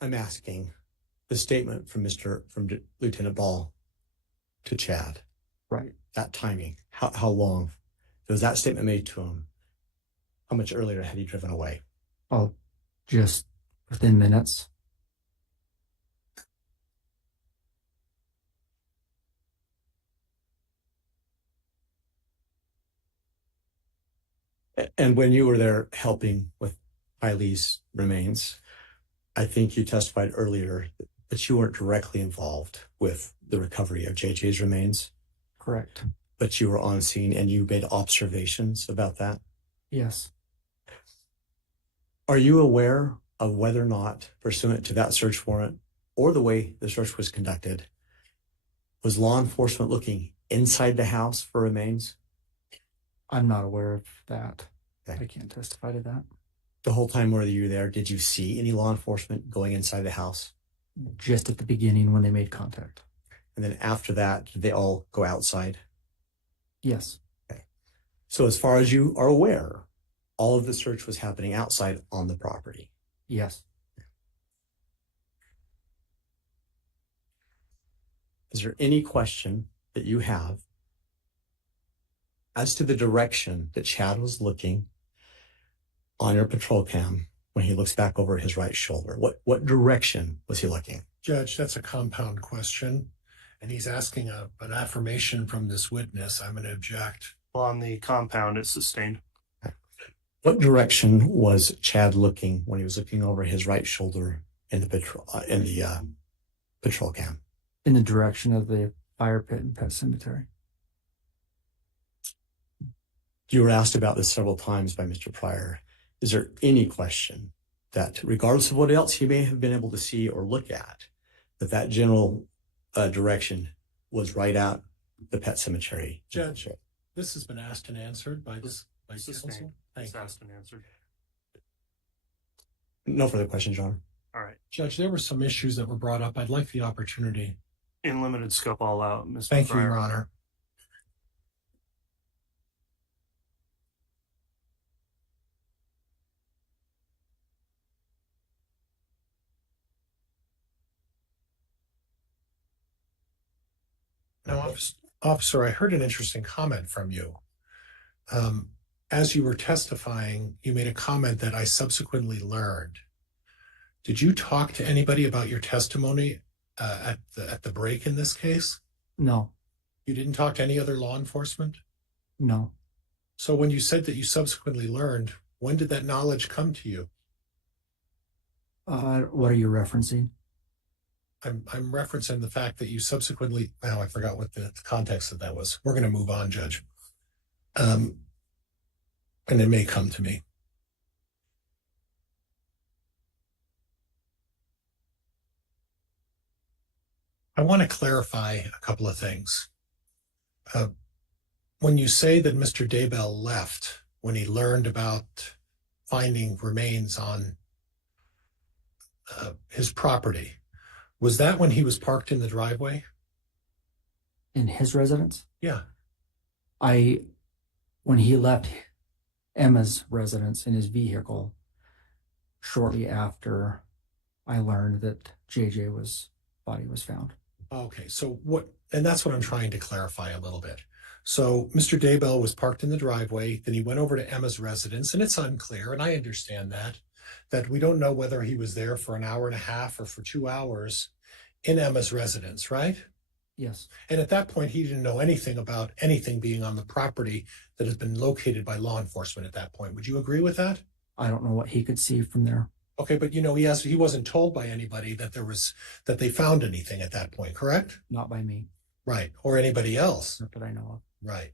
I'm asking the statement from Lieutenant Ball to Chad. Right. That timing, how long was that statement made to him? How much earlier had he driven away? Oh, just within minutes. And when you were there helping with Eileen's remains, I think you testified earlier that you weren't directly involved with the recovery of JJ's remains. Correct. But you were on scene and you made observations about that? Yes. Are you aware of whether or not, pursuant to that search warrant or the way the search was conducted, was law enforcement looking inside the house for remains? I'm not aware of that. Okay. I can't testify to that. The whole time where you were there, did you see any law enforcement going inside the house? Just at the beginning when they made contact. And then after that, did they all go outside? Yes. Okay. So as far as you are aware, all of the search was happening outside on the property? Yes. Is there any question that you have as to the direction that Chad was looking on your patrol cam when he looks back over his right shoulder? What direction was he looking? Judge, that's a compound question, and he's asking an affirmation from this witness. I'm going to object. Well, on the compound, it's sustained. What direction was Chad looking when he was looking over his right shoulder in the patrol cam? In the direction of the fire pit and pet cemetery. You were asked about this several times by Mr. Pryor. Is there any question that, regardless of what else he may have been able to see or look at, that general direction was right out the pet cemetery? Judge, this has been asked and answered by counsel. It's asked and answered. No further questions, Your Honor. All right. Judge, there were some issues that were brought up. I'd like the opportunity. In limited scope, all out, Mr. Thank you, Pryor. Your Honor. Now, officer, I heard an interesting comment from you. As you were testifying, you made a comment that I subsequently learned. Did you talk to anybody about your testimony at the break in this case? No. You didn't talk to any other law enforcement? No. So when you said that you subsequently learned, when did that knowledge come to you? What are you referencing? I'm referencing the fact that you subsequently, now I forgot what the context of that was. We're going to move on, Judge. And it may come to me. I want to clarify a couple of things. When you say that Mr. Daybell left when he learned about finding remains on his property, was that when he was parked in the driveway? In his residence? Yeah. When he left Emma's residence in his vehicle, shortly after I learned that JJ body was found. Okay, so and that's what I'm trying to clarify a little bit. So Mr. Daybell was parked in the driveway, then he went over to Emma's residence, and it's unclear, and I understand that we don't know whether he was there for an hour and a half or for 2 hours in Emma's residence, right? Yes. And at that point, he didn't know anything about anything being on the property that has been located by law enforcement at that point. Would you agree with that? I don't know what he could see from there. Okay, but he wasn't told by anybody that they found anything at that point, correct? Not by me. Right. Or anybody else. Not that I know of. Right.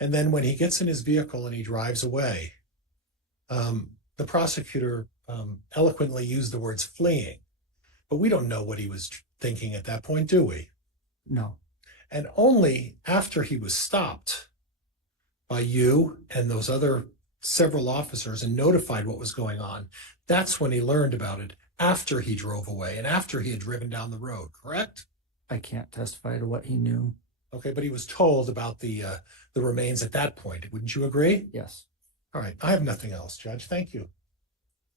And then when he gets in his vehicle and he drives away, the prosecutor eloquently used the words fleeing, but we don't know what he was thinking at that point, do we? No. And only after he was stopped by you and those other several officers and notified what was going on, that's when he learned about it, after he drove away and after he had driven down the road, correct? I can't testify to what he knew. Okay, but he was told about the remains at that point. Wouldn't you agree? Yes. All right. I have nothing else, Judge. Thank you.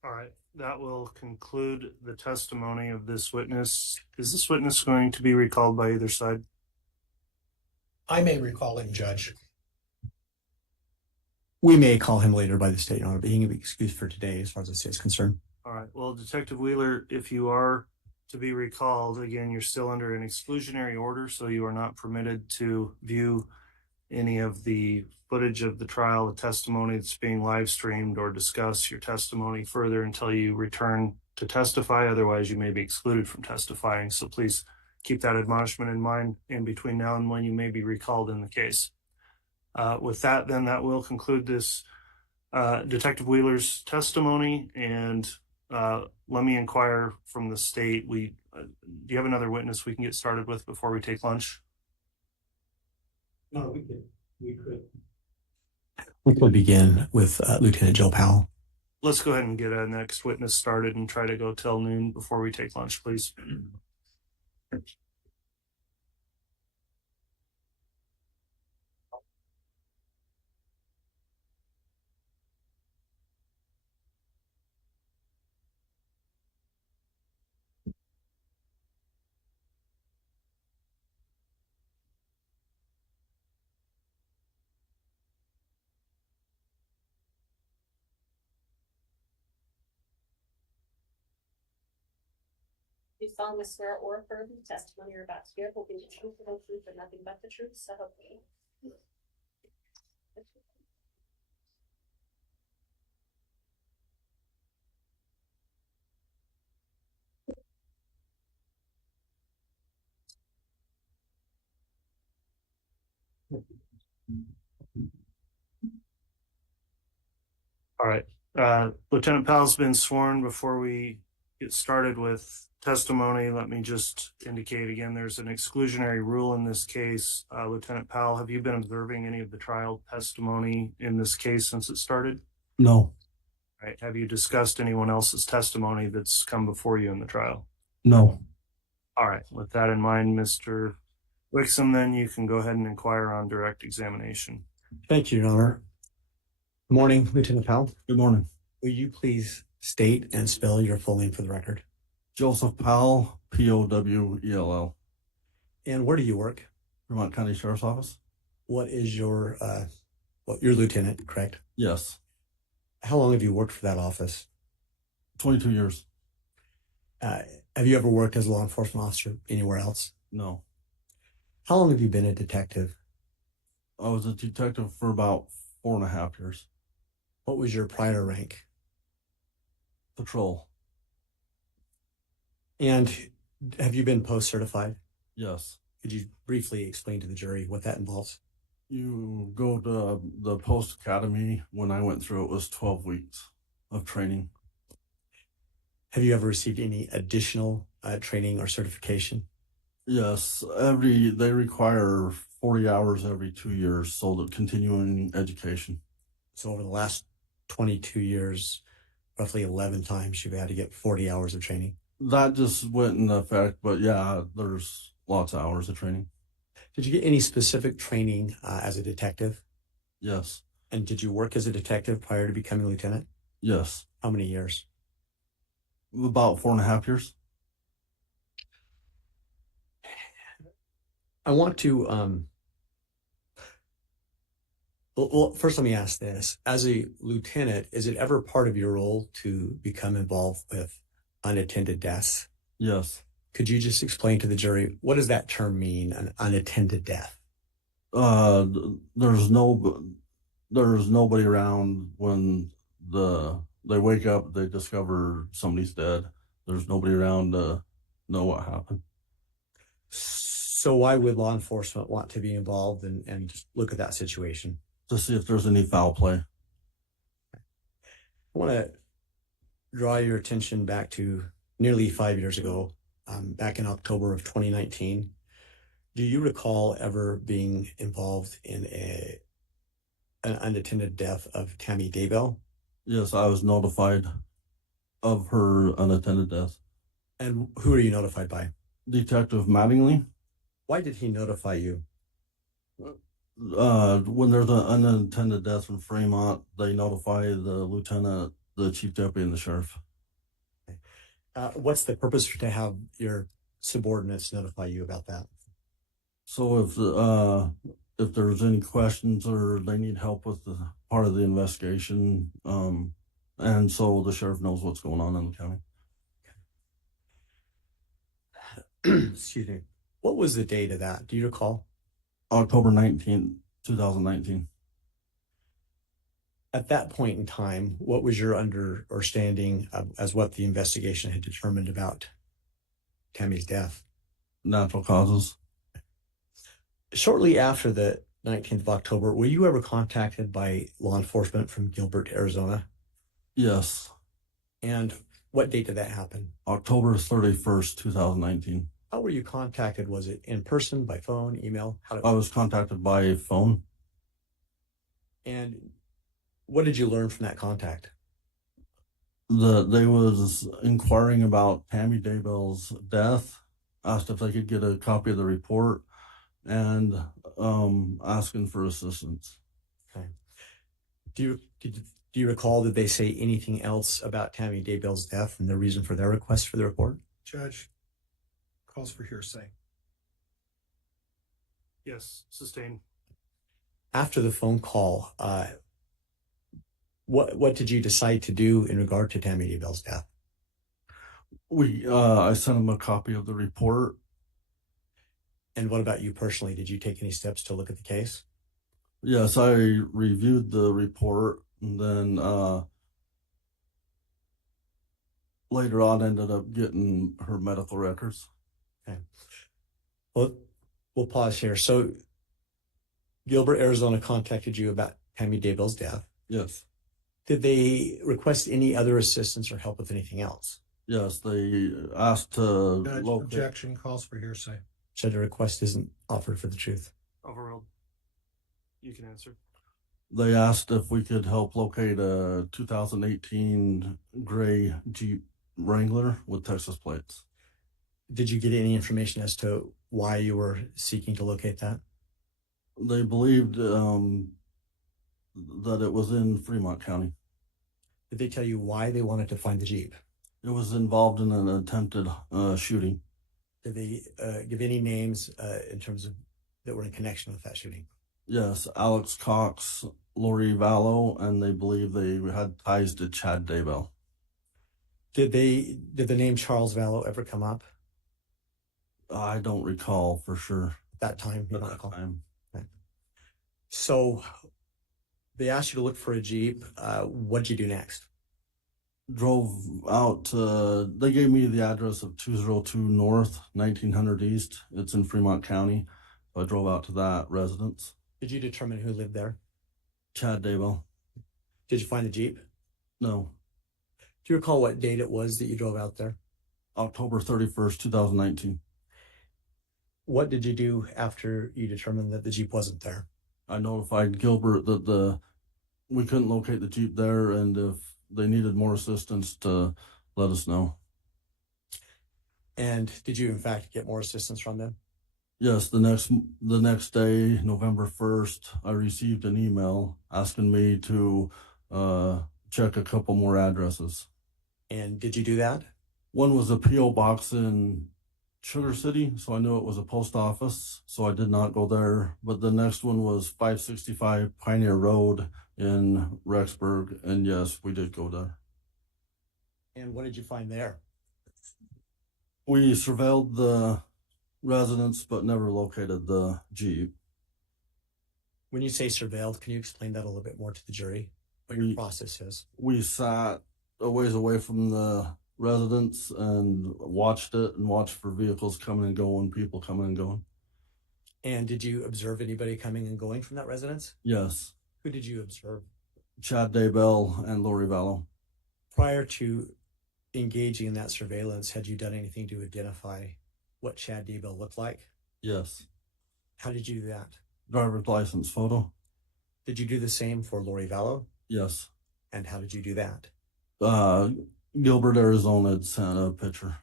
All right. That will conclude the testimony of this witness. Is this witness going to be recalled by either side? I may recall him, Judge. We may call him later by the state, Your Honor, but he can be excused for today as far as the state is concerned. All right. Well, Detective Wheeler, if you are to be recalled, again, you're still under an exclusionary order, so you are not permitted to view any of the footage of the trial, the testimony that's being live streamed, or discuss your testimony further until you return to testify. Otherwise, you may be excluded from testifying. So please keep that admonishment in mind in between now and when you may be recalled in the case. With that, then, that will conclude this Detective Wheeler's testimony. And let me inquire from the state. Do you have another witness we can get started with before we take lunch? No, we could. We will begin with Lieutenant Joe Powell. Let's go ahead and get a next witness started and try to go till noon before we take lunch, please. You solemnly swear or affirm the testimony you're about to give will be the truth, the whole truth, and nothing but the truth, so help you. All right. Lieutenant Powell's been sworn. Before we get started with testimony, let me just indicate again, there's an exclusionary rule in this case. Lieutenant Powell, have you been observing any of the trial testimony in this case since it started? No. All right. Have you discussed anyone else's testimony that's come before you in the trial? No. All right. With that in mind, Mr. Wixom, then you can go ahead and inquire on direct examination. Thank you, Your Honor. Good morning, Lieutenant Powell. Good morning. Will you please state and spell your full name for the record? Joseph Powell, Powell. And where do you work? Vermont County Sheriff's Office. What is your lieutenant, correct? Yes. How long have you worked for that office? 22 years. Have you ever worked as a law enforcement officer anywhere else? No. How long have you been a detective? I was a detective for about 4.5 years. What was your prior rank? Patrol. And have you been post-certified? Yes. Could you briefly explain to the jury what that involves? You go to the post academy. When I went through, it was 12 weeks of training. Have you ever received any additional training or certification? Yes. They require 40 hours every 2 years, so the continuing education. So over the last 22 years, roughly 11 times you've had to get 40 hours of training. That just went in effect, but yeah, there's lots of hours of training. Did you get any specific training as a detective? Yes. And did you work as a detective prior to becoming a lieutenant? Yes. How many years? About 4.5 years. I want to Well, first let me ask this. As a lieutenant, is it ever part of your role to become involved with unattended deaths? Yes. Could you just explain to the jury, what does that term mean, an unattended death? There's nobody around when they wake up, they discover somebody's dead. There's nobody around to know what happened. So why would law enforcement want to be involved and look at that situation? To see if there's any foul play. I want to draw your attention back to nearly 5 years ago, back in October of 2019. Do you recall ever being involved in an unattended death of Tammy Daybell? Yes, I was notified of her unattended death. And who are you notified by? Detective Mattingly. Why did he notify you? When there's an unattended death in Fremont, they notify the lieutenant, the chief deputy, and the sheriff. What's the purpose to have your subordinates notify you about that? So if there's any questions or they need help with the part of the investigation, and so the sheriff knows what's going on in the county. Excuse me. What was the date of that? Do you recall? October 19th, 2019. At that point in time, what was your understanding as what the investigation had determined about Tammy's death? Natural causes. Shortly after the 19th of October, were you ever contacted by law enforcement from Gilbert, Arizona? Yes. And what date did that happen? October 31st, 2019. How were you contacted? Was it in person, by phone, email? I was contacted by phone. And what did you learn from that contact? They was inquiring about Tammy Daybell's death, asked if they could get a copy of the report, and asking for assistance. Okay. Do you recall, did they say anything else about Tammy Daybell's death and the reason for their request for the report? Judge, calls for hearsay. Yes, sustained. After the phone call, what did you decide to do in regard to Tammy Daybell's death? I sent them a copy of the report. And what about you personally? Did you take any steps to look at the case? Yes, I reviewed the report, and then later on ended up getting her medical records. Okay. Well, we'll pause here. So Gilbert, Arizona contacted you about Tammy Daybell's death. Yes. Did they request any other assistance or help with anything else? Yes, they asked to Judge, locate. objection, calls for hearsay. Said the request isn't offered for the truth. Overruled. You can answer. They asked if we could help locate a 2018 gray Jeep Wrangler with Texas plates. Did you get any information as to why you were seeking to locate that? They believed that it was in Fremont County. Did they tell you why they wanted to find the Jeep? It was involved in an attempted shooting. Did they give any names in terms of that were in connection with that shooting? Yes, Alex Cox, Lori Vallow, and they believe they had ties to Chad Daybell. Did the name Charles Vallow ever come up? I don't recall for sure. That time, you don't recall? Time. Okay. So they asked you to look for a Jeep. What did you do next? Drove out to, they gave me the address of 202 North, 1900 East. It's in Fremont County. So I drove out to that residence. Did you determine who lived there? Chad Daybell. Did you find the Jeep? No. Do you recall what date it was that you drove out there? October 31st, 2019. What did you do after you determined that the Jeep wasn't there? I notified Gilbert that we couldn't locate the Jeep there, and if they needed more assistance to let us know. And did you in fact get more assistance from them? Yes, the next day, November 1st, I received an email asking me to check a couple more addresses. And did you do that? One was a P.O. box in Sugar City, so I knew it was a post office, so I did not go there. But the next one was 565 Pioneer Road in Rexburg, and yes, we did go there. And what did you find there? We surveilled the residence, but never located the Jeep. When you say surveilled, can you explain that a little bit more to the jury? What your process is? We sat a ways away from the residence and watched it and watched for vehicles coming and going, people coming and going. And did you observe anybody coming and going from that residence? Yes. Who did you observe? Chad Daybell and Lori Vallow. Prior to engaging in that surveillance, had you done anything to identify what Chad Daybell looked like? Yes. How did you do that? Driver's license photo. Did you do the same for Lori Vallow? Yes. And how did you do that? Gilbert, Arizona had sent a picture.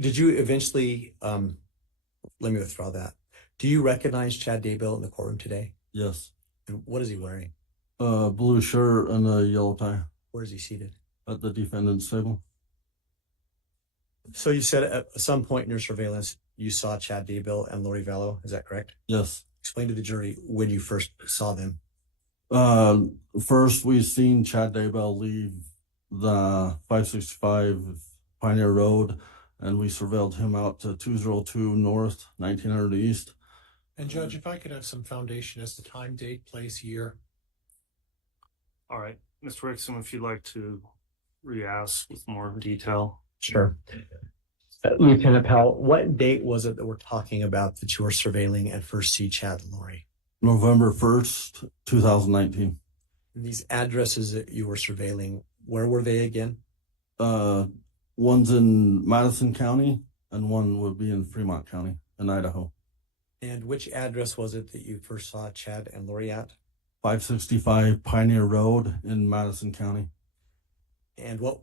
Did you eventually, let me withdraw that. Do you recognize Chad Daybell in the courtroom today? Yes. And what is he wearing? Blue shirt and a yellow tie. Where is he seated? At the defendant's table. So you said at some point in your surveillance, you saw Chad Daybell and Lori Vallow. Is that correct? Yes. Explain to the jury when you first saw them. First, we seen Chad Daybell leave the 565 Pioneer Road, and we surveilled him out to 202 North, 1900 East. And Judge, if I could have some foundation as to time, date, place, year. All right, Mr. Rickson, if you'd like to re-ask with more detail. Sure. Lieutenant Powell, what date was it that we're talking about that you were surveilling and first see Chad and Lori? November 1st, 2019. These addresses that you were surveilling, where were they again? One's in Madison County and one would be in Fremont County in Idaho. And which address was it that you first saw Chad and Lori at? 565 Pioneer Road in Madison County. And what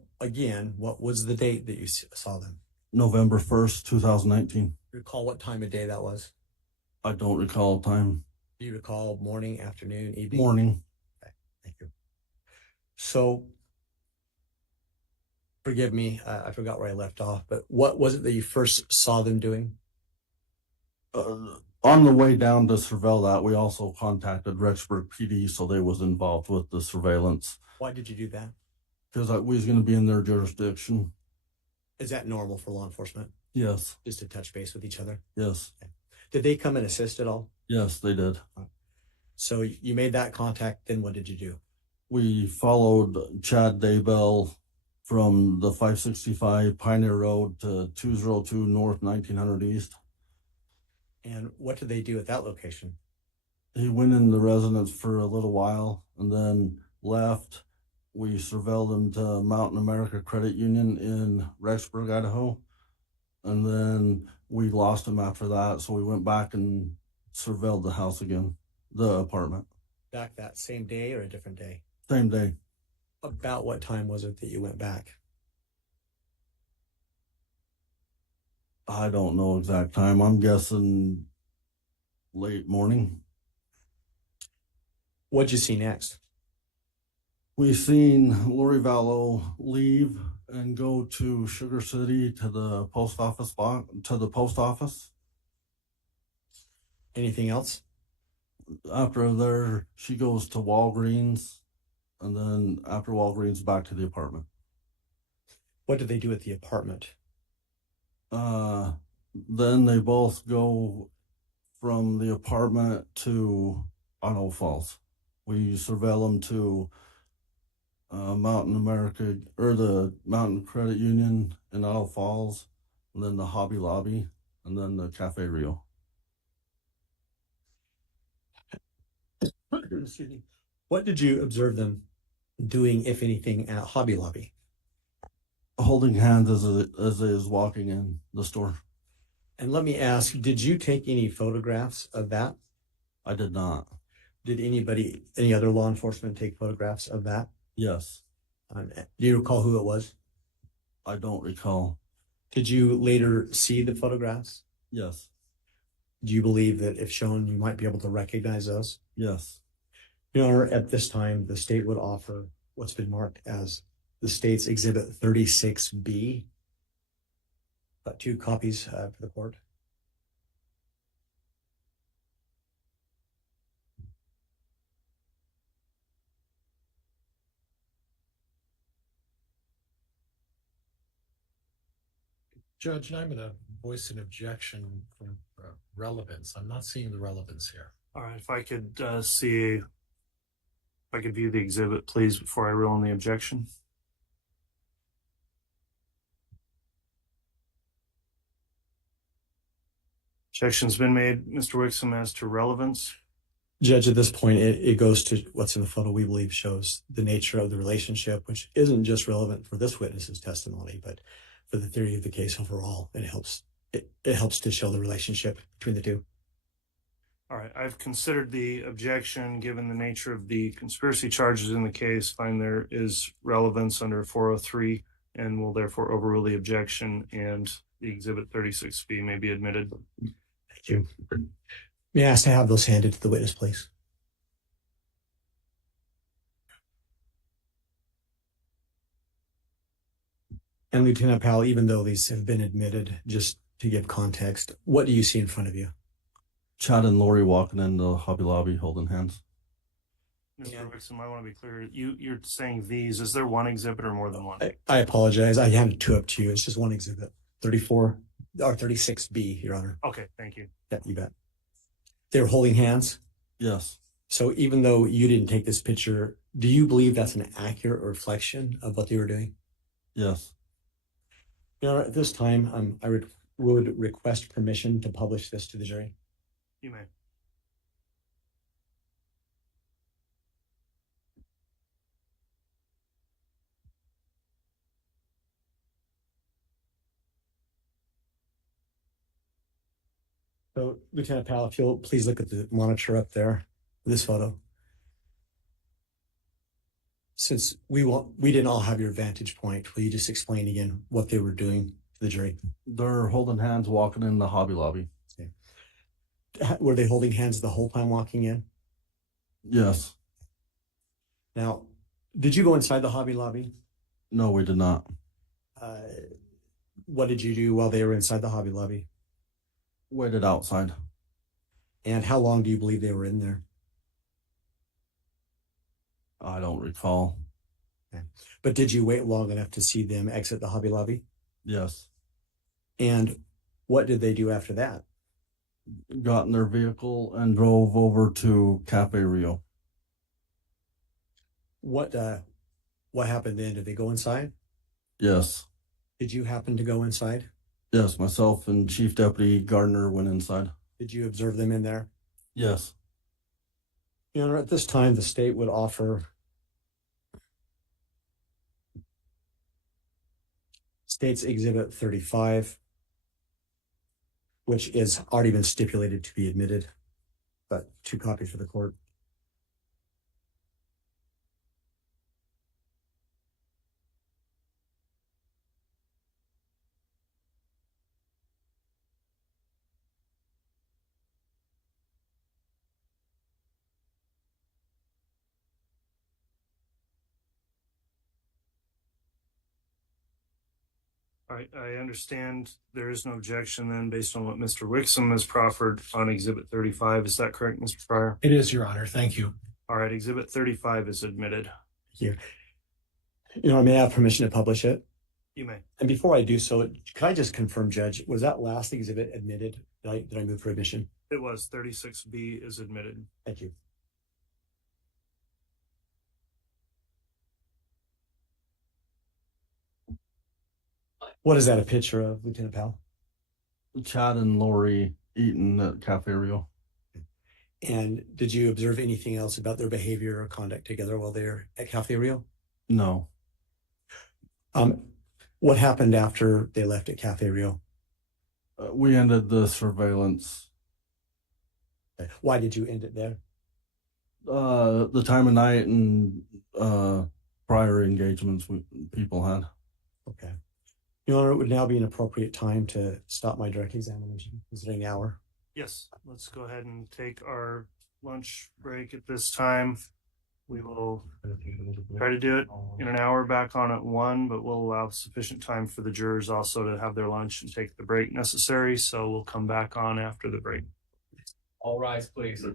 was the date that you saw them? November 1st, 2019. Recall what time of day that was? I don't recall time. Do you recall morning, afternoon, evening? Morning. Okay, thank you. So, forgive me, I forgot where I left off, but what was it that you first saw them doing? On the way down to surveil that, we also contacted Rexburg PD, so they was involved with the surveillance. Why did you do that? Because we was going to be in their jurisdiction. Is that normal for law enforcement? Yes. Just to touch base with each other? Yes. Okay. Did they come and assist at all? Yes, they did. So you made that contact, then what did you do? We followed Chad Daybell from the 565 Pioneer Road to 202 North, 1900 East. And what did they do at that location? He went in the residence for a little while and then left. We surveilled him to Mountain America Credit Union in Rexburg, Idaho. And then we lost him after that. So we went back and surveilled the house again, the apartment. Back that same day or a different day? Same day. About what time was it that you went back? I don't know exact time. I'm guessing late morning. What'd you see next? We seen Lori Vallow leave and go to Sugar City to the post office. Anything else? After there, she goes to Walgreens, and then after Walgreens, back to the apartment. What did they do at the apartment? Then they both go from the apartment to Idaho Falls. We surveil them to Mountain America, or the Mountain Credit Union in Idaho Falls, and then the Hobby Lobby, and then the Cafe Rio. Excuse me. What did you observe them doing, if anything, at Hobby Lobby? Holding hands as they is walking in the store. And let me ask, did you take any photographs of that? I did not. Did any other law enforcement take photographs of that? Yes. Do you recall who it was? I don't recall. Did you later see the photographs? Yes. Do you believe that if shown, you might be able to recognize those? Yes. Your Honor, at this time, the state would offer what's been marked as the state's Exhibit 36B. Got 2 copies for the court. Judge, I'm going to voice an objection for relevance. I'm not seeing the relevance here. All right, if I could view the exhibit, please, before I rule on the objection. Objection's been made, Mr. Wixom, as to relevance. Judge, at this point, it goes to what's in the photo we believe shows the nature of the relationship, which isn't just relevant for this witness's testimony, but for the theory of the case overall. It helps to show the relationship between the two. All right, I've considered the objection given the nature of the conspiracy charges in the case, find there is relevance under 403 and will therefore overrule the objection and the exhibit 36B may be admitted. Thank you. May I ask to have those handed to the witness, please? And Lieutenant Powell, even though these have been admitted, just to give context, what do you see in front of you? Chad and Lori walking in the Hobby Lobby holding hands. Mr. Wixom, I want to be clear. You're saying these. Is there one exhibit or more than one? I apologize. I handed 2 up to you. It's just one exhibit. 34 or 36B, Your Honor. Okay, thank you. Yeah, you bet. They were holding hands? Yes. So even though you didn't take this picture, do you believe that's an accurate reflection of what they were doing? Yes. Your Honor, at this time, I would request permission to publish this to the jury. You may. So, Lieutenant Powell, if you'll please look at the monitor up there, this photo. Since we didn't all have your vantage point, will you just explain again what they were doing to the jury? They're holding hands walking in the Hobby Lobby. Okay. Were they holding hands the whole time walking in? Yes. Now, did you go inside the Hobby Lobby? No, we did not. What did you do while they were inside the Hobby Lobby? Waited outside. And how long do you believe they were in there? I don't recall. Okay. But did you wait long enough to see them exit the Hobby Lobby? Yes. And what did they do after that? Got in their vehicle and drove over to Cafe Rio. What happened then? Did they go inside? Yes. Did you happen to go inside? Yes, myself and Chief Deputy Gardner went inside. Did you observe them in there? Yes. Your Honor, at this time, the state would offer State's Exhibit 35, which is already been stipulated to be admitted, but 2 copies for the court. I understand there is no objection then based on what Mr. Wixom has proffered on Exhibit 35. Is that correct, Mr. Pryor? It is, Your Honor. Thank you. All right, Exhibit 35 is admitted. Thank you. Your Honor, may I have permission to publish it? You may. And before I do so, can I just confirm, Judge, was that last exhibit admitted? Did I move for admission? It was. 36B is admitted. Thank you. What is that a picture of, Lieutenant Powell? Chad and Lori eating at Cafe Rio. And did you observe anything else about their behavior or conduct together while they're at Cafe Rio? No. What happened after they left at Cafe Rio? We ended the surveillance. Why did you end it there? The time of night and prior engagements people had. Okay. Your Honor, it would now be an appropriate time to stop my direct examination. Is it an hour? Yes, let's go ahead and take our lunch break at this time. We will try to do it in an hour, back on at 1, but we'll allow sufficient time for the jurors also to have their lunch and take the break necessary. So we'll come back on after the break. All rise, please.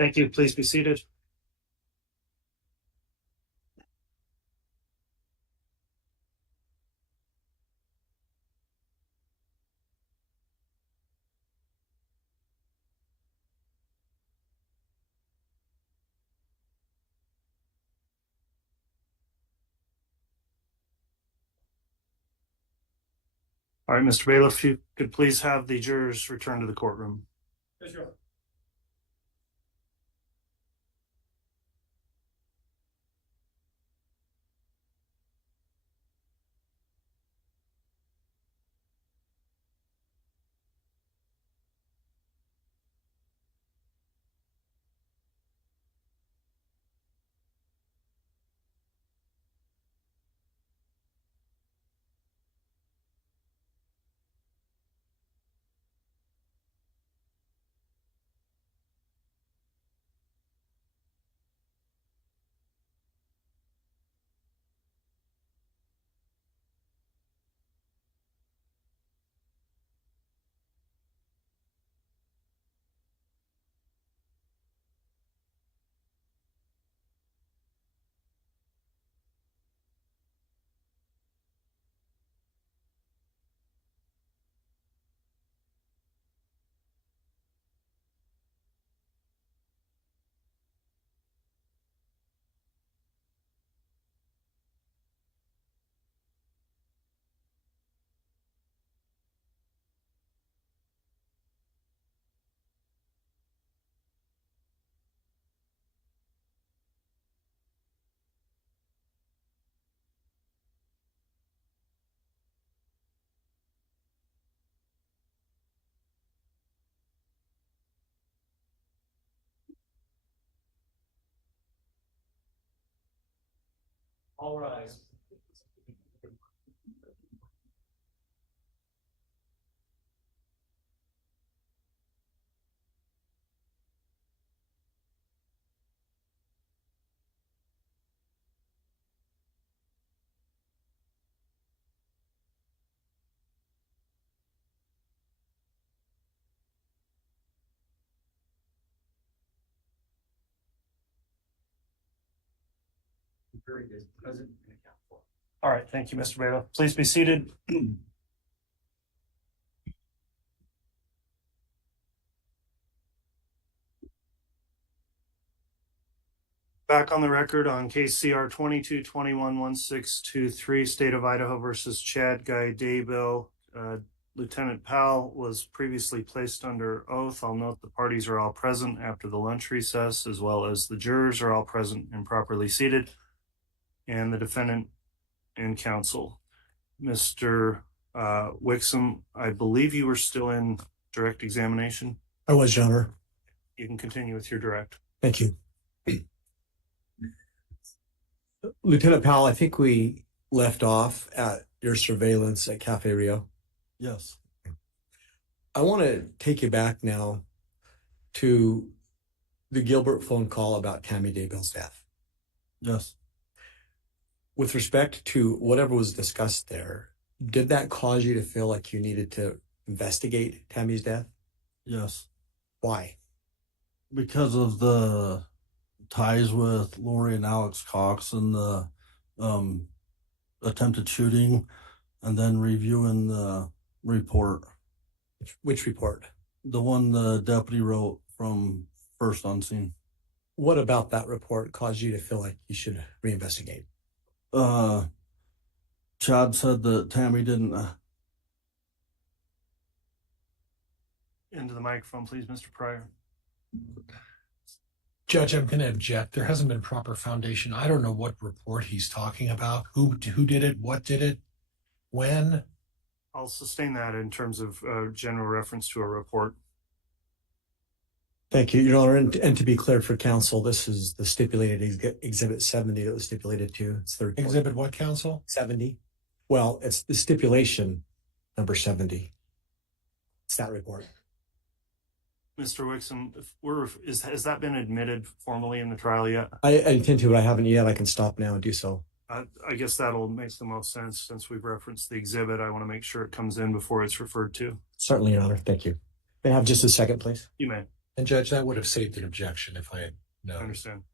Thank you. Please be seated. All right, Mr. Bailiff, if you could please have the jurors return to the courtroom. Yes, Your Honor. All rise. Is present and account for. All right, thank you, Mr. Bailiff. Please be seated. Back on the record on case CR 22211623, State of Idaho versus Chad Daybell. Lieutenant Powell was previously placed under oath. I'll note the parties are all present after the lunch recess, as well as the jurors are all present and properly seated, and the defendant and counsel. Mr. Wixom, I believe you were still in direct examination. I was, Your Honor. You can continue with your direct. Thank you. Lieutenant Powell, I think we left off at your surveillance at Cafe Rio. Yes. I want to take you back now to the Gilbert phone call about Tammy Daybell's death. Yes. With respect to whatever was discussed there, did that cause you to feel like you needed to investigate Tammy's death? Yes. Why? Because of the ties with Lori and Alex Cox and the attempted shooting, and then reviewing the report. Which report? The one the deputy wrote from first on scene. What about that report caused you to feel like you should reinvestigate? Chad said that Tammy didn't. Into the microphone, please, Mr. Pryor. Judge, I'm going to object. There hasn't been proper foundation. I don't know what report he's talking about. Who did it? What did it? When? I'll sustain that in terms of general reference to a report. Thank you, Your Honor. And to be clear for counsel, this is the stipulated Exhibit 70 that was stipulated to. It's the report. Exhibit what, counsel? 70. Well, it's the stipulation number 70. It's that report. Mr. Wixom, has that been admitted formally in the trial yet? I intend to, but I haven't yet. I can stop now and do so. I guess that'll make the most sense since we've referenced the exhibit. I want to make sure it comes in before it's referred to. Certainly, Your Honor. Thank you. May I have just a second, please? You may. And Judge, that would have saved an objection if I had I known. understand.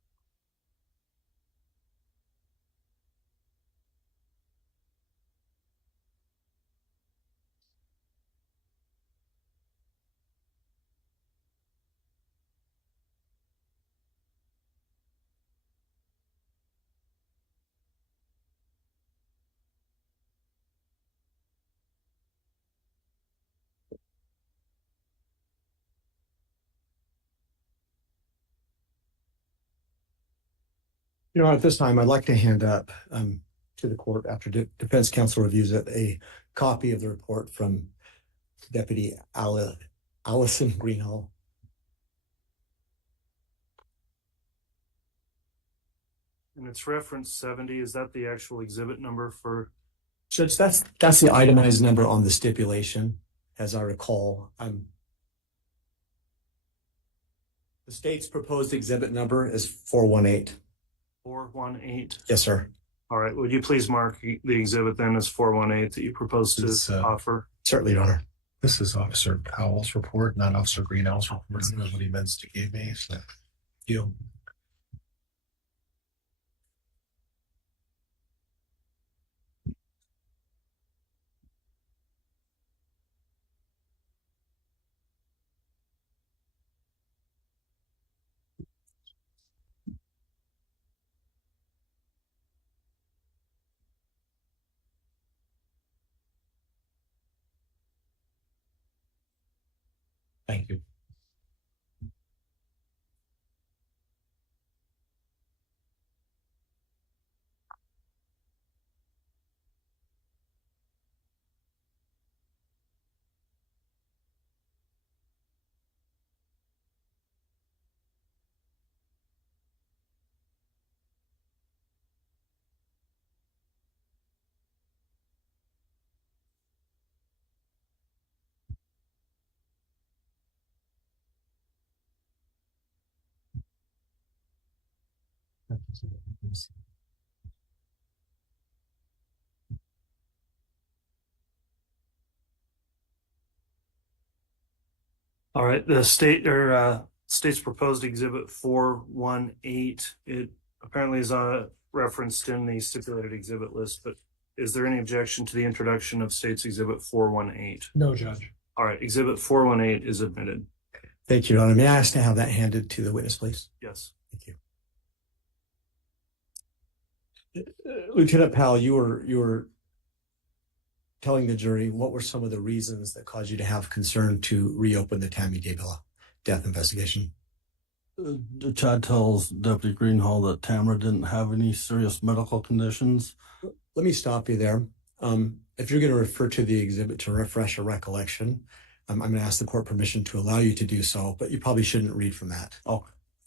You know, at this time, I'd like to hand up to the court, after defense counsel reviews it, a copy of the report from Deputy Allison Greenhall. And it's reference 70. Is that the actual exhibit number for? Judge, that's the itemized number on the stipulation, as I recall. The state's proposed exhibit number is 418. 418. Yes, sir. All right. Would you please mark the exhibit then as 418 that you propose to offer? Certainly, Your Honor. This is Officer Powell's report, not Officer Greenhall's report. I don't know what he meant to give me. So, you. Thank you. All right. The state's proposed exhibit 418. It apparently is referenced in the stipulated exhibit list, but is there any objection to the introduction of state's exhibit 418? No, Judge. All right. Exhibit 418 is admitted. Thank you, Your Honor. May I ask to have that handed to the witness, please? Yes. Thank you. Lieutenant Powell, you were telling the jury what were some of the reasons that caused you to have concern to reopen the Tammy Daybell death investigation? Chad tells Deputy Greenhall that Tamara didn't have any serious medical conditions. Let me stop you there. If you're going to refer to the exhibit to refresh a recollection, I'm going to ask the court permission to allow you to do so, but you probably shouldn't read from that. Oh,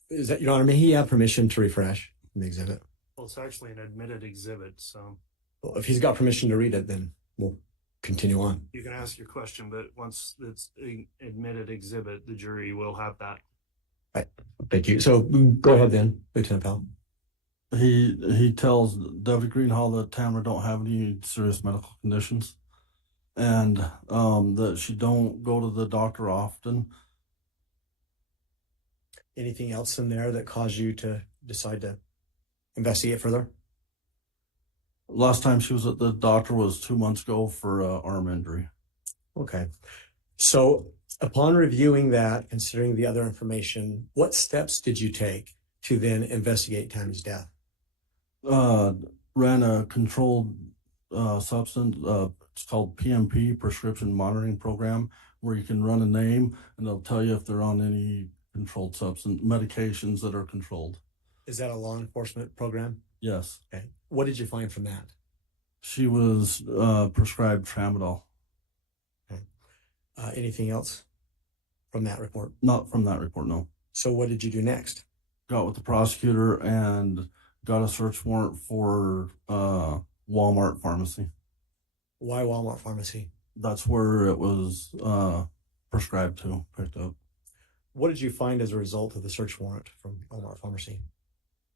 is that, Your Honor? May he have permission to refresh from the exhibit? Well, it's actually an admitted exhibit, so. Well, if he's got permission to read it, then we'll continue on. You can ask your question, but once it's an admitted exhibit, the jury will have that. Right. Thank you. So go ahead then, Lieutenant Powell. He tells Deputy Greenhall that Tamara don't have any serious medical conditions, and that she don't go to the doctor often. Anything else in there that caused you to decide to investigate further? Last time she was at the doctor was 2 months ago for an arm injury. Okay. So upon reviewing that, considering the other information, what steps did you take to then investigate Tammy's death? Ran a controlled substance, it's called PMP, Prescription Monitoring Program, where you can run a name and they'll tell you if they're on any controlled substance, medications that are controlled. Is that a law enforcement program? Yes. Okay. What did you find from that? She was prescribed tramadol. Okay. Anything else from that report? Not from that report, no. So what did you do next? Got with the prosecutor and got a search warrant for Walmart pharmacy. Why Walmart pharmacy? That's where it was prescribed to, picked up. What did you find as a result of the search warrant from Walmart pharmacy?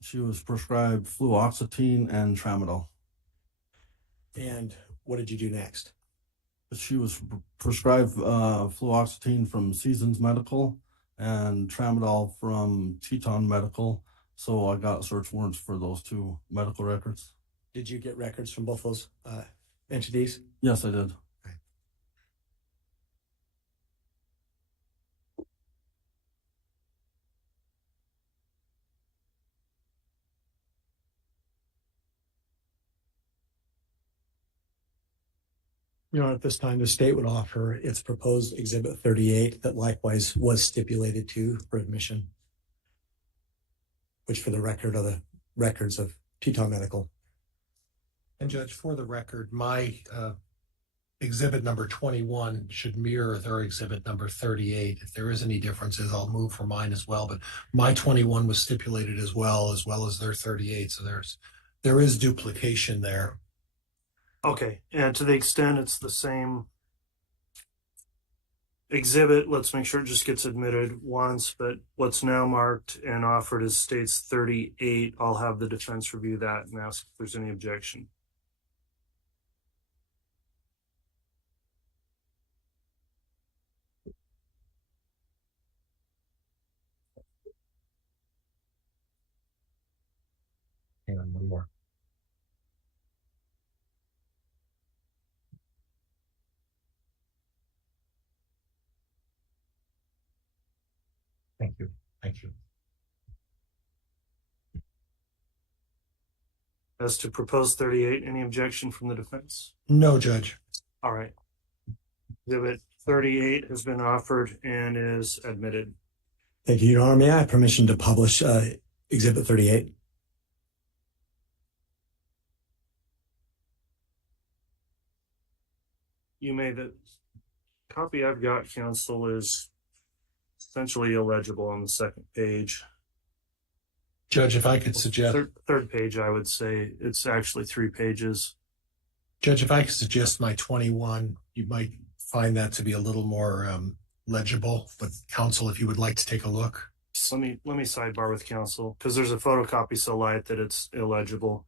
She was prescribed fluoxetine and tramadol. And what did you do next? She was prescribed fluoxetine from Seasons Medical and tramadol from Teton Medical. So I got search warrants for those two medical records. Did you get records from both those entities? Yes, I did. At this time, the state would offer its proposed Exhibit 38 that likewise was stipulated to for admission, which for the record are the records of Teton Medical. And Judge, for the record, my exhibit number 21 should mirror their exhibit number 38. If there is any differences, I'll move for mine as well. But my 21 was stipulated as well as their 38. So there is duplication there. Okay, and to the extent it's the same exhibit, let's make sure it just gets admitted once, but what's now marked and offered as states 38, I'll have the defense review that and ask if there's any objection. Hang on, one more. Thank you. Thank you. As to proposed 38, any objection from the defense? No, Judge. All right. Exhibit 38 has been offered and is admitted. Thank you, Your Honor. May I have permission to publish Exhibit 38? You may. The copy I've got, counsel, is essentially illegible on the second page. Judge, if I could suggest... Third page, I would say. It's actually 3 pages. Judge, if I could suggest my 21, you might find that to be a little more legible. But counsel, if you would like to take a look. Let me sidebar with counsel, because there's a photocopy so light that it's illegible.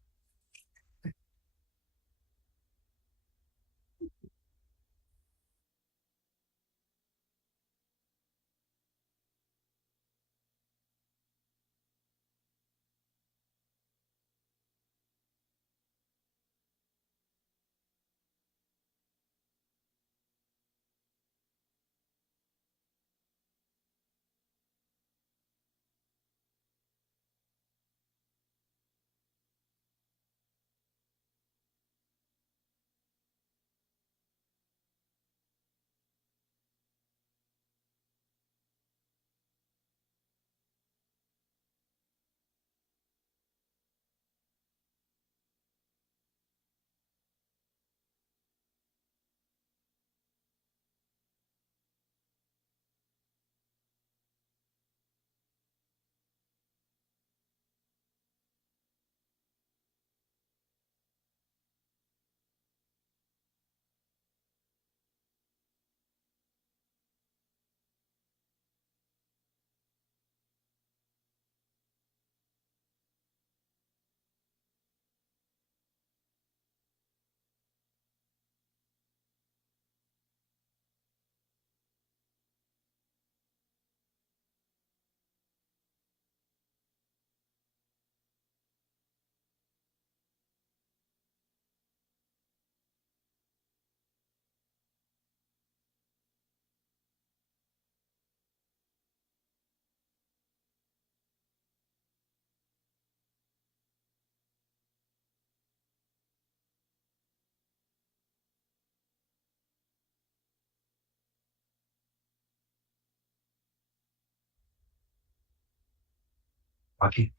Rocky.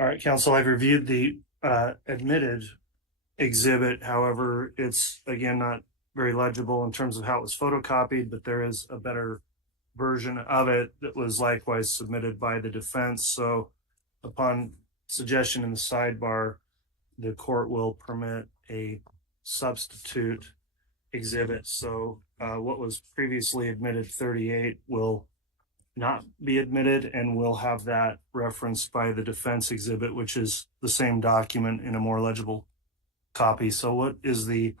All right, counsel, I've reviewed the admitted exhibit. However, it's, again, not very legible in terms of how it was photocopied, but there is a better version of it that was likewise submitted by the defense. So upon suggestion in the sidebar, the court will permit a substitute exhibit. So what was previously admitted 38 will not be admitted, and we'll have that referenced by the defense exhibit, which is the same document in a more legible copy. So what is the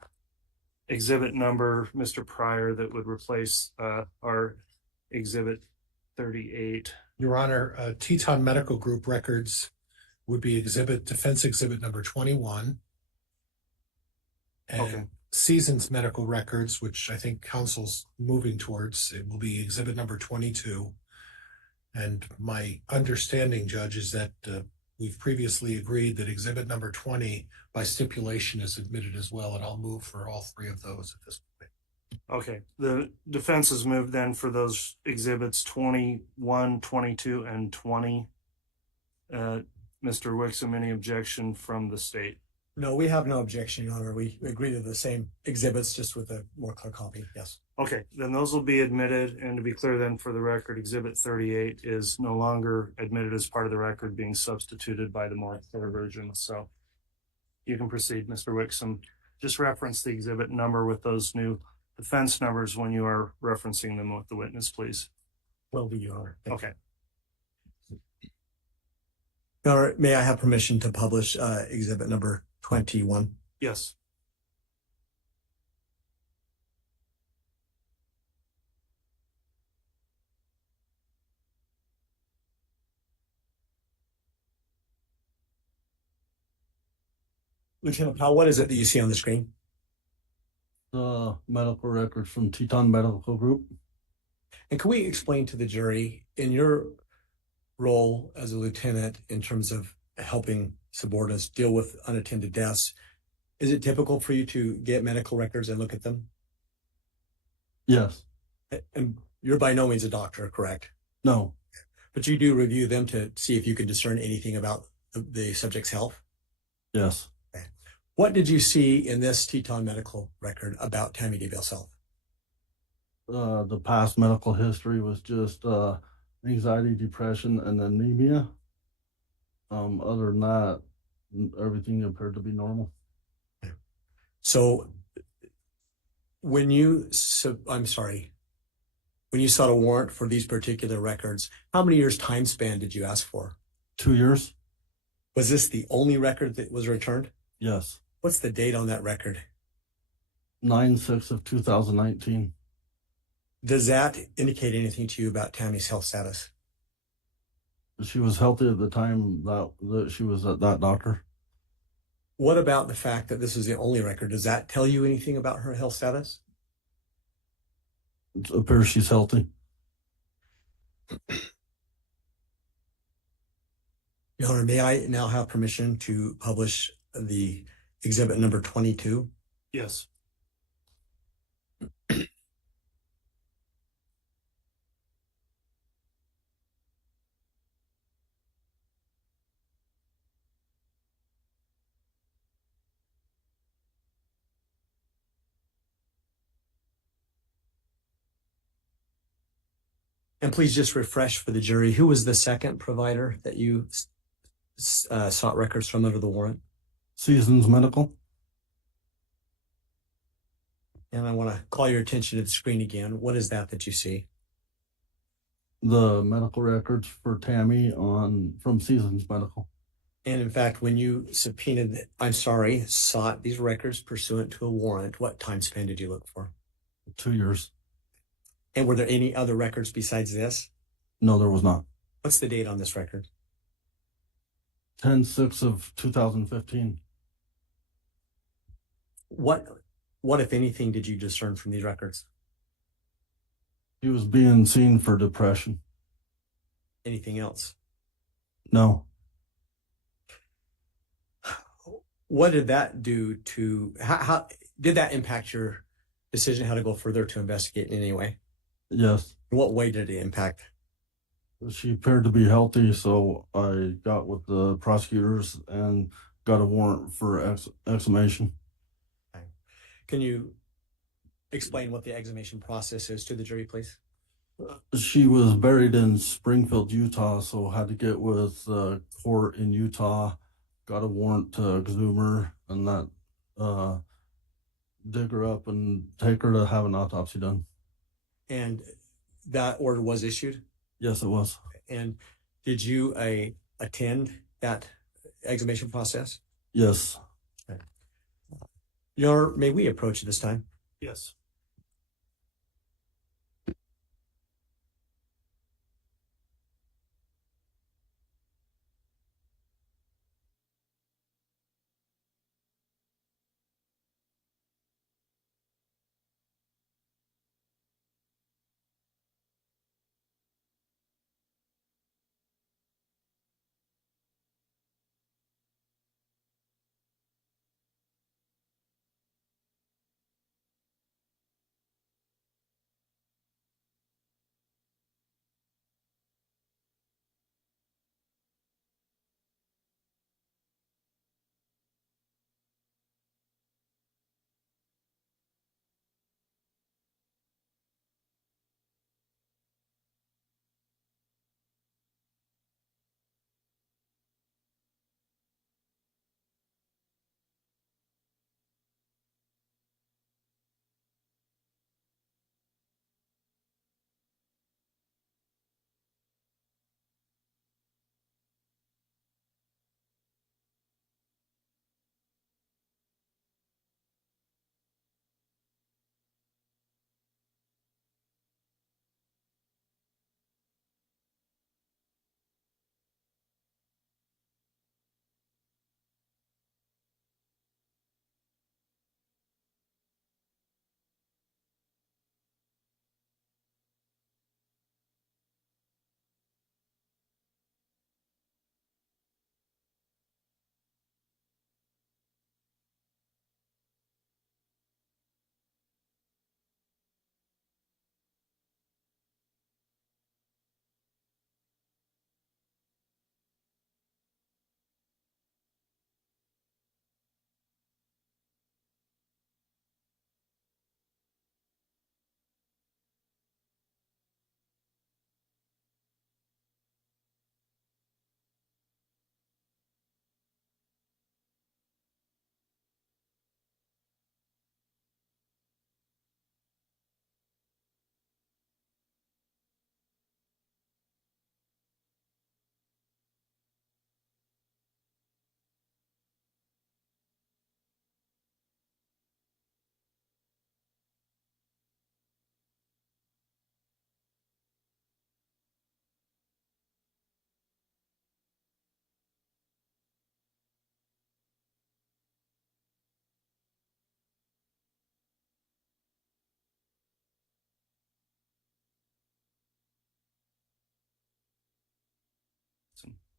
exhibit number, Mr. Pryor, that would replace our exhibit 38? Your Honor, Teton Medical Group records would be defense exhibit number 21. And Okay. Seasons medical records, which I think counsel's moving towards, it will be exhibit number 22. And my understanding, Judge, is that we've previously agreed that exhibit number 20 by stipulation is admitted as well, and I'll move for all three of those at this point. Okay, the defense has moved then for those exhibits 21, 22, and 20. Mr. Wixom, any objection from the state? No, we have no objection, Your Honor. We agree to the same exhibits, just with a more clear copy. Yes. Okay, then those will be admitted. And to be clear then, for the record, exhibit 38 is no longer admitted as part of the record, being substituted by the more clear version. So you can proceed, Mr. Wixom. Just reference the exhibit number with those new defense numbers when you are referencing them with the witness, please. Will be, Your Honor. Okay. Your Honor, may I have permission to publish exhibit number 21? Yes. Lieutenant Powell, what is it that you see on the screen? The medical records from Teton Medical Group. And can we explain to the jury, in your role as a lieutenant in terms of helping subordinates deal with unattended deaths, is it typical for you to get medical records and look at them? Yes. And you're by no means a doctor, correct? No. But you do review them to see if you can discern anything about the subject's health? Yes. Okay. What did you see in this Teton medical record about Tammy Daybell's health? The past medical history was just anxiety, depression, and anemia. Other than that, everything appeared to be normal. So when you when you sought a warrant for these particular records, how many years time span did you ask for? 2 years. Was this the only record that was returned? Yes. What's the date on that record? 9/6 of 2019. Does that indicate anything to you about Tammy's health status? She was healthy at the time that she was at that doctor. What about the fact that this is the only record? Does that tell you anything about her health status? It appears she's healthy. Your Honor, may I now have permission to publish the exhibit number 22? Yes. And please just refresh for the jury, who was the second provider that you sought records from under the warrant? Seasons Medical. And I want to call your attention to the screen again. What is that you see? The medical records for Tammy from Seasons Medical. And in fact, when you sought these records pursuant to a warrant, what time span did you look for? 2 years. And were there any other records besides this? No, there was not. What's the date on this record? 10/6 of 2015. What, if anything, did you discern from these records? He was being seen for depression. Anything else? No. What did that do to, how did that impact your decision how to go further to investigate in any way? Yes. In what way did it impact? She appeared to be healthy, so I got with the prosecutors and got a warrant for exhumation. Okay. Can you explain what the exhumation process is to the jury, please? She was buried in Springfield, Utah, so had to get with the court in Utah, got a warrant to exhume her, and that dig her up and take her to have an autopsy done. And that order was issued? Yes, it was. And did you attend that exhumation process? Yes. Okay. Your Honor, may we approach at this time? Yes.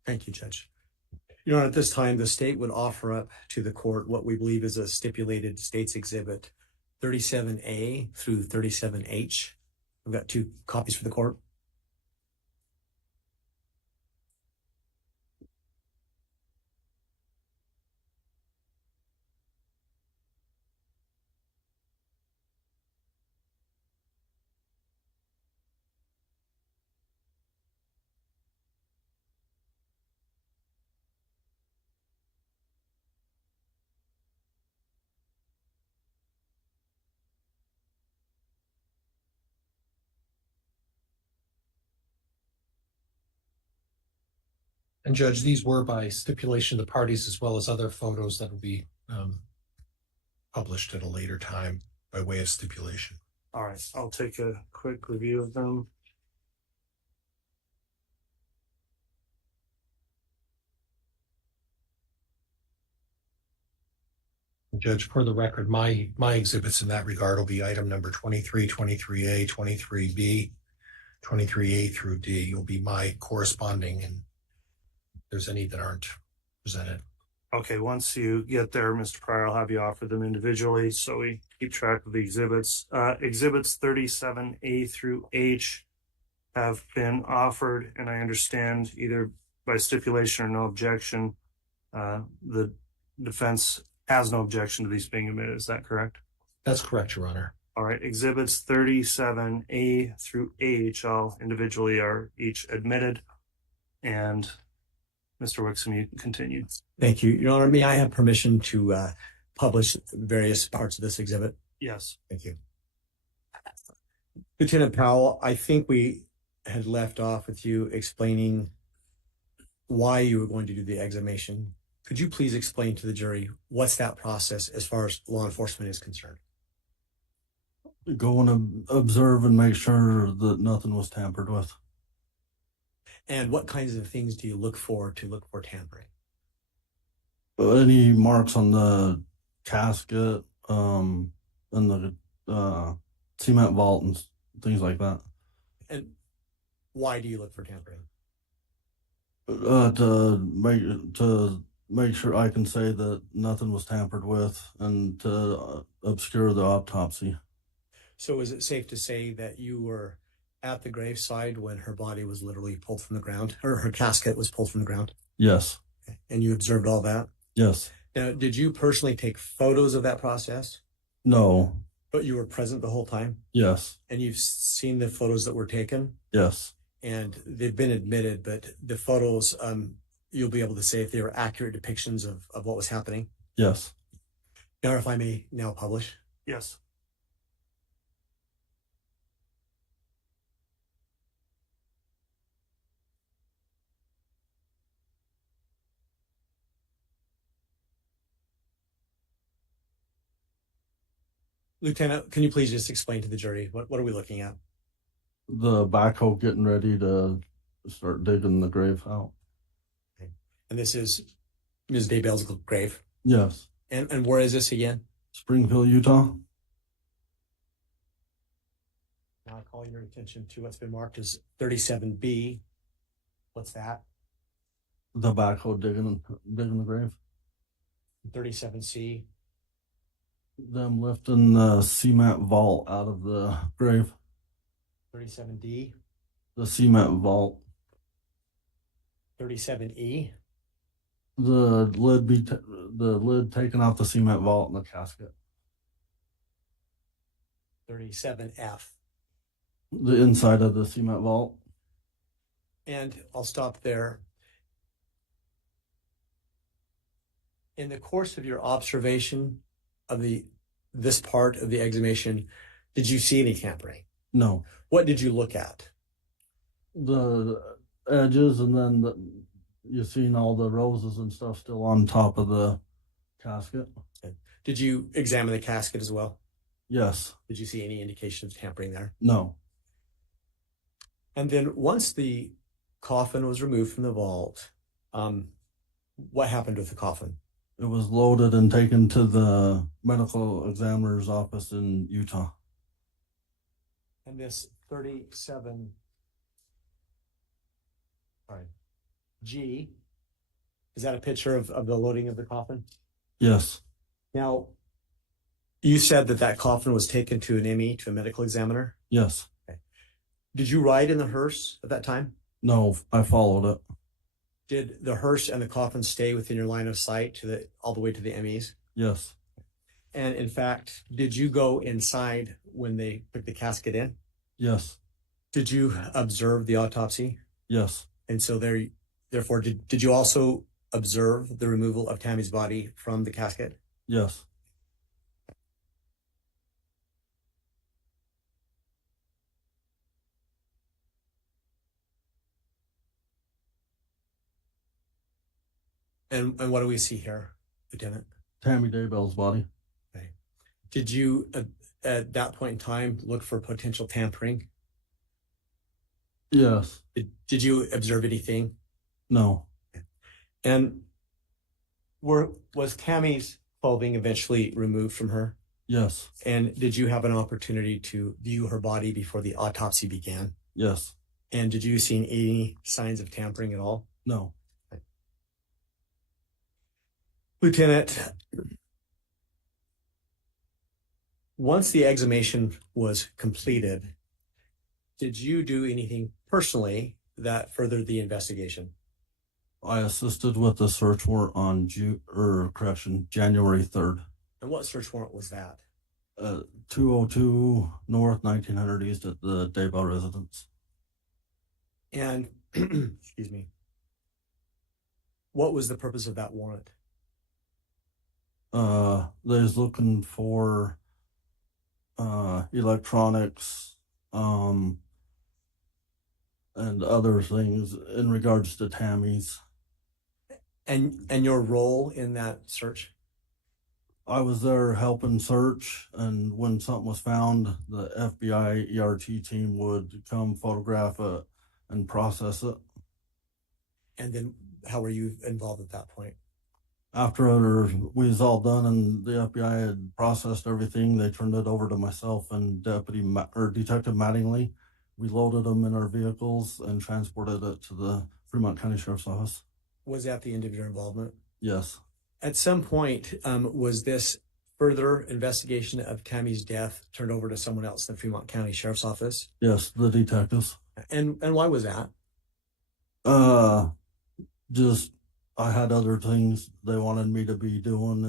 Thank you, Judge. Your Honor, at this time, the state would offer up to the court what we believe is a stipulated state's exhibit 37A through 37H. We've got 2 copies for the court. And Judge, these were by stipulation of the parties as well as other photos that will be published at a later time by way of stipulation. All right, I'll take a quick review of them. Judge, for the record, my exhibits in that regard will be item number 23, 23A, 23B, 23A through D. Will be my corresponding, and if there's any that aren't presented. Okay, once you get there, Mr. Pryor, I'll have you offer them individually so we keep track of the exhibits. Exhibits 37A through H have been offered, and I understand either by stipulation or no objection, the defense has no objection to these being admitted. Is that correct? That's correct, Your Honor. All right, exhibits 37A through H all individually are each admitted. And Mr. Wixom, you can continue. Thank you. Your Honor, may I have permission to publish various parts of this exhibit? Yes. Thank you. Lieutenant Powell, I think we had left off with you explaining why you were going to do the exhumation. Could you please explain to the jury what's that process as far as law enforcement is concerned? Go and observe and make sure that nothing was tampered with. And what kinds of things do you look for tampering? Any marks on the casket, and the cement vault and things like that. And why do you look for tampering? To make sure I can say that nothing was tampered with and to obscure the autopsy. So is it safe to say that you were at the graveside when her body was literally pulled from the ground, or her casket was pulled from the ground? Yes. And you observed all that? Yes. Now, did you personally take photos of that process? No. But you were present the whole time? Yes. And you've seen the photos that were taken? Yes. And they've been admitted, but the photos, you'll be able to say if they were accurate depictions of what was happening? Yes. Now, if I may now publish. Yes. Lieutenant, can you please just explain to the jury, what are we looking at? The backhoe getting ready to start digging the grave out. Okay. And this is Ms. Daybell's grave? Yes. And where is this again? Springfield, Utah. Now I call your attention to what's been marked as 37B. What's that? The backhoe digging the grave. 37C. Them lifting the cement vault out of the grave. 37D. The cement vault. 37E. The lid taken off the cement vault and the casket. 37F. The inside of the cement vault. And I'll stop there. In the course of your observation of this part of the exhumation, did you see any tampering? No. What did you look at? The edges, and then you've seen all the roses and stuff still on top of the casket. Okay. Did you examine the casket as well? Yes. Did you see any indication of tampering there? No. And then once the coffin was removed from the vault, what happened with the coffin? It was loaded and taken to the medical examiner's office in Utah. And this 37 G, is that a picture of the loading of the coffin? Yes. Now, you said that coffin was taken to an ME, to a medical examiner? Yes. Okay. Did you ride in the hearse at that time? No, I followed it. Did the hearse and the coffin stay within your line of sight all the way to the MEs? Yes. And in fact, did you go inside when they put the casket in? Yes. Did you observe the autopsy? Yes. And so therefore, did you also observe the removal of Tammy's body from the casket? Yes. And what do we see here, Lieutenant? Tammy Daybell's body. Okay. Did you, at that point in time, look for potential tampering? Yes. Did you observe anything? No. Okay. And was Tammy's clothing eventually removed from her? Yes. And did you have an opportunity to view her body before the autopsy began? Yes. And did you see any signs of tampering at all? No. Lieutenant, once the exhumation was completed, did you do anything personally that furthered the investigation? I assisted with the search warrant on January 3rd. And what search warrant was that? 202 North, 1900 East at the Daybell residence. And, excuse me, what was the purpose of that warrant? They was looking for electronics, and other things in regards to Tammy's. And your role in that search? I was there helping search, and when something was found, the FBI ERT team would come photograph it and process it. And then how were you involved at that point? After we was all done and the FBI had processed everything, they turned it over to myself and Detective Mattingly. We loaded them in our vehicles and transported it to the Fremont County Sheriff's Office. Was that the end of your involvement? Yes. At some point, was this further investigation of Tammy's death turned over to someone else in the Fremont County Sheriff's Office? Yes, the detectives. And why was that? Just I had other things they wanted me to be doing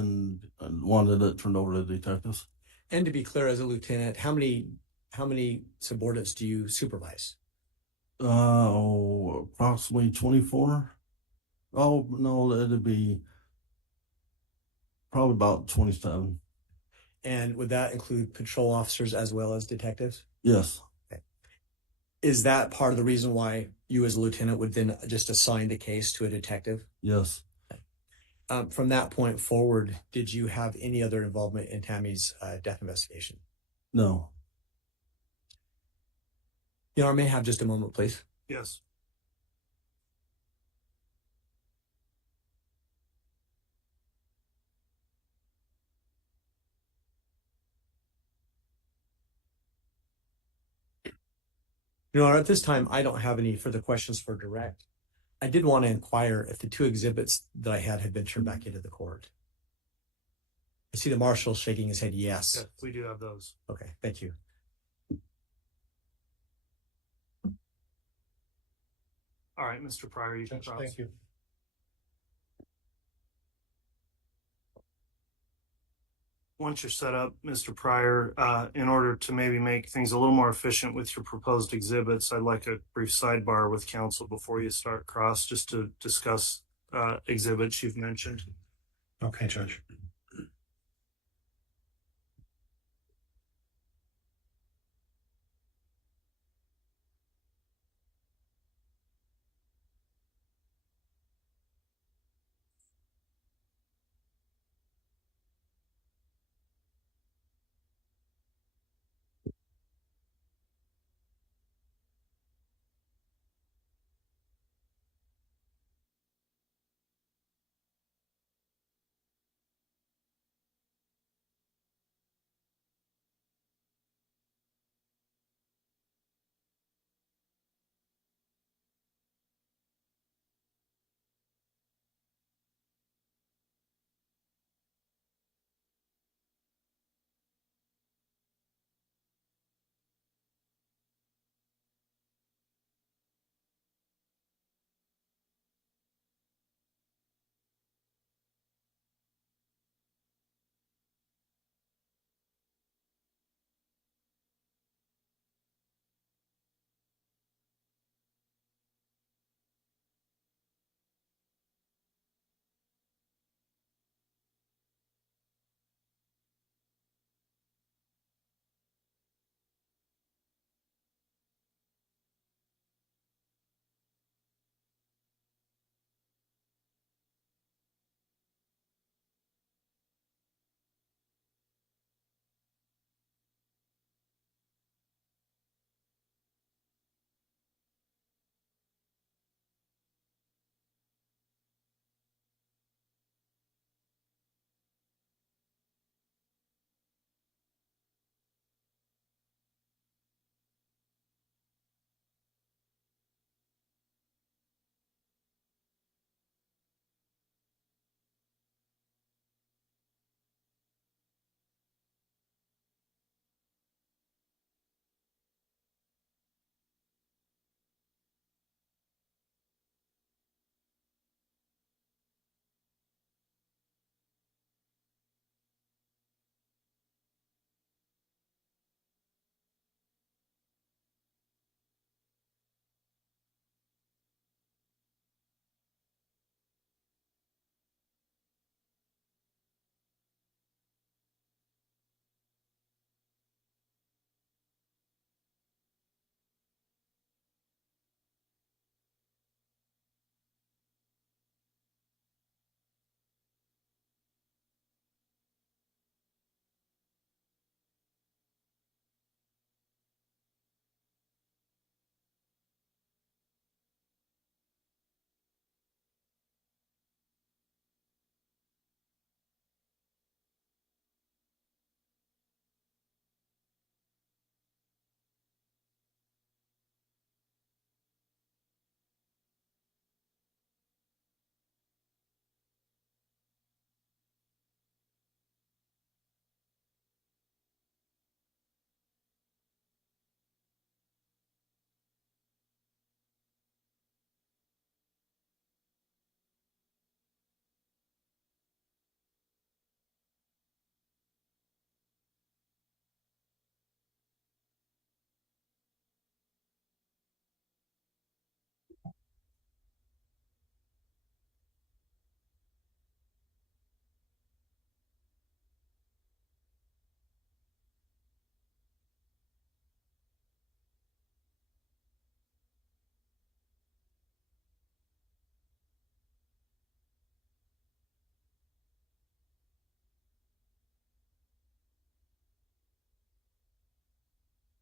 and wanted it turned over to detectives. And to be clear, as a lieutenant, how many subordinates do you supervise? Approximately 24. Oh no, it'd be probably about 27. And would that include patrol officers as well as detectives? Yes. Okay. Is that part of the reason why you as a lieutenant would then just assign the case to a detective? Yes. From that point forward, did you have any other involvement in Tammy's death investigation? No. I may have just a moment, please. Yes. At this time, I don't have any further questions for direct. I did want to inquire if the two exhibits that I had been turned back into the court. I see the marshal shaking his head yes. Yes, we do have those. Okay, thank you. All right, Mr. Pryor, you can cross. Thank you. Once you're set up, Mr. Pryor, in order to maybe make things a little more efficient with your proposed exhibits, I'd like a brief sidebar with counsel before you start cross, just to discuss exhibits you've mentioned. Okay, Judge.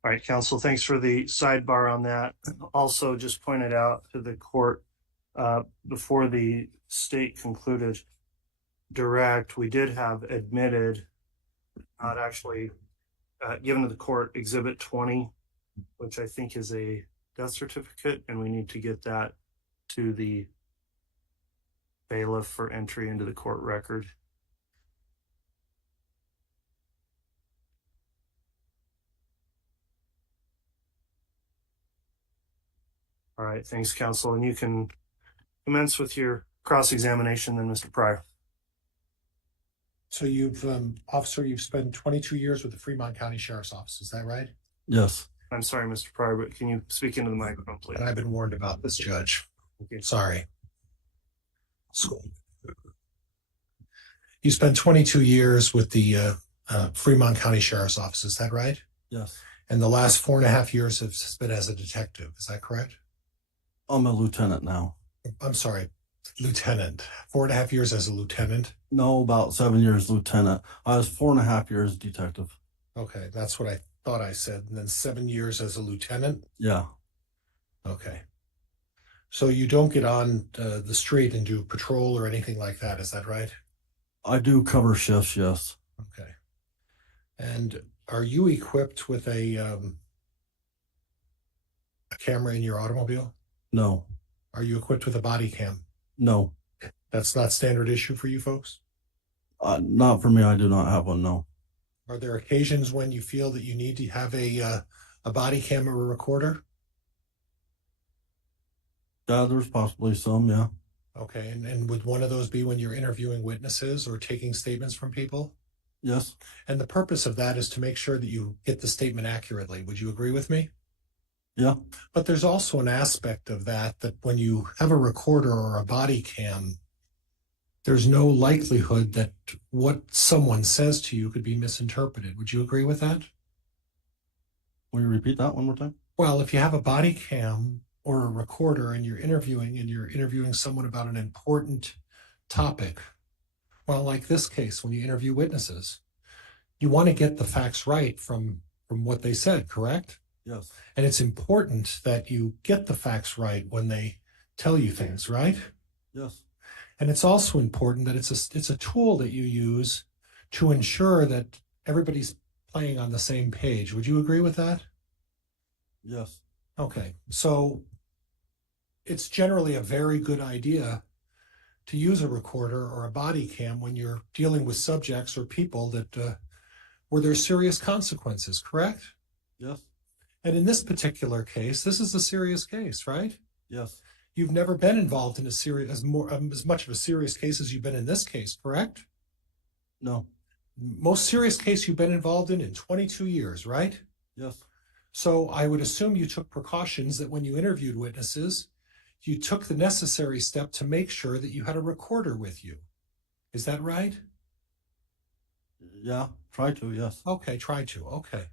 All right, counsel, thanks for the sidebar on that. Also, just pointed out to the court before the state concluded direct, we did have admitted, not actually given to the court, Exhibit 20, which I think is a death certificate, and we need to get that to the bailiff for entry into the court record. All right, thanks, counsel. And you can commence with your cross-examination then, Mr. Pryor. So you've, officer, you've spent 22 years with the Fremont County Sheriff's Office, is that right? Yes. I'm sorry, Mr. Pryor, but can you speak into the microphone, please? And I've been warned about this, Judge. Okay. Sorry. You spent 22 years with the Fremont County Sheriff's Office, is that right? Yes. And the last 4.5 years have been as a detective, is that correct? I'm a lieutenant now. I'm sorry, lieutenant. 4.5 years as a lieutenant? No, about 7 years lieutenant. I was 4.5 years detective. Okay, that's what I thought I said. And then 7 years as a lieutenant? Yeah. Okay. So you don't get on the street and do patrol or anything like that, is that right? I do cover shifts, yes. Okay. And are you equipped with a camera in your automobile? No. Are you equipped with a body cam? No. That's not standard issue for you folks? Not for me. I do not have one, no. Are there occasions when you feel that you need to have a body cam or a recorder? Yeah, there's possibly some, yeah. Okay, and would one of those be when you're interviewing witnesses or taking statements from people? Yes. And the purpose of that is to make sure that you get the statement accurately. Would you agree with me? Yeah. But there's also an aspect of that when you have a recorder or a body cam, there's no likelihood that what someone says to you could be misinterpreted. Would you agree with that? Will you repeat that one more time? Well, if you have a body cam or a recorder and you're interviewing someone about an important topic, well, like this case, when you interview witnesses, you want to get the facts right from what they said, correct? Yes. And it's important that you get the facts right when they tell you things, right? Yes. And it's also important that it's a tool that you use to ensure that everybody's playing on the same page. Would you agree with that? Yes. Okay. So it's generally a very good idea to use a recorder or a body cam when you're dealing with subjects or people that where there's serious consequences, correct? Yes. And in this particular case, this is a serious case, right? Yes. You've never been involved in as much of a serious case as you've been in this case, correct? No. Most serious case you've been involved in 22 years, right? Yes. So I would assume you took precautions that when you interviewed witnesses, you took the necessary step to make sure that you had a recorder with you. Is that right? Yeah, try to, yes. Okay, try to, okay.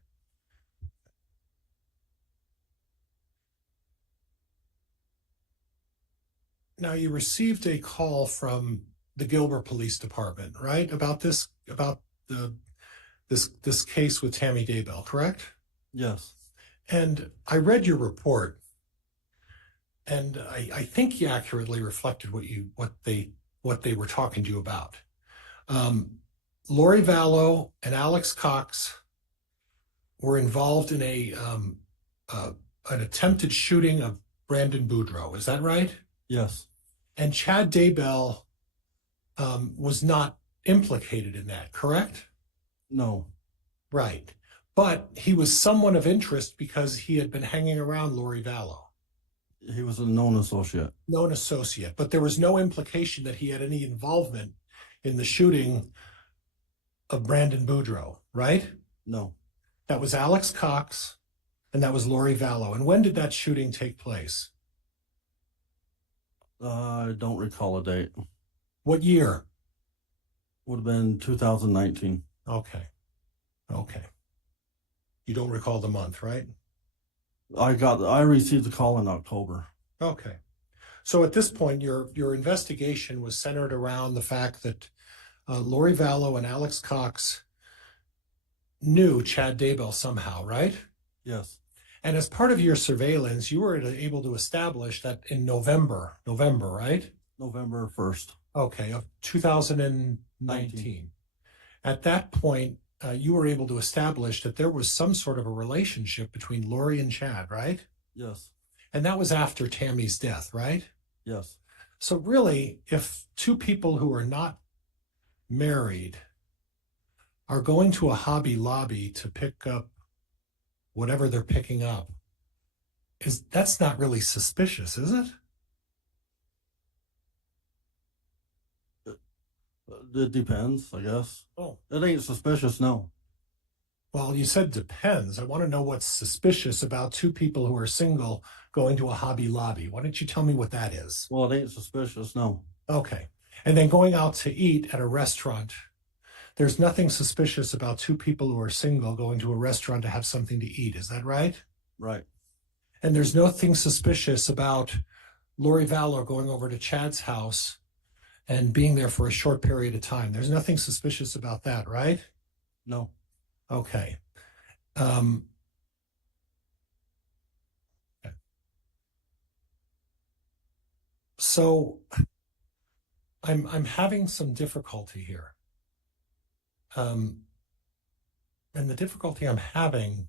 Now you received a call from the Gilbert Police Department, right? About this case with Tammy Daybell, correct? Yes. And I read your report, and I think you accurately reflected what they were talking to you about. Lori Vallow and Alex Cox were involved in an attempted shooting of Brandon Boudreaux. Is that right? Yes. And Chad Daybell was not implicated in that, correct? No. Right. But he was someone of interest because he had been hanging around Lori Vallow. He was a known associate. Known associate. But there was no implication that he had any involvement in the shooting of Brandon Boudreaux, right? No. That was Alex Cox and that was Lori Vallow. And when did that shooting take place? I don't recall a date. What year? Would have been 2019. Okay. You don't recall the month, right? I received the call in October. Okay. So at this point, your investigation was centered around the fact that Lori Vallow and Alex Cox knew Chad Daybell somehow, right? Yes. And as part of your surveillance, you were able to establish that in November, right? November 1st. Okay, of 2019. At that point, you were able to establish that there was some sort of a relationship between Lori and Chad, right? Yes. And that was after Tammy's death, right? Yes. So really, if two people who are not married are going to a Hobby Lobby to pick up whatever they're picking up, that's not really suspicious, is it? It depends, I guess. Oh. It ain't suspicious, no. Well, you said depends. I want to know what's suspicious about two people who are single going to a Hobby Lobby. Why don't you tell me what that is? Well, it ain't suspicious, no. Okay. And then going out to eat at a restaurant. There's nothing suspicious about two people who are single going to a restaurant to have something to eat. Is that right? Right. And there's nothing suspicious about Lori Vallow going over to Chad's house and being there for a short period of time. There's nothing suspicious about that, right? No. Okay. So I'm having some difficulty here. And the difficulty I'm having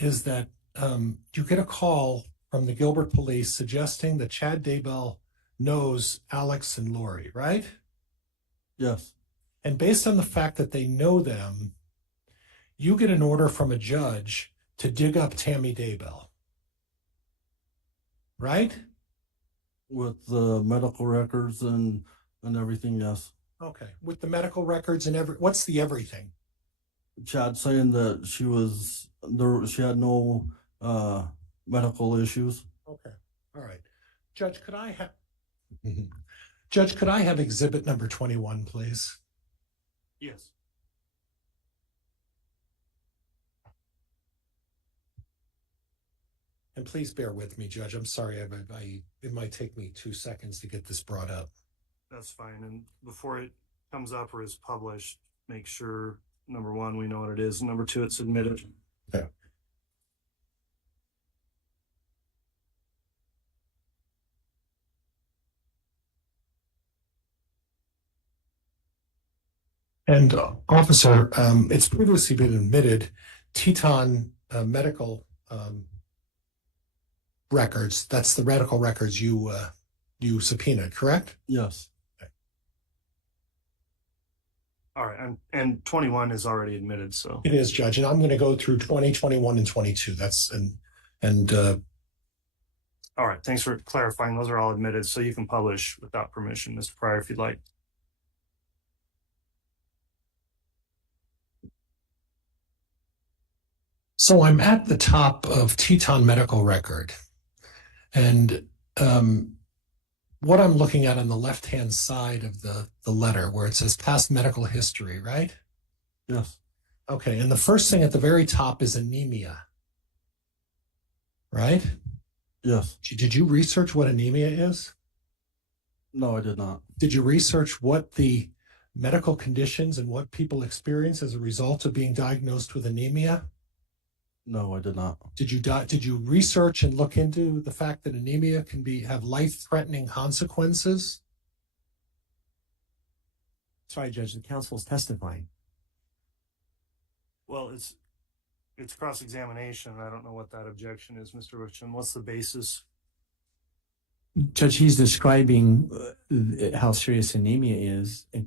is that you get a call from the Gilbert police suggesting that Chad Daybell knows Alex and Lori, right? Yes. And based on the fact that they know them, you get an order from a judge to dig up Tammy Daybell, right? With the medical records and everything, yes. Okay. With the medical records and what's the everything? Chad saying that she had no medical issues. Okay. All right. Judge, could I have exhibit number 21, please? Yes. And please bear with me, Judge. I'm sorry. It might take me 2 seconds to get this brought up. That's fine. And before it comes up or is published, make sure, number one, we know what it is. Number two, it's admitted. Okay. And officer, it's previously been admitted, Teton medical records. That's the medical records you subpoenaed, correct? Yes. Okay. All right. And 21 is already admitted, so. It is, Judge. And I'm going to go through 20, 21, and 22. All right. Thanks for clarifying. Those are all admitted, so you can publish without permission, Mr. Pryor, if you'd like. So I'm at the top of Teton medical record. And what I'm looking at on the left-hand side of the letter where it says past medical history, right? Yes. Okay. And the first thing at the very top is anemia, right? Yes. Did you research what anemia is? No, I did not. Did you research what the medical conditions and what people experience as a result of being diagnosed with anemia? No, I did not. Did you research and look into the fact that anemia can have life-threatening consequences? Sorry, Judge, the counsel is testifying. Well, it's cross-examination. I don't know what that objection is, Mr. Richmond. What's the basis? Judge, he's describing how serious anemia is. And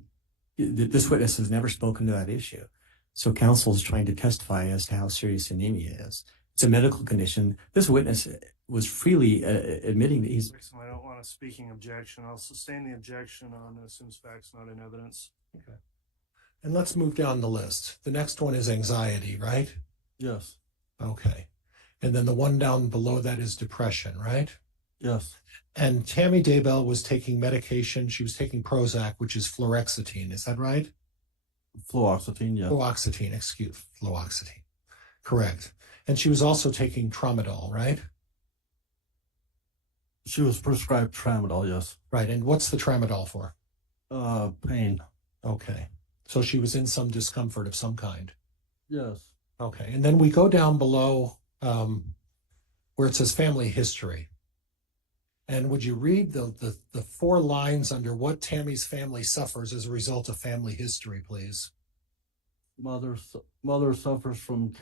this witness has never spoken to that issue. So counsel is trying to testify as to how serious anemia is. It's a medical condition. This witness was freely admitting that he's... I don't want a speaking objection. I'll sustain the objection on assumes facts not in evidence. Okay. And let's move down the list. The next one is anxiety, right? Yes. Okay. And then the one down below that is depression, right? Yes. And Tammy Daybell was taking medication. She was taking Prozac, which is fluoxetine. Is that right? Fluoxetine, yes. Fluoxetine. Correct. And she was also taking tramadol, right? She was prescribed tramadol, yes. Right. And what's the tramadol for? Pain. Okay. So she was in some discomfort of some kind. Yes. Okay, and then we go down below where it says family history. And would you read the 4 lines under what Tammy's family suffers as a result of family history, please? Mother suffers with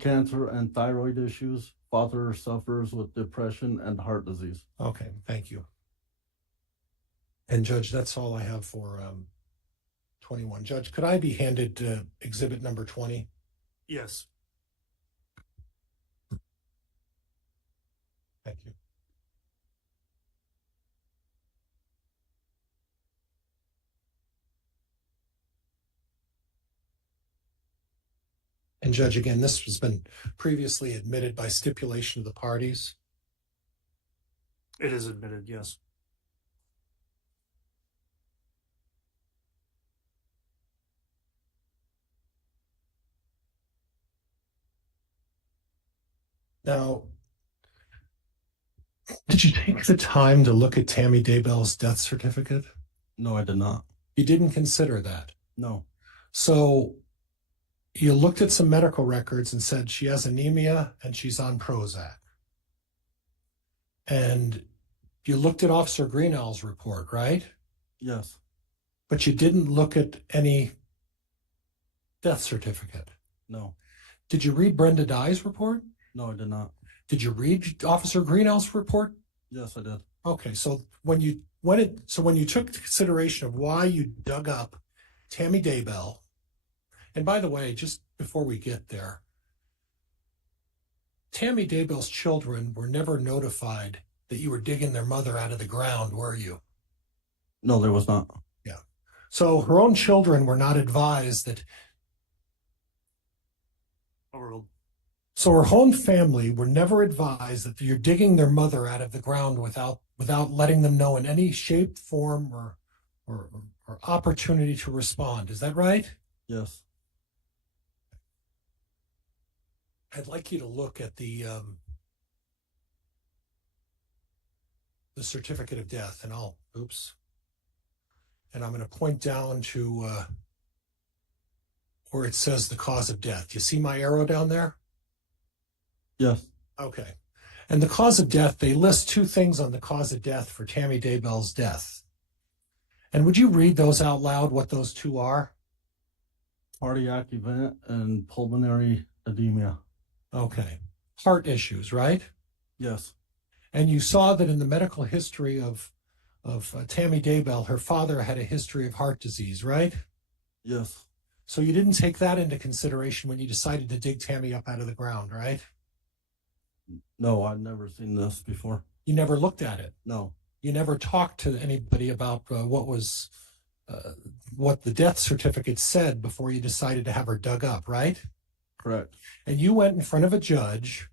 cancer and thyroid issues. Father suffers with depression and heart disease. Okay, thank you. And Judge, that's all I have for 21. Judge, could I be handed exhibit number 20? Yes. Thank you. And Judge, again, this has been previously admitted by stipulation of the parties. It is admitted, yes. Now, did you take the time to look at Tammy Daybell's death certificate? No, I did not. You didn't consider that? No. So you looked at some medical records and said she has anemia and she's on Prozac. And you looked at Officer Greenall's report, right? Yes. But you didn't look at any death certificate? No. Did you read Brenda Dye's report? No, I did not. Did you read Officer Greenall's report? Yes, I did. Okay, so when you took consideration of why you dug up Tammy Daybell, and by the way, just before we get there, Tammy Daybell's children were never notified that you were digging their mother out of the ground, were you? No, there was not. Yeah. So her own children were not advised that. Overruled. So her own family were never advised that you're digging their mother out of the ground without letting them know in any shape, form, or opportunity to respond. Is that right? Yes. I'd like you to look at the certificate of death, and I'm going to point down to where it says the cause of death. You see my arrow down there? Yes. Okay. And the cause of death, they list 2 things on the cause of death for Tammy Daybell's death. And would you read those out loud, what those 2 are? Cardiac event and pulmonary edema. Okay. Heart issues, right? Yes. And you saw that in the medical history of Tammy Daybell, her father had a history of heart disease, right? Yes. So you didn't take that into consideration when you decided to dig Tammy up out of the ground, right? No, I'd never seen this before. You never looked at it? No. You never talked to anybody about what the death certificate said before you decided to have her dug up, right? Correct. And you went in front of a judge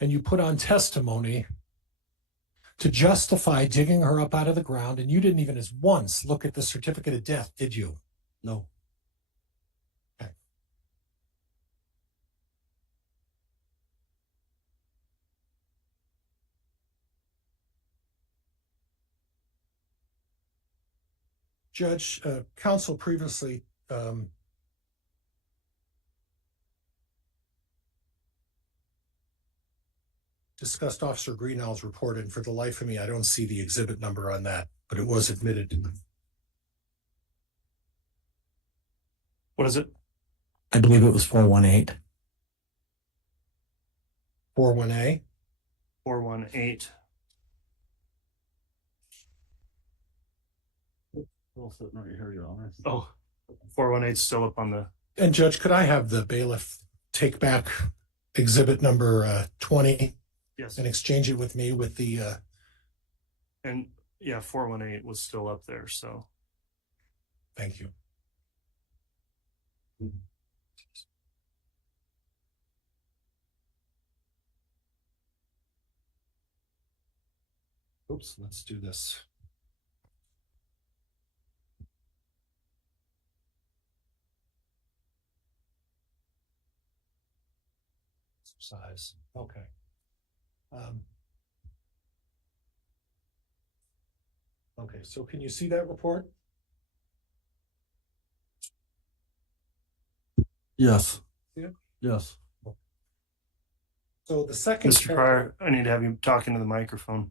and you put on testimony to justify digging her up out of the ground, and you didn't even as once look at the certificate of death, did you? No. Okay. Judge, counsel previously discussed Officer Greenall's report, and for the life of me, I don't see the exhibit number on that, but it was admitted. What is it? I believe it was 418. 41A? 418. Still sitting right here, Your Honor. Oh, 418 is still up on the. And Judge, could I have the bailiff take back exhibit number 20? Yes. And exchange it with me with the. And yeah, 418 was still up there, so. Thank you. Oops, let's do this. Size. Okay. Okay, so can you see that report? Yes. Yeah. Yes. So the second. Mr. Pryor, I need to have you talk into the microphone.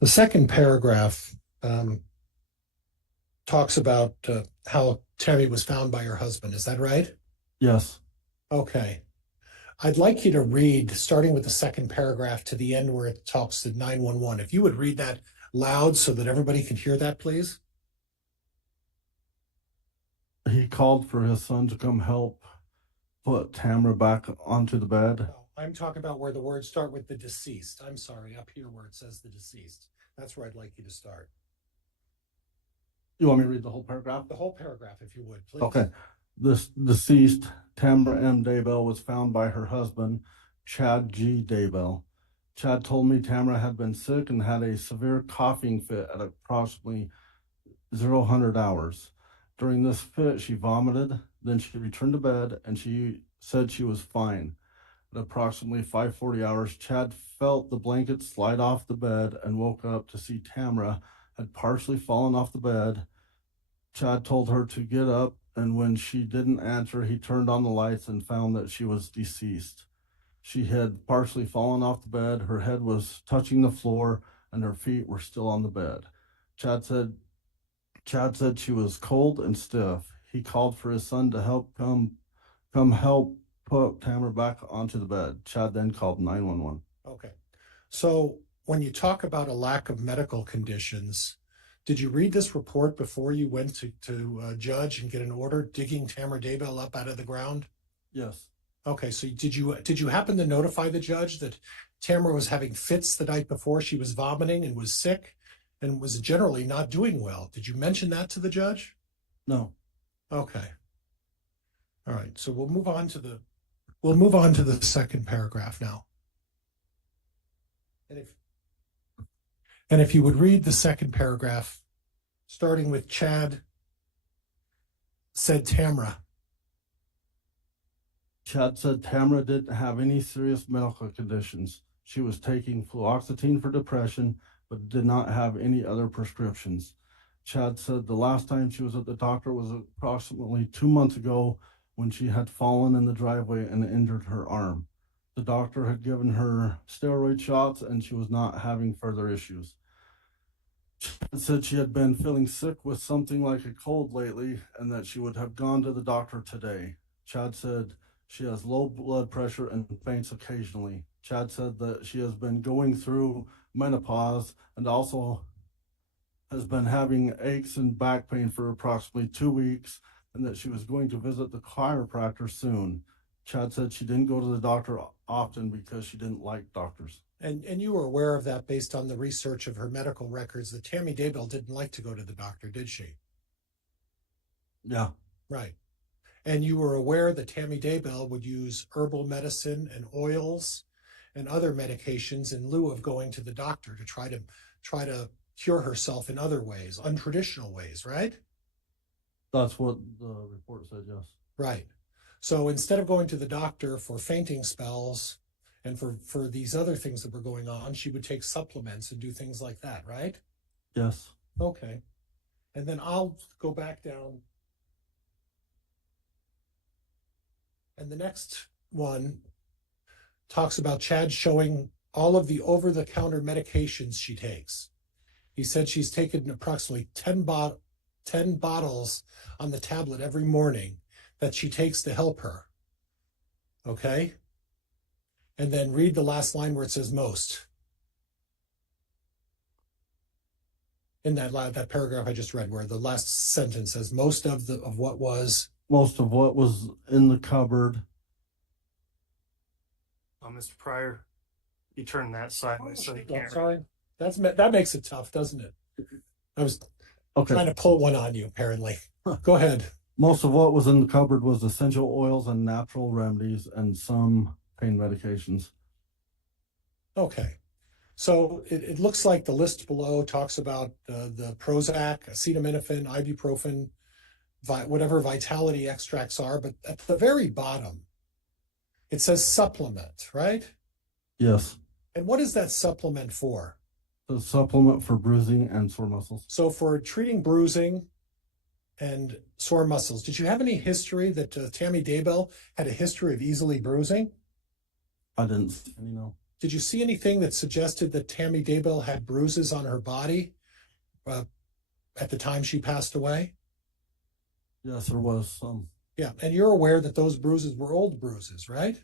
The second paragraph talks about how Tammy was found by her husband. Is that right? Yes. Okay. I'd like you to read, starting with the second paragraph to the end where it talks to 911. If you would read that loud so that everybody can hear that, please. He called for his son to come help put Tamara back onto the bed. No, I'm talking about where the words start with the deceased. I'm sorry, up here where it says the deceased. That's where I'd like you to start. You want me to read the whole paragraph? The whole paragraph, if you would, please. Okay. This deceased, Tamara M. Daybell, was found by her husband, Chad G. Daybell. Chad told me Tamara had been sick and had a severe coughing fit at approximately 0000 hours. During this fit, she vomited, then she returned to bed, and she said she was fine. At approximately 5:40 hours, Chad felt the blanket slide off the bed and woke up to see Tamara had partially fallen off the bed. Chad told her to get up, and when she didn't answer, he turned on the lights and found that she was deceased. She had partially fallen off the bed, her head was touching the floor, and her feet were still on the bed. Chad said she was cold and stiff. He called for his son to come help put Tamara back onto the bed. Chad then called 911. Okay. So when you talk about a lack of medical conditions, did you read this report before you went to judge and get an order digging Tamara Daybell up out of the ground? Yes. Okay, so did you happen to notify the judge that Tamara was having fits the night before? She was vomiting and was sick and was generally not doing well. Did you mention that to the judge? No. Okay. All right, so we'll move on to the second paragraph now. And if you would read the second paragraph, starting with Chad said Tamara. Chad said Tamara didn't have any serious medical conditions. She was taking fluoxetine for depression, but did not have any other prescriptions. Chad said the last time she was at the doctor was approximately 2 months ago when she had fallen in the driveway and injured her arm. The doctor had given her steroid shots and she was not having further issues. Chad said she had been feeling sick with something like a cold lately and that she would have gone to the doctor today. Chad said she has low blood pressure and faints occasionally. Chad said that she has been going through menopause and also has been having aches and back pain for approximately 2 weeks and that she was going to visit the chiropractor soon. Chad said she didn't go to the doctor often because she didn't like doctors. And you were aware of that based on the research of her medical records that Tammy Daybell didn't like to go to the doctor, did she? Yeah. Right. And you were aware that Tammy Daybell would use herbal medicine and oils and other medications in lieu of going to the doctor to try to cure herself in other ways, untraditional ways, right? That's what the report said, yes. Right. So instead of going to the doctor for fainting spells and for these other things that were going on, she would take supplements and do things like that, right? Yes. Okay. And then I'll go back down. And the next one talks about Chad showing all of the over-the-counter medications she takes. He said she's taken approximately 10 bottles on the tablet every morning that she takes to help her. Okay? And then read the last line where it says most. In that paragraph I just read, where the last sentence says most of what was in the cupboard. Mr. Pryor, you turn that sideways so he can't. Sorry, that makes it tough, doesn't it? I was trying to pull one on you, apparently. Go ahead. Most of what was in the cupboard was essential oils and natural remedies and some pain medications. Okay. So it looks like the list below talks about the Prozac, acetaminophen, ibuprofen, whatever vitality extracts are, but at the very bottom, it says supplement, right? Yes. And what is that supplement for? The supplement for bruising and sore muscles. So for treating bruising and sore muscles. Did you have any history that Tammy Daybell had a history of easily bruising? I didn't see any, no. Did you see anything that suggested that Tammy Daybell had bruises on her body at the time she passed away? Yes, there was some. Yeah, and you're aware that those bruises were old bruises, right?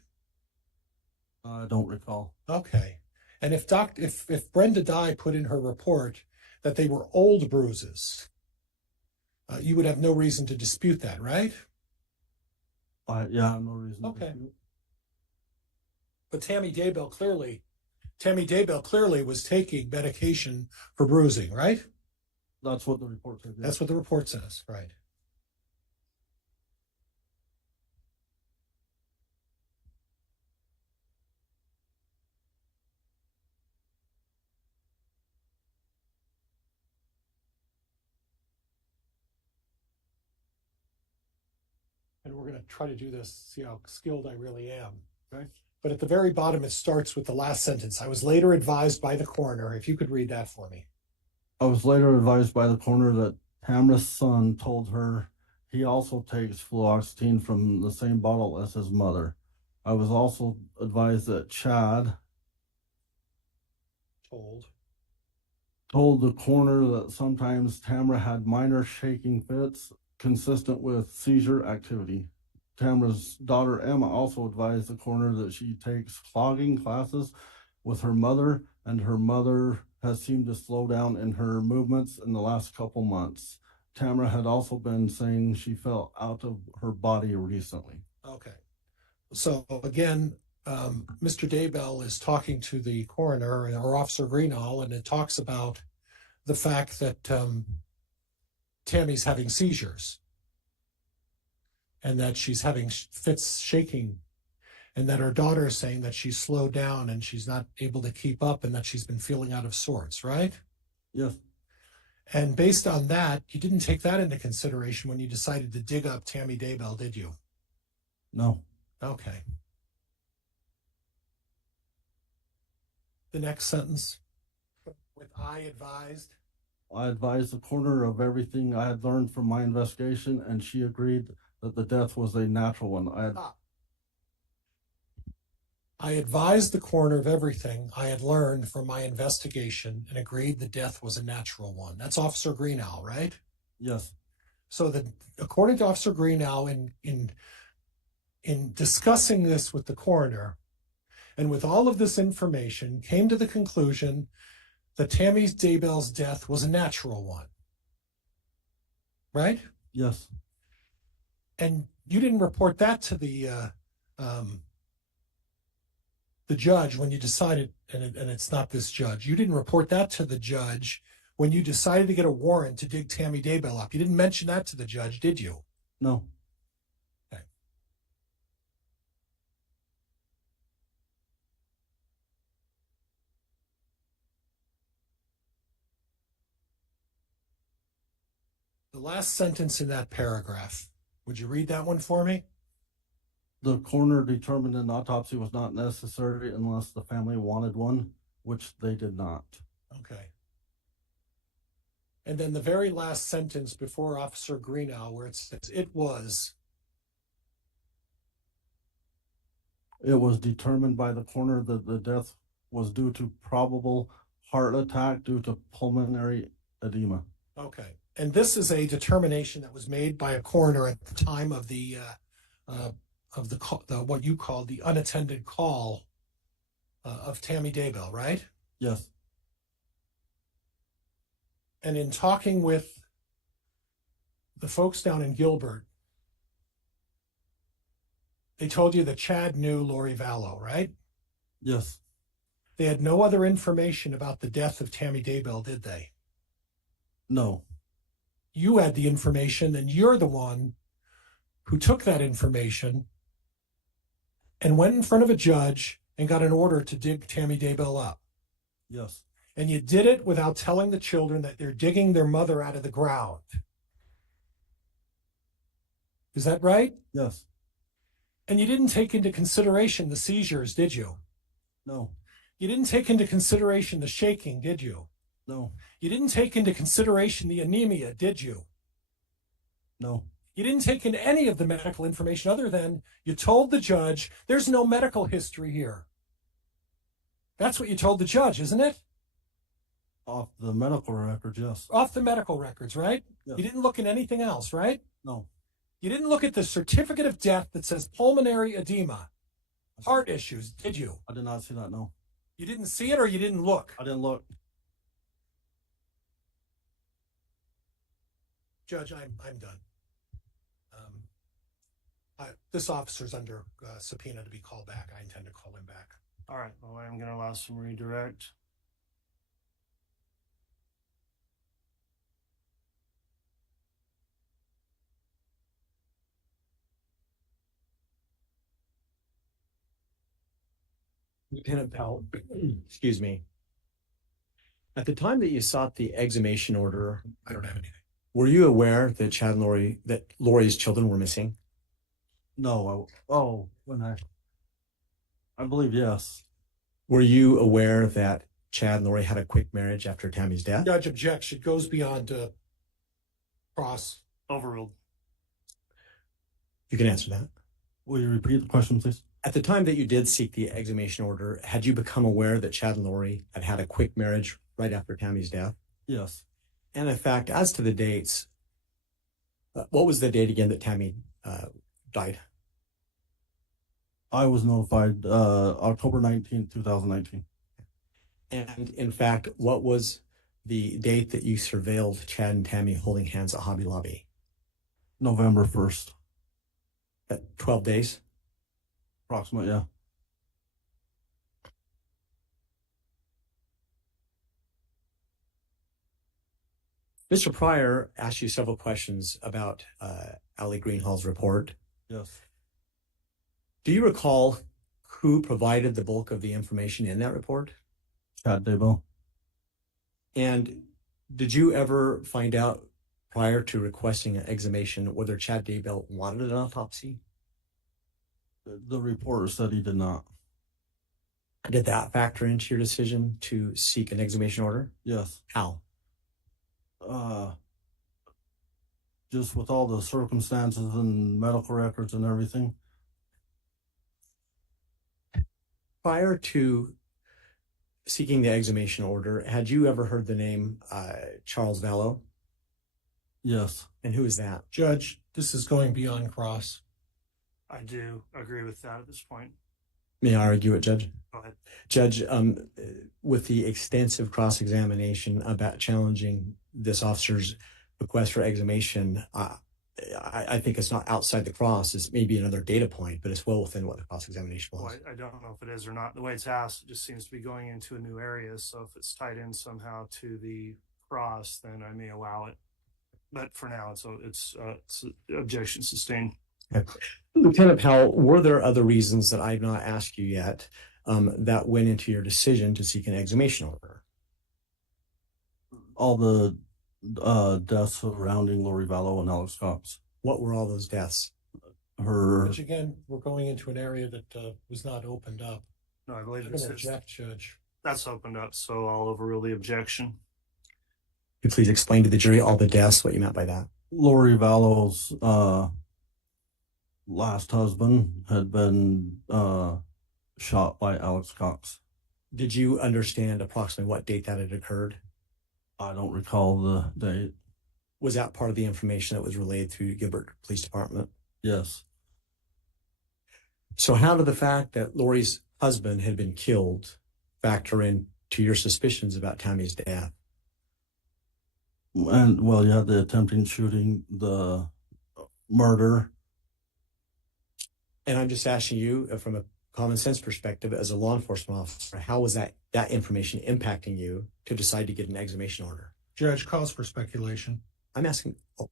I don't recall. Okay. And if Brenda Dye put in her report that they were old bruises, you would have no reason to dispute that, right? Yeah, no reason. Okay. But Tammy Daybell clearly was taking medication for bruising, right? That's what the report said. Yeah. That's what the report says, right? And we're going to try to do this, see how skilled I really am. Okay. But at the very bottom, it starts with the last sentence. I was later advised by the coroner. If you could read that for me. I was later advised by the coroner that Tamara's son told her he also takes fluoxetine from the same bottle as his mother. I was also advised that Chad told the coroner that sometimes Tamara had minor shaking fits consistent with seizure activity. Tamara's daughter Emma also advised the coroner that she takes clogging classes with her mother, and her mother has seemed to slow down in her movements in the last couple months. Tamara had also been saying she felt out of her body recently. Okay. So again, Mr. Daybell is talking to the coroner or Officer Greenall, and it talks about the fact that Tammy's having seizures and that she's having fits shaking, and that her daughter is saying that she's slowed down and she's not able to keep up and that she's been feeling out of sorts, right? Yes. And based on that, you didn't take that into consideration when you decided to dig up Tammy Daybell, did you? No. Okay. The next sentence, with I advised. I advised the coroner of everything I had learned from my investigation, and she agreed that the death was a natural one. I advised the coroner of everything I had learned from my investigation and agreed the death was a natural one. That's Officer Greenall, right? Yes. So that according to Officer Greenall, in discussing this with the coroner and with all of this information, came to the conclusion that Tammy Daybell's death was a natural one. Right? Yes. And you didn't report that to the judge when you decided, and it's not this judge, you didn't report that to the judge when you decided to get a warrant to dig Tammy Daybell up. You didn't mention that to the judge, did you? No. Okay. The last sentence in that paragraph, would you read that one for me? The coroner determined an autopsy was not necessary unless the family wanted one, which they did not. Okay. And then the very last sentence before Officer Greenall, where it says, it was determined by the coroner that the death was due to probable heart attack due to pulmonary edema. Okay. And this is a determination that was made by a coroner at the time of the what you called the unattended call of Tammy Daybell, right? Yes. And in talking with the folks down in Gilbert, they told you that Chad knew Lori Vallow, right? Yes. They had no other information about the death of Tammy Daybell, did they? No. You had the information, and you're the one who took that information and went in front of a judge and got an order to dig Tammy Daybell up. Yes. And you did it without telling the children that they're digging their mother out of the ground. Is that right? Yes. And you didn't take into consideration the seizures, did you? No. You didn't take into consideration the shaking, did you? No. You didn't take into consideration the anemia, did you? No. You didn't take in any of the medical information other than you told the judge there's no medical history here. That's what you told the judge, isn't it? Off the medical record, yes. Off the medical records, right? Yes. You didn't look at anything else, right? No. You didn't look at the certificate of death that says pulmonary edema, heart issues, did you? I did not see that, no. You didn't see it or you didn't look? I didn't look. Judge, I'm done. This officer's under subpoena to be called back. I intend to call him back. All right, well, I'm going to allow some redirect. Lieutenant Powell, excuse me. At the time that you sought the exhumation order, I don't have anything. were you aware that Chad and Lori, that Lori's children were missing? No. I believe yes. Were you aware that Chad and Lori had a quick marriage after Tammy's death? Judge objects. It goes beyond cross. Overruled. You can answer that. Will you repeat the question, please? At the time that you did seek the exhumation order, had you become aware that Chad and Lori had had a quick marriage right after Tammy's death? Yes. And in fact, as to the dates, what was the date again that Tammy died? I was notified October 19th, 2019. And in fact, what was the date that you surveilled Chad and Tammy holding hands at Hobby Lobby? November 1st. At 12 days? Approximately, yeah. Mr. Pryor asked you several questions about Allie Greenhall's report. Yes. Do you recall who provided the bulk of the information in that report? Chad Daybell. And did you ever find out prior to requesting an exhumation whether Chad Daybell wanted an autopsy? The reporter said he did not. Did that factor into your decision to seek an exhumation order? Yes. How? Just with all the circumstances and medical records and everything. Prior to seeking the exhumation order, had you ever heard the name Charles Vallow? Yes. And who is that? Judge, this is going beyond cross. I do agree with that at this point. May I argue it, Judge? Go ahead. Judge, with the extensive cross-examination about challenging this officer's request for exhumation, I think it's not outside the cross. It's maybe another data point, but it's well within what the cross-examination was. Well, I don't know if it is or not. The way it's asked, it just seems to be going into a new area. So if it's tied in somehow to the cross, then I may allow it. But for now, it's objection sustained. Okay. Lieutenant Powell, were there other reasons that I've not asked you yet that went into your decision to seek an exhumation order? All the deaths surrounding Lori Vallow and Alex Cox. What were all those deaths? Which again, we're going into an area that was not opened up. No, I believe I'm going to object, Judge. That's opened up, so I'll overrule the objection. Could you please explain to the jury all the deaths, what you meant by that? Lori Vallow's last husband had been shot by Alex Cox. Did you understand approximately what date that had occurred? I don't recall the date. Was that part of the information that was relayed through Gilbert Police Department? Yes. So how did the fact that Lori's husband had been killed factor in to your suspicions about Tammy's death? And well, yeah, the attempting shooting, the murder. And I'm just asking you from a common sense perspective as a law enforcement officer, how was that information impacting you to decide to get an exhumation order? Judge, cause for speculation. I'm asking. Oh.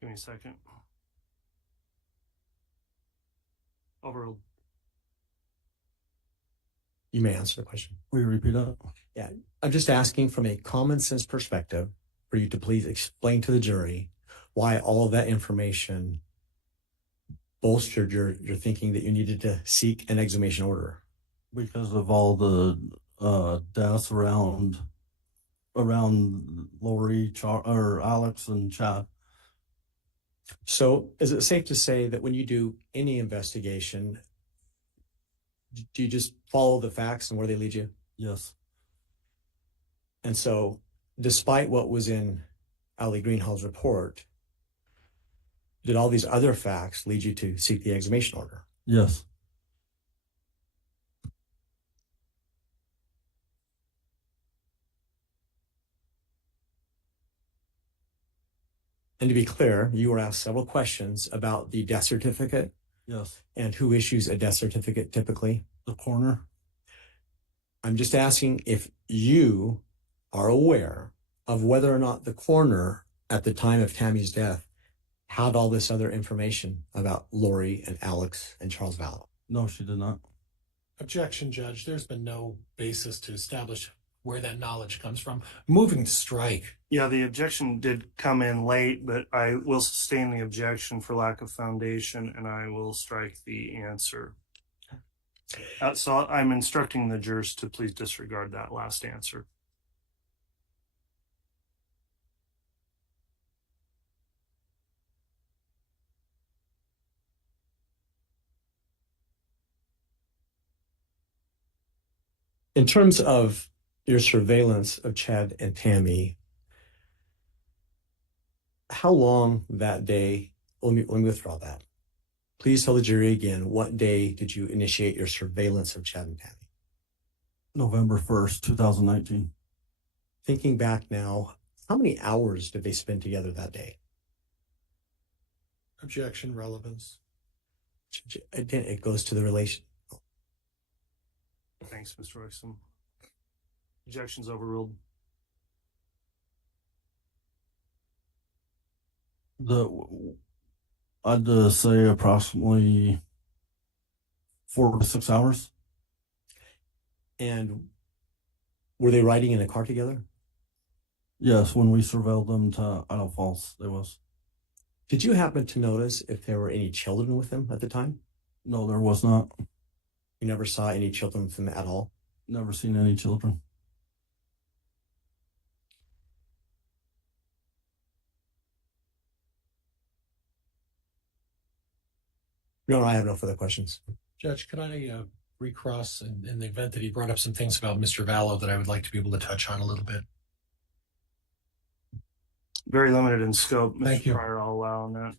Give me a second. Overruled. You may answer the question. Will you repeat that? Yeah, I'm just asking from a common sense perspective for you to please explain to the jury why all of that information bolstered your thinking that you needed to seek an exhumation order. Because of all the deaths around around Lori, or Alex and Chad. So is it safe to say that when you do any investigation, do you just follow the facts and where they lead you? Yes. And so despite what was in Ali Greenhall's report, did all these other facts lead you to seek the exhumation order? Yes. And to be clear, you were asked several questions about the death certificate. Yes. And who issues a death certificate typically? The coroner. I'm just asking if you are aware of whether or not the coroner at the time of Tammy's death had all this other information about Lori and Alex and Charles Vallow. No, she did not. Objection, Judge. There's been no basis to establish where that knowledge comes from. Moving to strike. Yeah, the objection did come in late, but I will sustain the objection for lack of foundation, and I will strike the answer. So I'm instructing the jurors to please disregard that last answer. In terms of your surveillance of Chad and Tammy, how long that day, let me withdraw that. Please tell the jury again, what day did you initiate your surveillance of Chad and Tammy? November 1st, 2019. Thinking back now, how many hours did they spend together that day? Objection, relevance. It goes to the relation. Thanks, Mr. Royston. Objection's overruled. I'd say approximately 4 to 6 hours. And were they riding in a car together? Yes, when we surveilled them to Idaho Falls, there was. Did you happen to notice if there were any children with them at the time? No, there was not. You never saw any children with them at all? Never seen any children. No, I have no further questions. Judge, could I recross in the event that he brought up some things about Mr. Vallow that I would like to be able to touch on a little bit? Very limited in scope. Thank Mr. you. Pryor, I'll allow on that.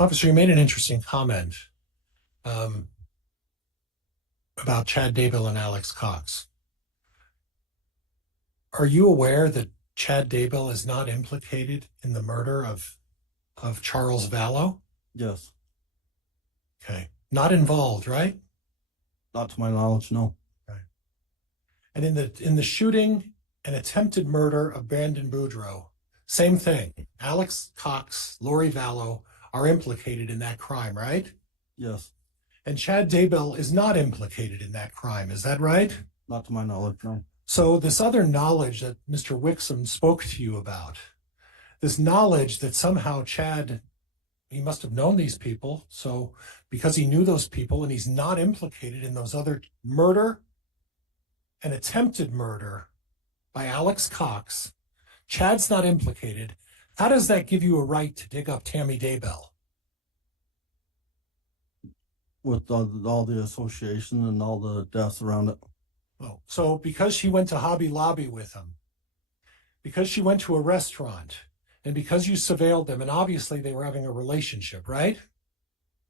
Officer, you made an interesting comment about Chad Daybell and Alex Cox. Are you aware that Chad Daybell is not implicated in the murder of Charles Vallow? Yes. Okay. Not involved, right? Not to my knowledge, no. Right. And in the shooting and attempted murder of Brandon Boudreaux, same thing. Alex Cox, Lori Vallow are implicated in that crime, right? Yes. And Chad Daybell is not implicated in that crime, is that right? Not to my knowledge, no. So this other knowledge that Mr. Wixom spoke to you about, this knowledge that somehow Chad, he must have known these people, so because he knew those people and he's not implicated in those other murder and attempted murder by Alex Cox, Chad's not implicated. How does that give you a right to dig up Tammy Daybell? With all the association and all the deaths around it. Oh, so because she went to Hobby Lobby with him, because she went to a restaurant, and because you surveilled them, and obviously they were having a relationship, right?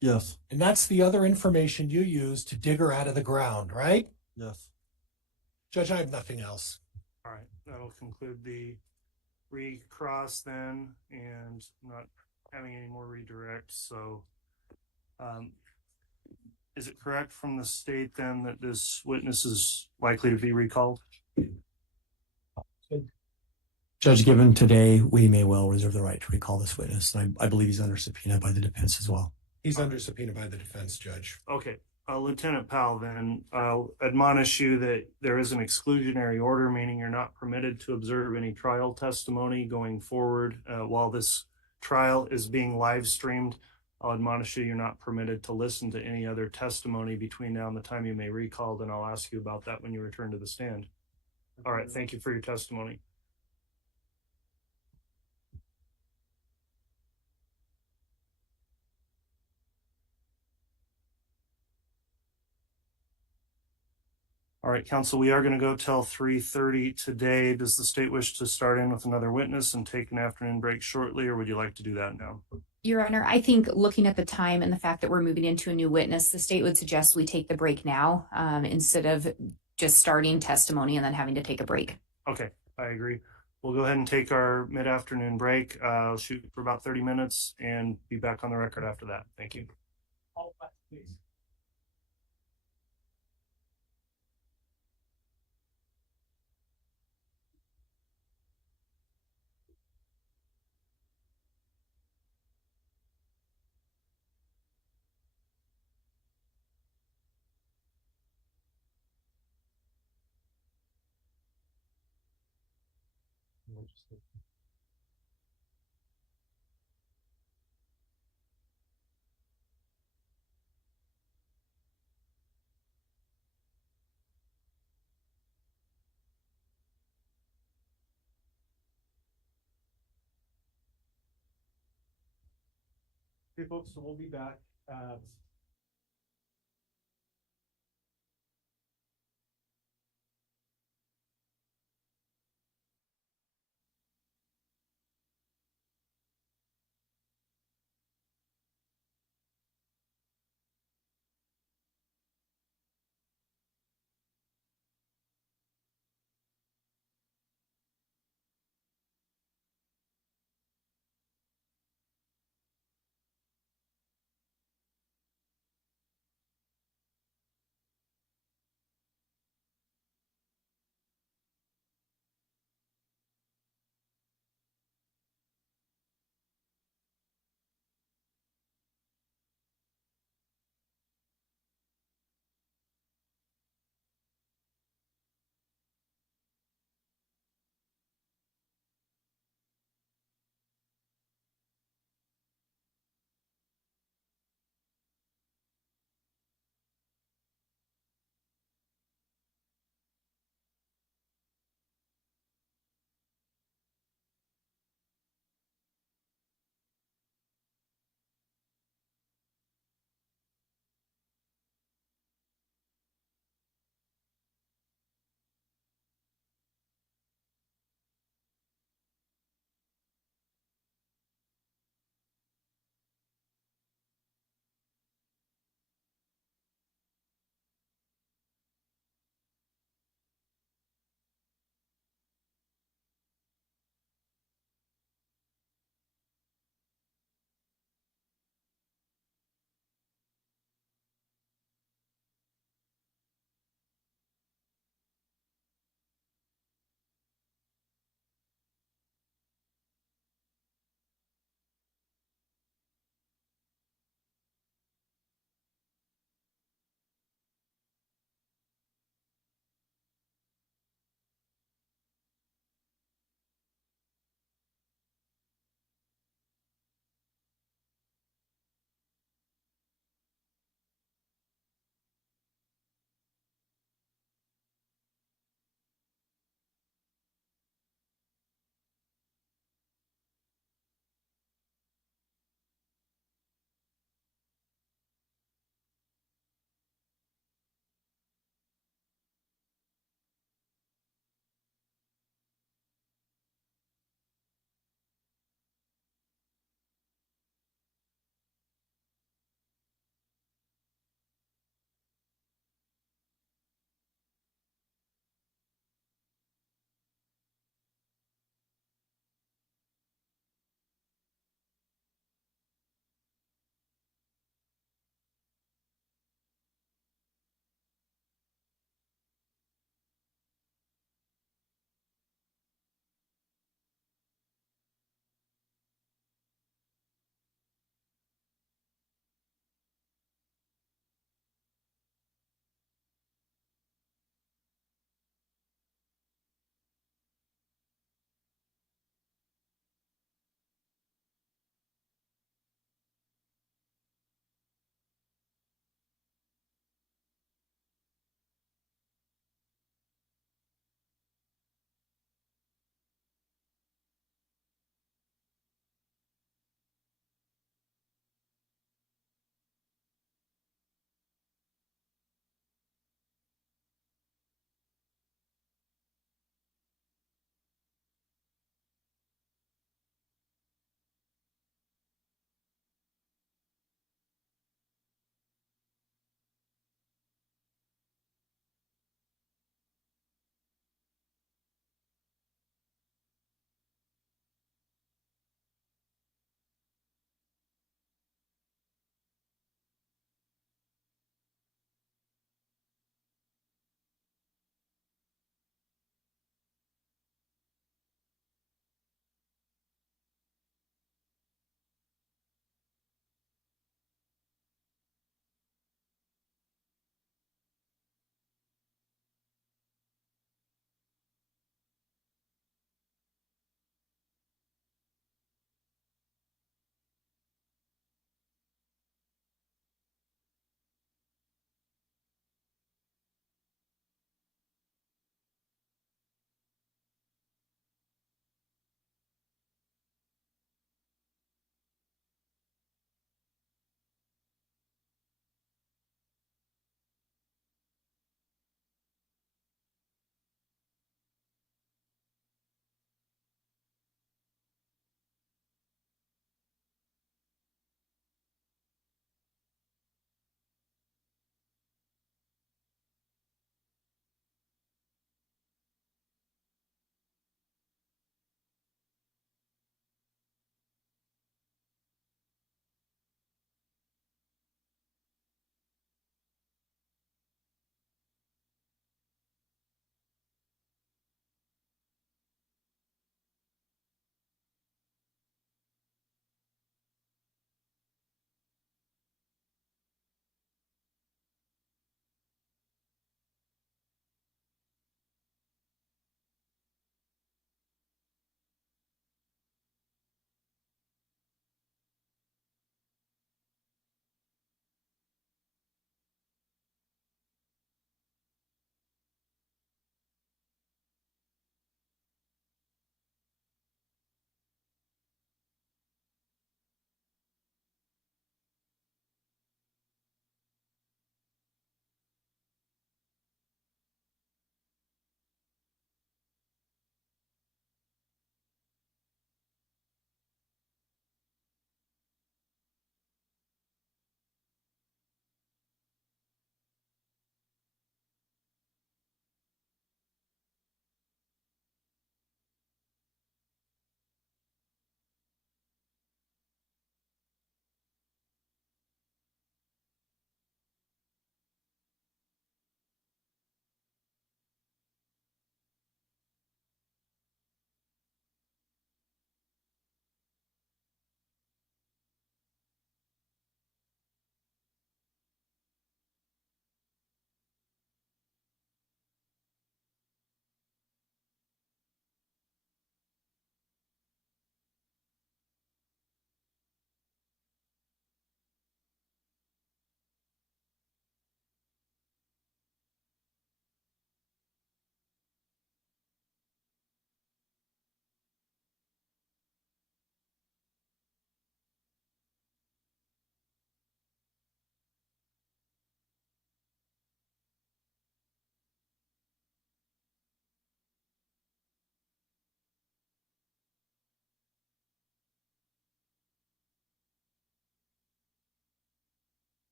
Yes. And that's the other information you used to dig her out of the ground, right? Yes. Judge, I have nothing else. All right, that'll conclude the recross then, and not having any more redirects. So, is it correct from the state then that this witness is likely to be recalled? Judge, given today, we may well reserve the right to recall this witness. And I believe he's under subpoena by the defense as well. He's under subpoena by the defense, Judge. Okay, Lieutenant Powell, then I'll admonish you that there is an exclusionary order, meaning you're not permitted to observe any trial testimony going forward while this trial is being live streamed. I'll admonish you, you're not permitted to listen to any other testimony between now and the time you may recall, and I'll ask you about that when you return to the stand. All right, thank you for your testimony. All right, counsel, we are going to go till 3:30 today. Does the state wish to start in with another witness and take an afternoon break shortly, or would you like to do that now? Your Honor, I think looking at the time and the fact that we're moving into a new witness, the state would suggest we take the break now instead of just starting testimony and then having to take a break. Okay, I agree. We'll go ahead and take our mid-afternoon break. I'll shoot for about 30 minutes and be back on the record after that. Thank you. All back, please. Okay, folks, so we'll be back.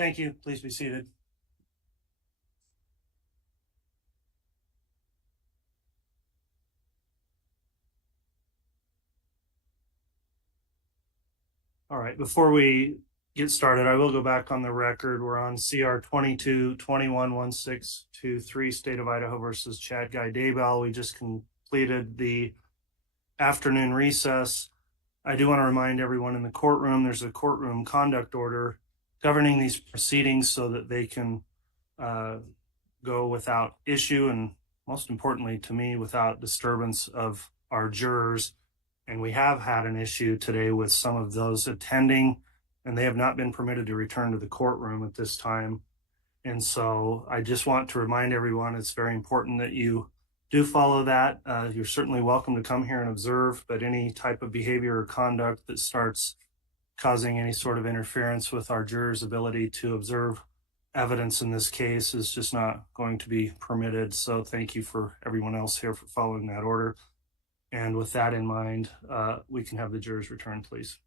Thank you. Please be seated. All right, before we get started, I will go back on the record. We're on CR 22-21-1623, State of Idaho versus Chad Daybell. We just completed the afternoon recess. I do want to remind everyone in the courtroom, there's a courtroom conduct order governing these proceedings so that they can go without issue and, most importantly to me, without disturbance of our jurors. And we have had an issue today with some of those attending, and they have not been permitted to return to the courtroom at this time. And so I just want to remind everyone it's very important that you do follow that. You're certainly welcome to come here and observe, but any type of behavior or conduct that starts causing any sort of interference with our jurors' ability to observe evidence in this case is just not going to be permitted. So thank you for everyone else here for following that order. And with that in mind, we can have the jurors return, please.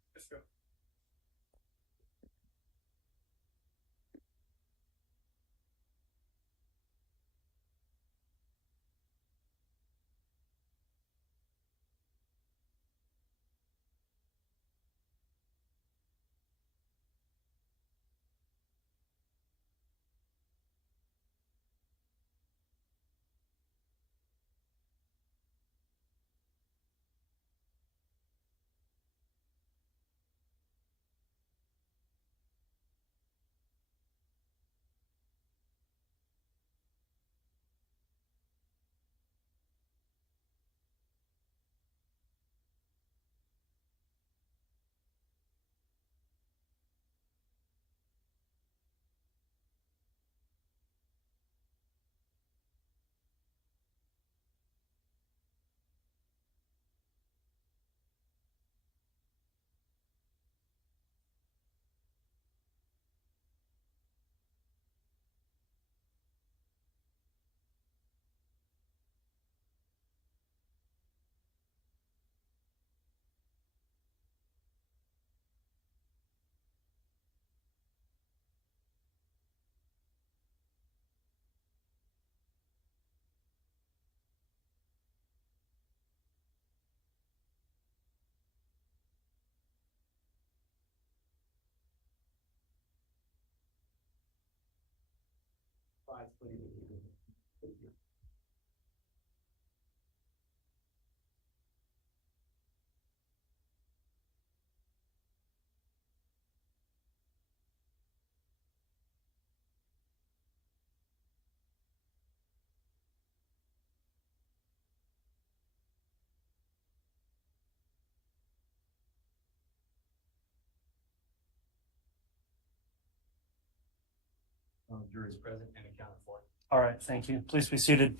Jury's present and accounted for. All right, thank you. Please be seated.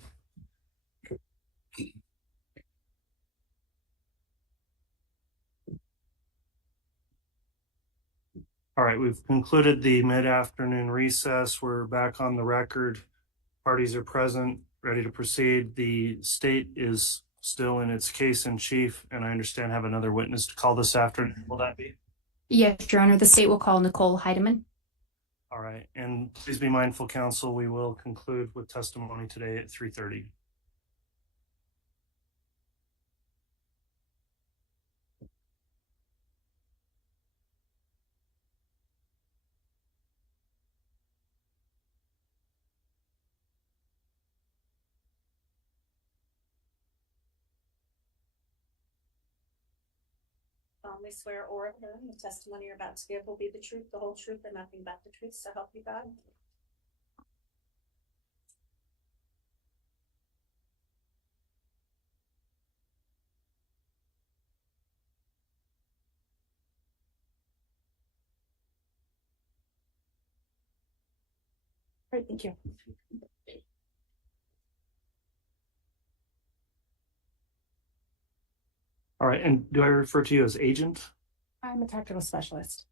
All right, we've concluded the mid-afternoon recess. We're back on the record. Parties are present, ready to proceed. The state is still in its case in chief, and I understand have another witness to call this afternoon. Will that be? Yes, Your Honor. The state will call Nicole Heidemann. All right, and please be mindful, counsel, we will conclude with testimony today at 3:30. solemnly swear or affirm the testimony you're about to give will be the truth, the whole truth, and nothing but the truth, so help you God. Great, thank you. All right, and do I refer to you as agent? I'm a tactical specialist.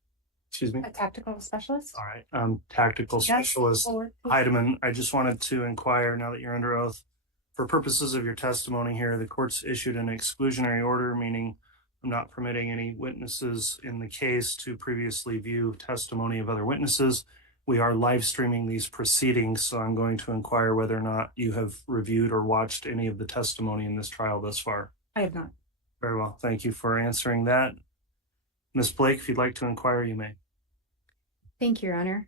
Excuse me? A tactical specialist? All right, tactical specialist Heidemann. I just wanted to inquire, now that you're under oath, for purposes of your testimony here, the court's issued an exclusionary order, meaning I'm not permitting any witnesses in the case to previously view testimony of other witnesses. we are live streaming these proceedings, so I'm going to inquire whether or not you have reviewed or watched any of the testimony in this trial thus far. I have not. Very well. Thank you for answering that. Ms. Blake, if you'd like to inquire, you may. Thank you, Your Honor.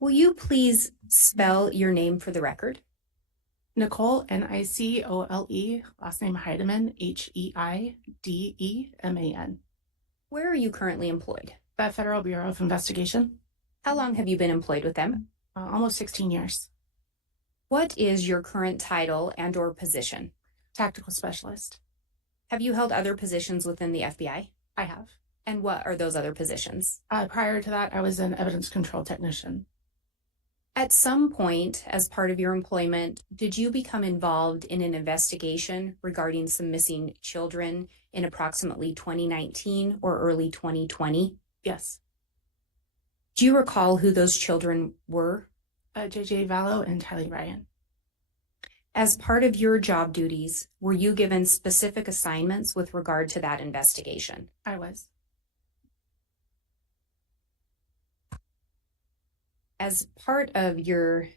Will you please spell your name for the record? Nicole, Nicole, last name Heidemann, Heideman. Where are you currently employed? The Federal Bureau of Investigation. How long have you been employed with them? Almost 16 years. What is your current title and or position? Tactical specialist. Have you held other positions within the FBI? I have. And what are those other positions? Prior to that, I was an evidence control technician. At some point, as part of your employment, did you become involved in an investigation regarding some missing children in approximately 2019 or early 2020? Yes. Do you recall who those children were? JJ Vallow and Tylee Ryan. As part of your job duties, were you given specific assignments with regard to that investigation? I was. As part of your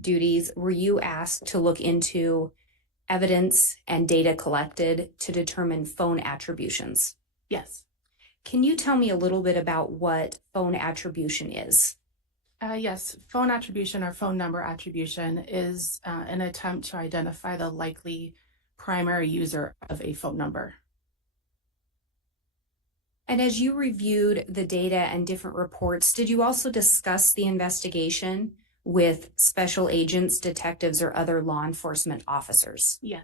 duties, were you asked to look into evidence and data collected to determine phone attributions? Yes. Can you tell me a little bit about what phone attribution is? Yes, phone attribution or phone number attribution is an attempt to identify the likely primary user of a phone number. And as you reviewed the data and different reports, did you also discuss the investigation with special agents, detectives, or other law enforcement officers? Yes.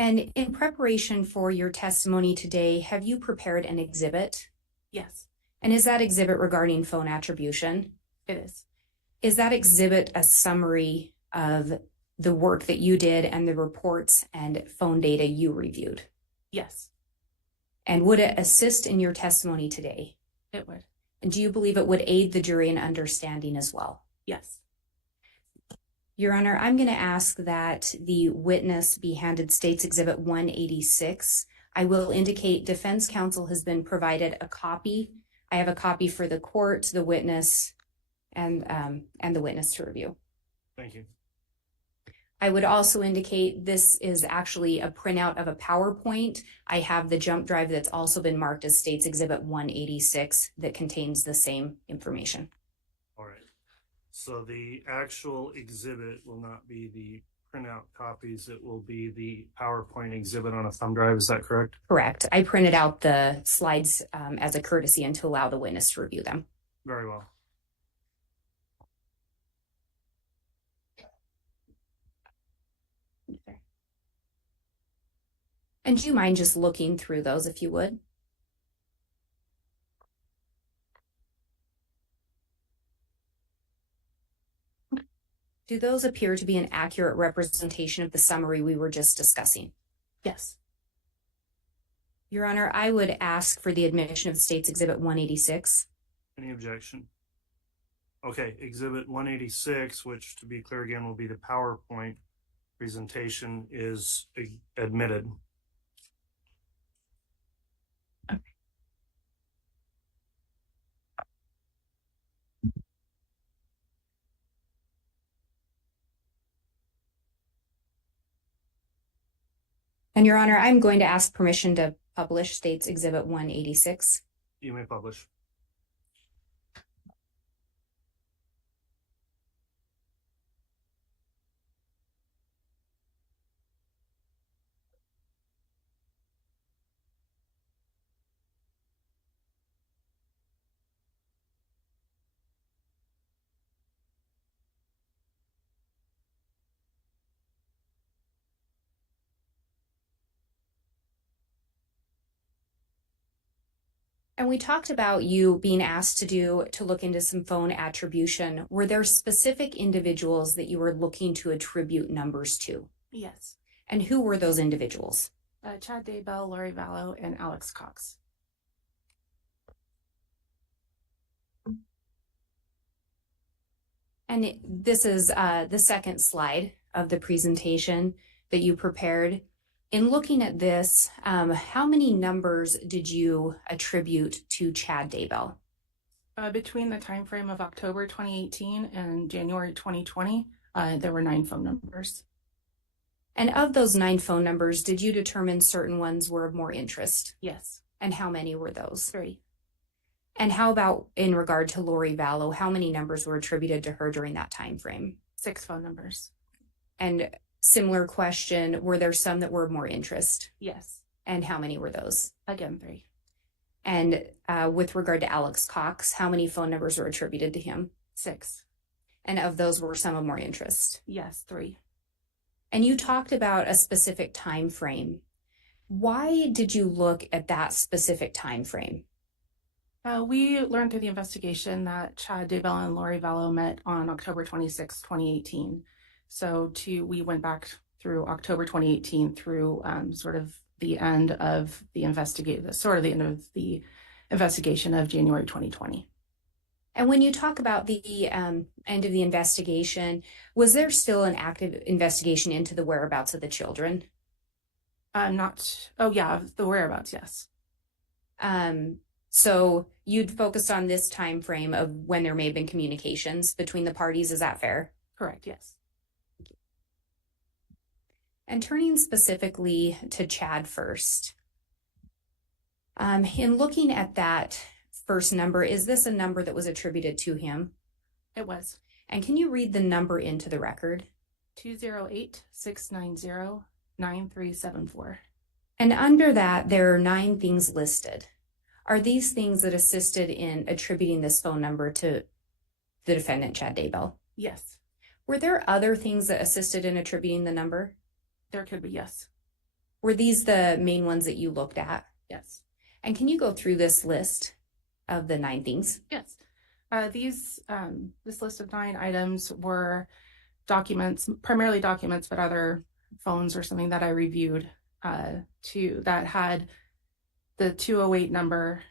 And in preparation for your testimony today, have you prepared an exhibit? Yes. And is that exhibit regarding phone attribution? It is. Is that exhibit a summary of the work that you did and the reports and phone data you reviewed? Yes. And would it assist in your testimony today? It would. And do you believe it would aid the jury in understanding as well? Yes. Your Honor, I'm going to ask that the witness be handed State's Exhibit 186. I will indicate defense counsel has been provided a copy. I have a copy for the court, the witness, and the witness to review. Thank you. I would also indicate this is actually a printout of a PowerPoint. I have the jump drive that's also been marked as State's Exhibit 186 that contains the same information. All right. So the actual exhibit will not be the printout copies. It will be the PowerPoint exhibit on a thumb drive. Is that correct? Correct. I printed out the slides as a courtesy and to allow the witness to review them. Very well. And do you mind just looking through those if you would? Do those appear to be an accurate representation of the summary we were just discussing? Yes. Your Honor, I would ask for the admission of State's Exhibit 186. Any objection? Okay, Exhibit 186, which to be clear again will be the PowerPoint presentation, is admitted. Okay. And Your Honor, I'm going to ask permission to publish State's Exhibit 186. You may publish. And we talked about you being asked to look into some phone attribution. Were there specific individuals that you were looking to attribute numbers to? Yes. And who were those individuals? Chad Daybell, Lori Vallow, and Alex Cox. And this is the second slide of the presentation that you prepared. In looking at this, how many numbers did you attribute to Chad Daybell? Between the time frame of October 2018 and January 2020, there were 9 phone numbers. And of those 9 phone numbers, did you determine certain ones were of more interest? Yes. And how many were those? 3. And how about in regard to Lori Vallow, how many numbers were attributed to her during that time frame? 6 phone numbers. And similar question, were there some that were of more interest? Yes. And how many were those? Again, 3. And with regard to Alex Cox, how many phone numbers were attributed to him? 6. And of those were some of more interest? Yes, 3. And you talked about a specific time frame. Why did you look at that specific time frame? We learned through the investigation that Chad Daybell and Lori Vallow met on October 26, 2018. So we went back through October 2018 through sort of the end of the investigation of January 2020. And when you talk about the end of the investigation, was there still an active investigation into the whereabouts of the children? The whereabouts, yes. So you'd focused on this time frame of when there may have been communications between the parties, is that fair? Correct, yes. And turning specifically to Chad first, in looking at that first number, is this a number that was attributed to him? It was. And can you read the number into the record? 208-690-9374. And under that, there are 9 things listed. Are these things that assisted in attributing this phone number to the defendant, Chad Daybell? Yes. Were there other things that assisted in attributing the number? There could be, yes. Were these the main ones that you looked at? Yes. And can you go through this list of the 9 things? Yes. This list of 9 items were documents, primarily documents, but other phones or something that I reviewed that had the 208 number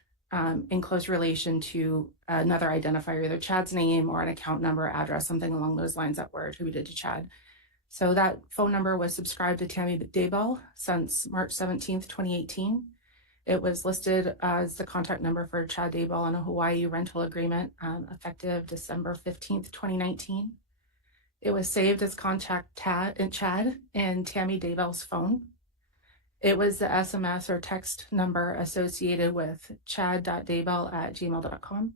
in close relation to another identifier, either Chad's name or an account number, address, something along those lines that were attributed to Chad. So that phone number was subscribed to Tammy Daybell since March 17th, 2018. It was listed as the contact number for Chad Daybell on a Hawaii rental agreement effective December 15th, 2019. It was saved as contact Chad and Tammy Daybell's phone. It was the SMS or text number associated with chad.daybell@gmail.com.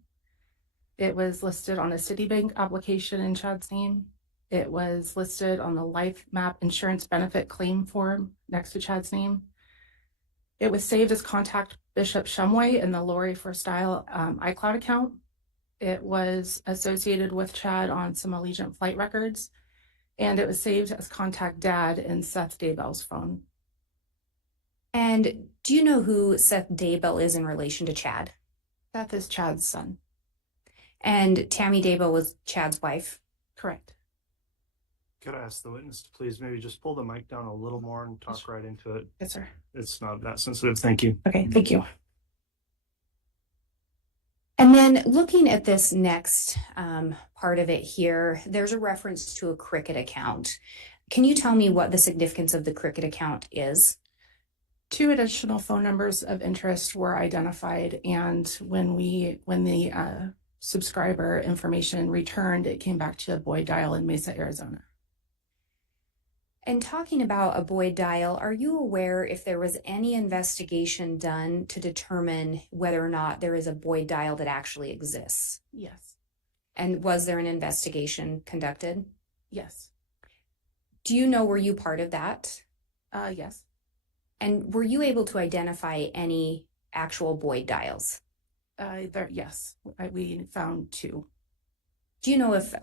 It was listed on a Citibank application in Chad's name. It was listed on the Life Map Insurance Benefit Claim form next to Chad's name. It was saved as contact Bishop Shumway in the Lori for Style iCloud account. It was associated with Chad on some Allegiant flight records, and it was saved as contact Dad in Seth Daybell's phone. And do you know who Seth Daybell is in relation to Chad? Seth is Chad's son. And Tammy Daybell was Chad's wife? Correct. Could I ask the witness to please maybe just pull the mic down a little more and talk right into it? Yes, sir. It's not that sensitive. Thank you. Okay, thank you. And then looking at this next part of it here, there's a reference to a Cricket account. Can you tell me what the significance of the Cricket account is? 2 additional phone numbers of interest were identified, and when the subscriber information returned, it came back to a Boyd dial in Mesa, Arizona. And talking about a Boyd dial, are you aware if there was any investigation done to determine whether or not there is a Boyd dial that actually exists? Yes. And was there an investigation conducted? Yes. Do you know, were you part of that? Yes. And were you able to identify any actual Boyd dials? Yes, we found 2. Do you know if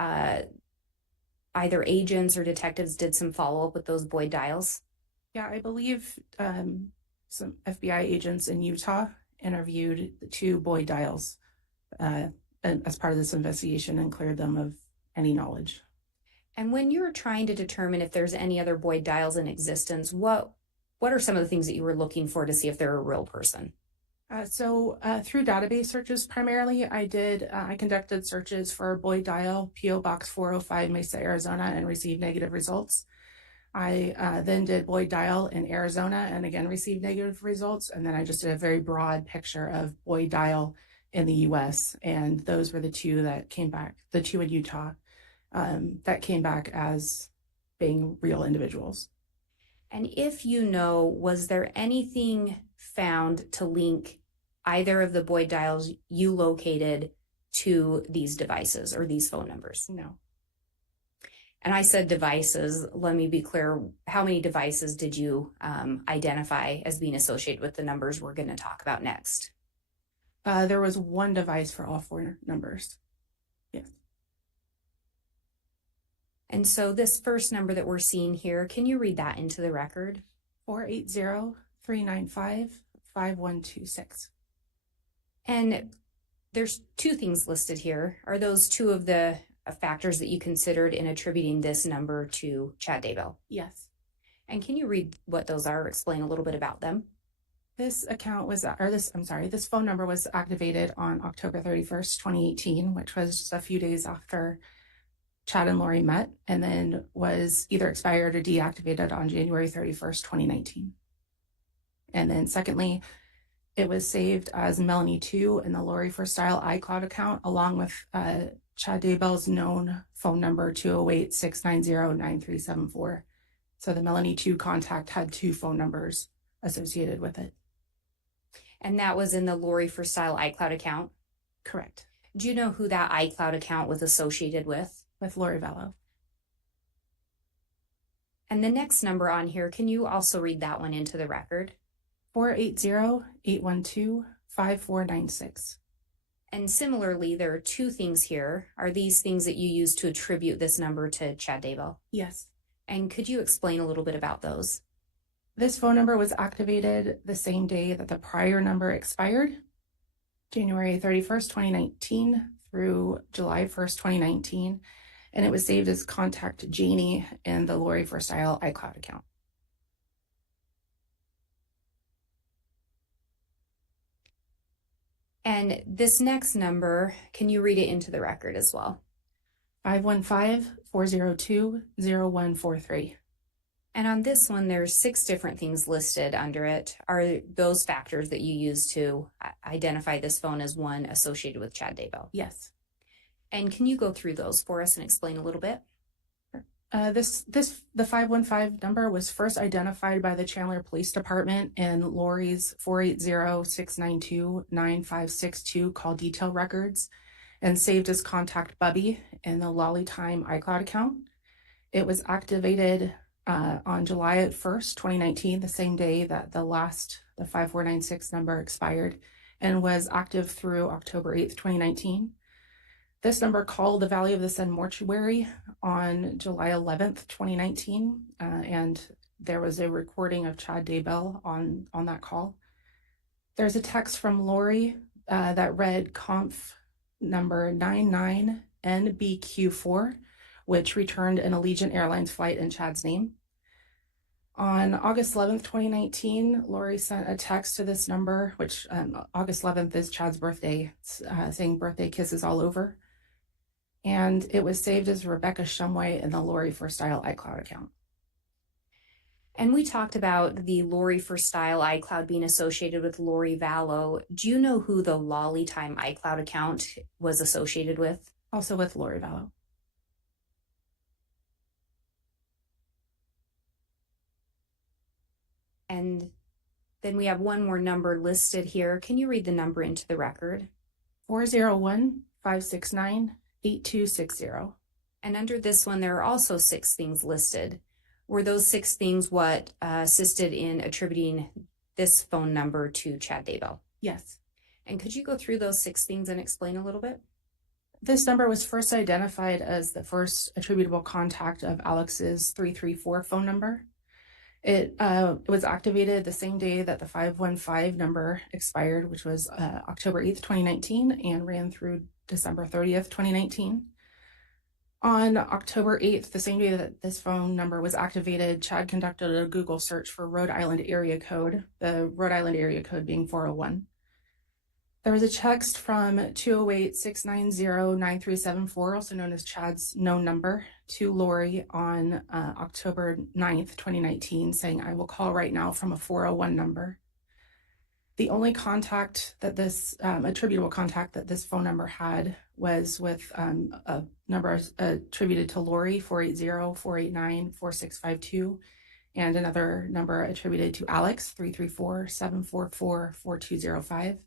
either agents or detectives did some follow-up with those Boyd dials? Yeah, I believe some FBI agents in Utah interviewed 2 Boyd dials as part of this investigation and cleared them of any knowledge. And when you were trying to determine if there's any other Boyd dials in existence, what are some of the things that you were looking for to see if they're a real person? Through database searches primarily, I conducted searches for Boyd dial, PO Box 405, Mesa, Arizona, and received negative results. I then did Boyd Dial in Arizona and again received negative results. And then I just did a very broad picture of Boyd Dial in the US. And those were the two that came back, the two in Utah, that came back as being real individuals. And if you know, was there anything found to link either of the Boyd dials you located to these devices or these phone numbers? No. And I said devices. Let me be clear. How many devices did you identify as being associated with the numbers we're going to talk about next? There was one device for all four numbers. Yes. And so this first number that we're seeing here, can you read that into the record? 480-395-5126. And there's two things listed here. Are those two of the factors that you considered in attributing this number to Chad Daybell? Yes. And can you read what those are or explain a little bit about them? This phone number was activated on October 31st, 2018, which was just a few days after Chad and Lori met, and then was either expired or deactivated on January 31st, 2019. And then secondly, it was saved as Melanie 2 in the Lori for Style iCloud account, along with Chad Daybell's known phone number 208-690-9374. So the Melanie 2 contact had two phone numbers associated with it. And that was in the Lori for Style iCloud account? Correct. Do you know who that iCloud account was associated with? With Lori Vallow. And the next number on here, can you also read that one into the record? 480-812-5496. And similarly, there are two things here. Are these things that you use to attribute this number to Chad Daybell? Yes. And could you explain a little bit about those? This phone number was activated the same day that the prior number expired, January 31st, 2019 through July 1st, 2019. And it was saved as Contact Janie in the Lori for Style iCloud account. And this next number, can you read it into the record as well? 515-402-0143. And on this one, there's 6 different things listed under it. Are those factors that you use to identify this phone as one associated with Chad Daybell? Yes. And can you go through those for us and explain a little bit? The 515 number was first identified by the Chandler Police Department in Lori's 480-692-9562 call detail records and saved as Contact Bubby in the Lolly Time iCloud account. It was activated on July 1st, 2019, the same day that the 5496 number expired, and was active through October 8th, 2019. This number called the Valley of the Sun mortuary on July 11th, 2019, and there was a recording of Chad Daybell on that call. There's a text from Lori that read conf number 99NBQ4, which returned an Allegiant Airlines flight in Chad's name. On August 11th, 2019, Lori sent a text to this number, which August 11th is Chad's birthday, saying birthday kisses all over. And it was saved as Rebecca Shumway in the Lori for Style iCloud account. And we talked about the Lori for Style iCloud being associated with Lori Vallow. Do you know who the Lolly Time iCloud account was associated with? Also with Lori Vallow. And then we have one more number listed here. Can you read the number into the record? 401-569-8260. And under this one, there are also 6 things listed. Were those 6 things what assisted in attributing this phone number to Chad Daybell? Yes. And could you go through those 6 things and explain a little bit? This number was first identified as the first attributable contact of Alex's 334 phone number. It was activated the same day that the 515 number expired, which was October 8th, 2019, and ran through December 30th, 2019. On October 8th, the same day that this phone number was activated, Chad conducted a Google search for Rhode Island area code, the Rhode Island area code being 401. There was a text from 208-690-9374, also known as Chad's known number, to Lori on October 9th, 2019, saying, "I will call right now from a 401 number." The only contact that this attributable contact that this phone number had was with a number attributed to Lori, 480-489-4652, and another number attributed to Alex, 334-744-4205.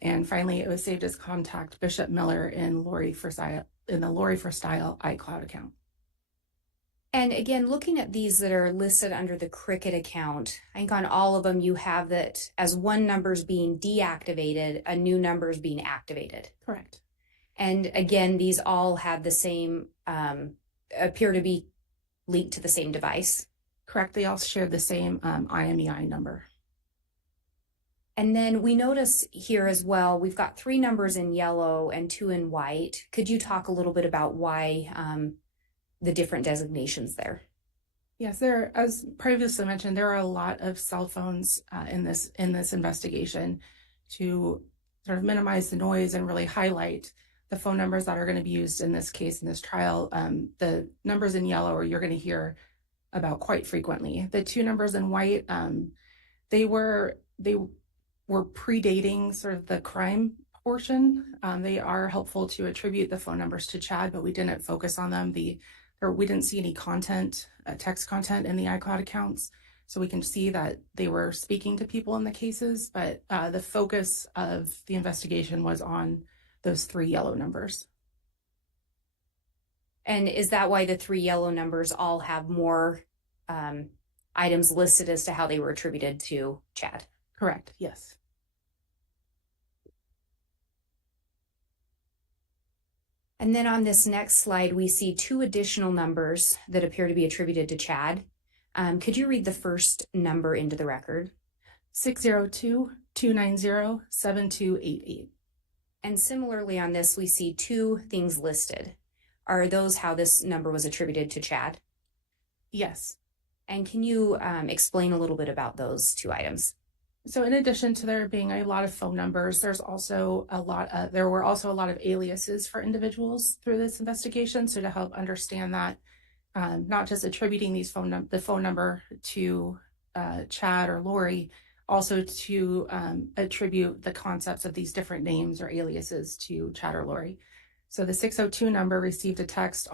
And finally, it was saved as contact Bishop Miller in the Lori for Style iCloud account. And again, looking at these that are listed under the Cricket account, I think on all of them you have that as one number is being deactivated, a new number is being activated. Correct. And again, these all have the same, appear to be linked to the same device. Correct. They all share the same IMEI number. And then we notice here as well, we've got 3 numbers in yellow and 2 in white. Could you talk a little bit about why the different designations there? Yes, there, as previously mentioned, there are a lot of cell phones in this investigation to sort of minimize the noise and really highlight the phone numbers that are going to be used in this case, in this trial. The numbers in yellow you're going to hear about quite frequently. The 2 numbers in white, they were predating sort of the crime portion. They are helpful to attribute the phone numbers to Chad, but we didn't focus on them. We didn't see any content, text content in the iCloud accounts. So we can see that they were speaking to people in the cases, but the focus of the investigation was on those 3 yellow numbers. And is that why the 3 yellow numbers all have more items listed as to how they were attributed to Chad? Correct, yes. And then on this next slide, we see 2 additional numbers that appear to be attributed to Chad. Could you read the first number into the record? 602-290-7288. And similarly on this, we see 2 things listed. Are those how this number was attributed to Chad? Yes. And can you explain a little bit about those 2 items? So in addition to there being a lot of phone numbers, there were also a lot of aliases for individuals through this investigation. So to help understand that, not just attributing the phone number to Chad or Lori, also to attribute the concepts of these different names or aliases to Chad or Lori. So the 602 number received a text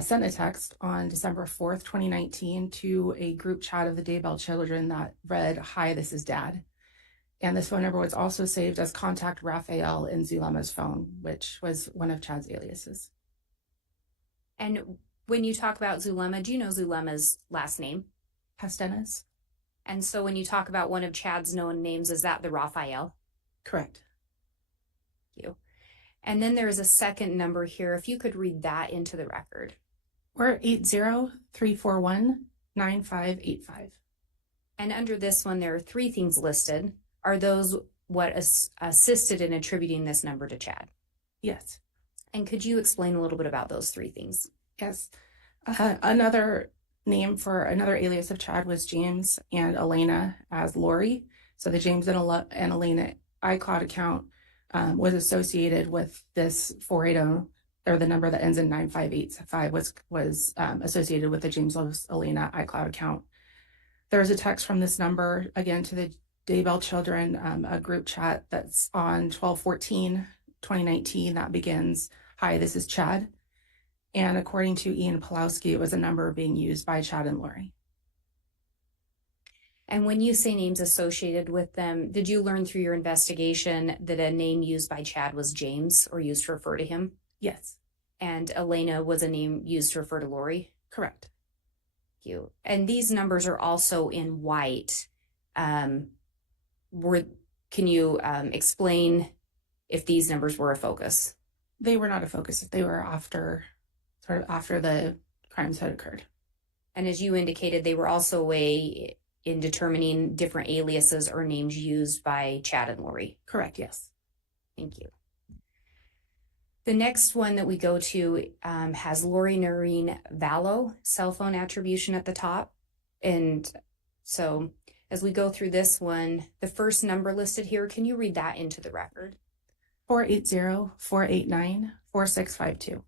sent a text on December 4th, 2019 to a group chat of the Daybell children that read, "Hi, this is Dad." And this phone number was also saved as contact Raphael in Zulema's phone, which was one of Chad's aliases. And when you talk about Zulema, do you know Zulema's last name? Pastenes. And so when you talk about one of Chad's known names, is that the Raphael? Correct. Thank you. And then there is a second number here. If you could read that into the record. We're 80-341-9585. And under this one, there are 3 things listed. Are those what assisted in attributing this number to Chad? Yes. And could you explain a little bit about those 3 things? Yes. Another name for another alias of Chad was James and Elena as Lori. So the James and Elena iCloud account was associated with this 480, or the number that ends in 9585 was associated with the James Elena iCloud account. There was a text from this number, again, to the Daybell children, a group chat that's on 12/14/2019 that begins, "Hi, this is Chad." And according to Ian Pulowski, it was a number being used by Chad and Lori. And when you say names associated with them, did you learn through your investigation that a name used by Chad was James or used to refer to him? Yes. And Elena was a name used to refer to Lori? Correct. Thank you. And these numbers are also in white. Can you explain if these numbers were a focus? They were not a focus. They were after the crimes had occurred. And as you indicated, they were also a way in determining different aliases or names used by Chad and Lori. Correct, yes. Thank you. The next one that we go to has Lori Noreen Vallow, cell phone attribution at the top. And so As we go through this one, the first number listed here, can you read that into the record? 480-489-4652.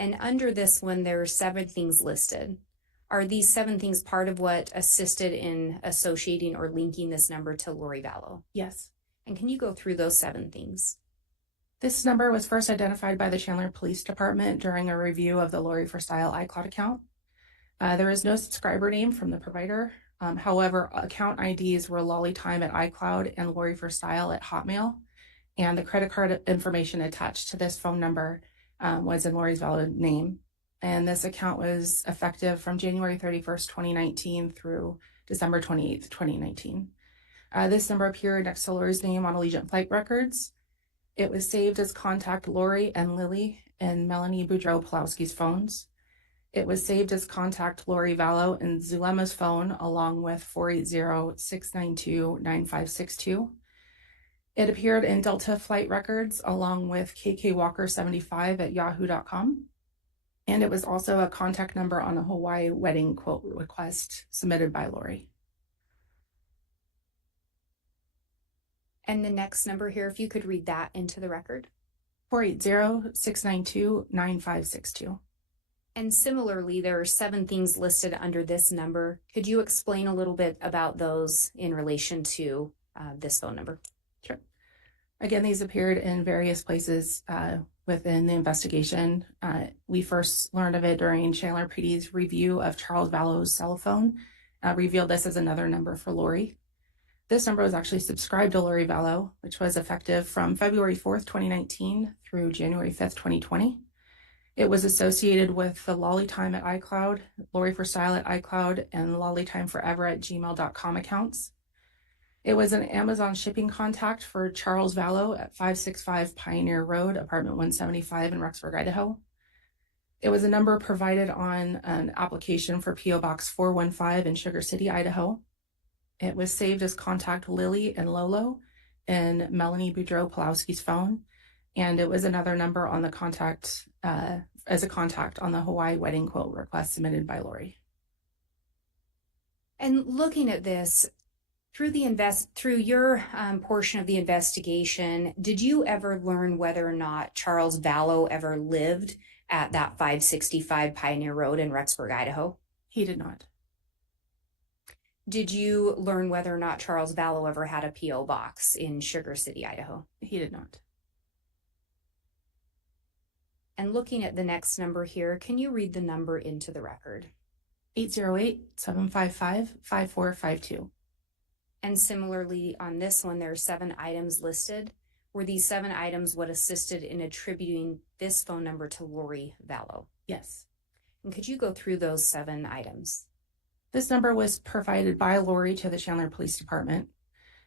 And under this one, there are 7 things listed. Are these 7 things part of what assisted in associating or linking this number to Lori Vallow? Yes. And can you go through those 7 things? This number was first identified by the Chandler Police Department during a review of the Lori for Style iCloud account. There is no subscriber name from the provider. However, account IDs were Lolly Time at iCloud and Lori for Style at Hotmail. And the credit card information attached to this phone number was in Lori's valid name. And this account was effective from January 31st, 2019 through December 28th, 2019. This number appeared next to Lori's name on Allegiant flight records. It was saved as contact Lori and Lily and Melanie Boudreau-Pulowski's phones. It was saved as contact Lori Vallow and Zulema's phone, along with 480-692-9562. It appeared in Delta flight records, along with KKWalker75 at yahoo.com. And it was also a contact number on a Hawaii wedding quote request submitted by Lori. And the next number here, if you could read that into the record. 480-692-9562. And similarly, there are 7 things listed under this number. Could you explain a little bit about those in relation to this phone number? Sure. Again, these appeared in various places within the investigation. We first learned of it during Chandler PD's review of Charles Vallow's cell phone, revealed this as another number for Lori. This number was actually subscribed to Lori Vallow, which was effective from February 4th, 2019 through January 5th, 2020. It was associated with the Lolly Time at iCloud, Lori for Style at iCloud, and Lolly Time Forever at gmail.com accounts. It was an Amazon shipping contact for Charles Vallow at 565 Pioneer Road, apartment 175 in Rexburg, Idaho. It was a number provided on an application for P.O. Box 415 in Sugar City, Idaho. It was saved as contact Lily and Lolo in Melanie Boudreau-Pulowski's phone. And it was another number on the contact, as a contact on the Hawaii wedding quote request submitted by Lori. And looking at this, through your portion of the investigation, did you ever learn whether or not Charles Vallow ever lived at that 565 Pioneer Road in Rexburg, Idaho? He did not. Did you learn whether or not Charles Vallow ever had a P.O. box in Sugar City, Idaho? He did not. And looking at the next number here, can you read the number into the record? 808-755-5452. And similarly, on this one, there are 7 items listed. Were these 7 items what assisted in attributing this phone number to Lori Vallow? Yes. And could you go through those 7 items? This number was provided by Lori to the Chandler Police Department.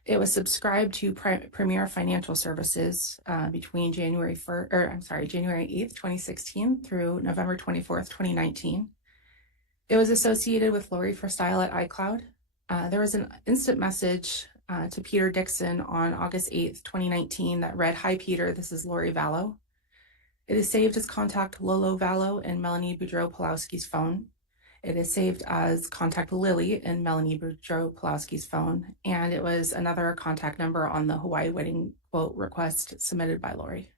It was subscribed to Premier Financial Services between January 8th, 2016 through November 24th, 2019. It was associated with Lori for Style at iCloud. There was an instant message to Peter Dixon on August 8th, 2019 that read, "Hi, Peter, this is Lori Vallow." It is saved as contact Lolo Vallow and Melanie Boudreau-Pulowski's phone. It is saved as contact Lily and Melanie Boudreau-Pulowski's phone. And it was another contact number on the Hawaii wedding quote request submitted by Lori.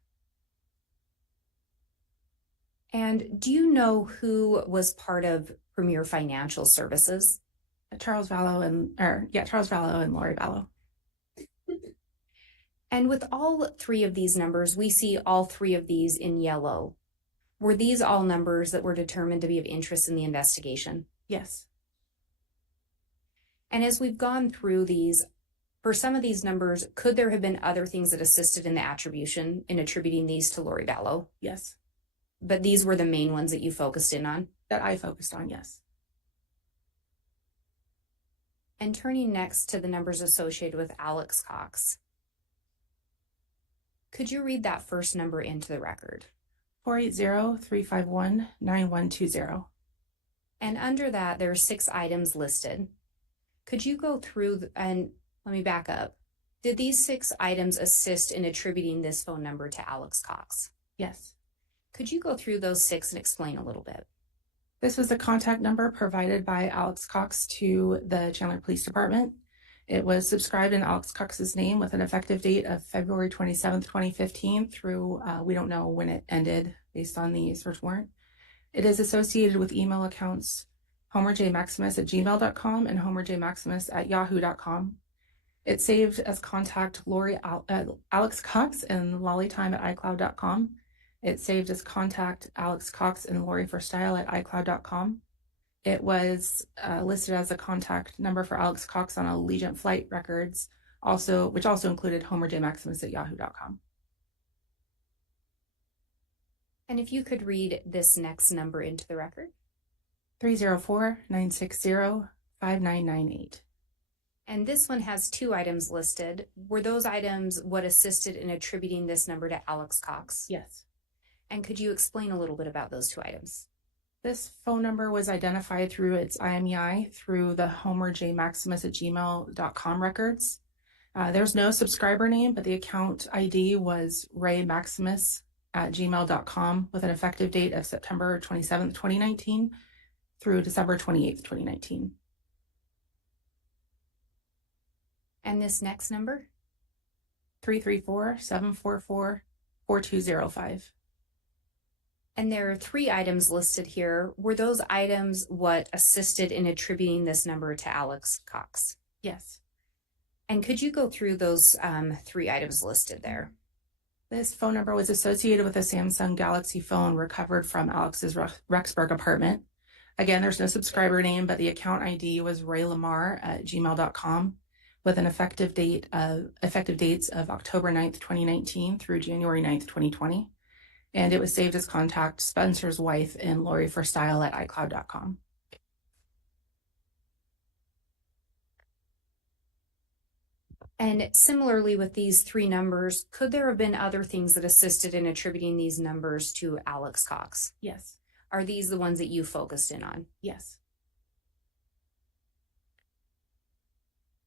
And do you know who was part of Premier Financial Services? Charles Vallow and Lori Vallow. And with all 3 of these numbers, we see all 3 of these in yellow. Were these all numbers that were determined to be of interest in the investigation? Yes. And as we've gone through these, for some of these numbers, could there have been other things that assisted in the attribution in attributing these to Lori Vallow? Yes. But these were the main ones that you focused in on? That I focused on, yes. And turning next to the numbers associated with Alex Cox. Could you read that first number into the record? 480-351-9120. And under that, there are 6 items listed. Could you go through, and let me back up. Did these 6 items assist in attributing this phone number to Alex Cox? Yes. Could you go through those 6 and explain a little bit? This was a contact number provided by Alex Cox to the Chandler Police Department. It was subscribed in Alex Cox's name with an effective date of February 27th, 2015 through, we don't know when it ended based on the search warrant. It is associated with email accounts homerjmaximus@gmail.com and homerjmaximus@yahoo.com. It's saved as contact Alex Cox and lollytime@icloud.com. It's saved as contact Alex Cox and Lori for Style at iCloud.com. It was listed as a contact number for Alex Cox on Allegiant Flight Records, which also included homerjmaximus@yahoo.com. And if you could read this next number into the record. 304-960-5998. And this one has 2 items listed. Were those items what assisted in attributing this number to Alex Cox? Yes. And could you explain a little bit about those 2 items? This phone number was identified through its IMEI through the homerjmaximus@gmail.com records. There's no subscriber name, but the account ID was raymaximus@gmail.com with an effective date of September 27th, 2019 through December 28th, 2019. And this next number? 334-744-4205. And there are 3 items listed here. Were those items what assisted in attributing this number to Alex Cox? Yes. And could you go through those 3 items listed there? This phone number was associated with a Samsung Galaxy phone recovered from Alex's Rexburg apartment. Again, there's no subscriber name, but the account ID was raylamar@gmail.com with an effective dates of October 9th, 2019 through January 9th, 2020. And it was saved as contact Spencer's wife and Lori for Style at iCloud.com. And similarly with these 3 numbers, could there have been other things that assisted in attributing these numbers to Alex Cox? Yes. Are these the ones that you focused in on? Yes.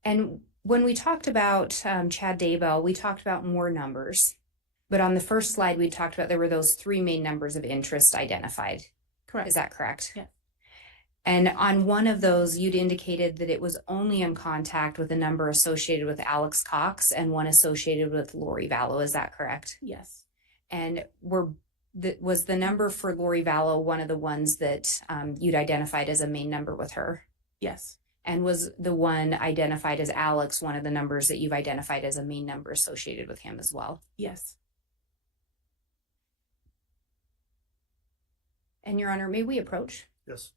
And when we talked about Chad Daybell, we talked about more numbers. But on the first slide, we talked about there were those 3 main numbers of interest identified. Correct. Is that correct? Yeah. And on one of those, you'd indicated that it was only in contact with a number associated with Alex Cox and one associated with Lori Vallow. Is that correct? Yes. And was the number for Lori Vallow one of the ones that you'd identified as a main number with her? Yes. And was the one identified as Alex one of the numbers that you've identified as a main number associated with him as well? Yes. And Your Honor, may we approach? Yes.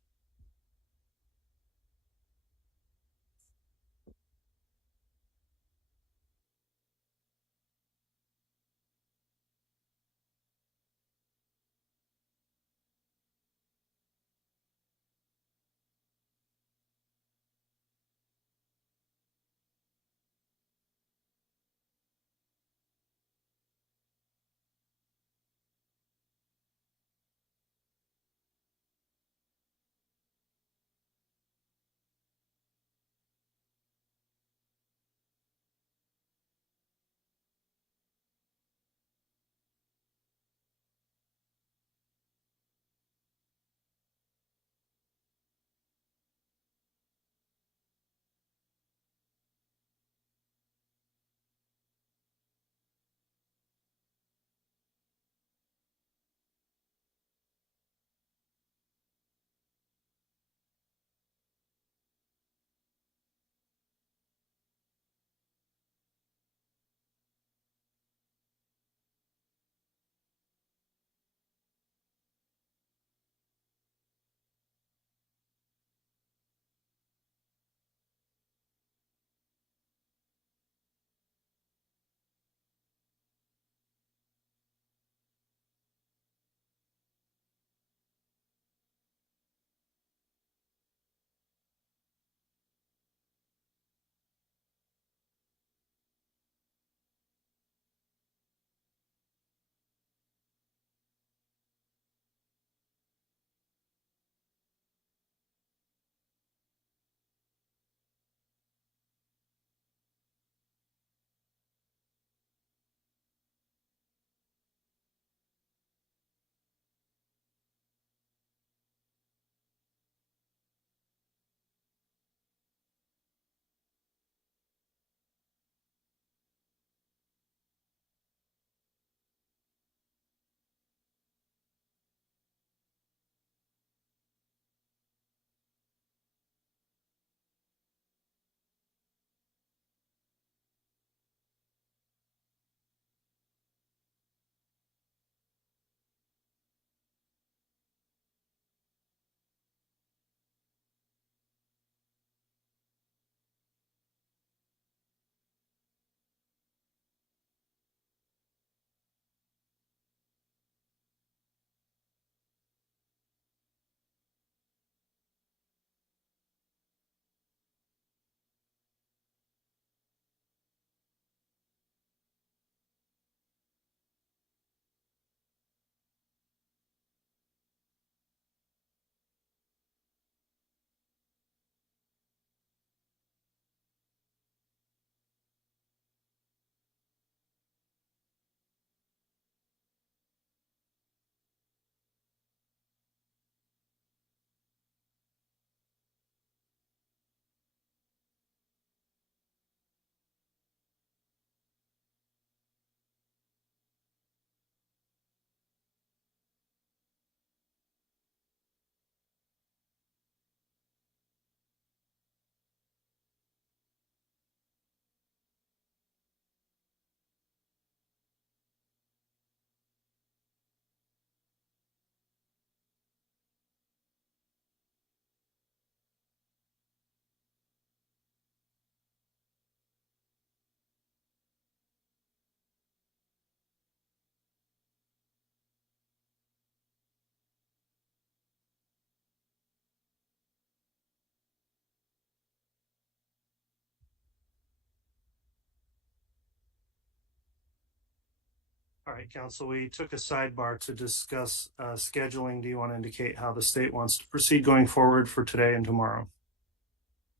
All right, counsel, we took a sidebar to discuss scheduling. Do you want to indicate how the state wants to proceed going forward for today and tomorrow?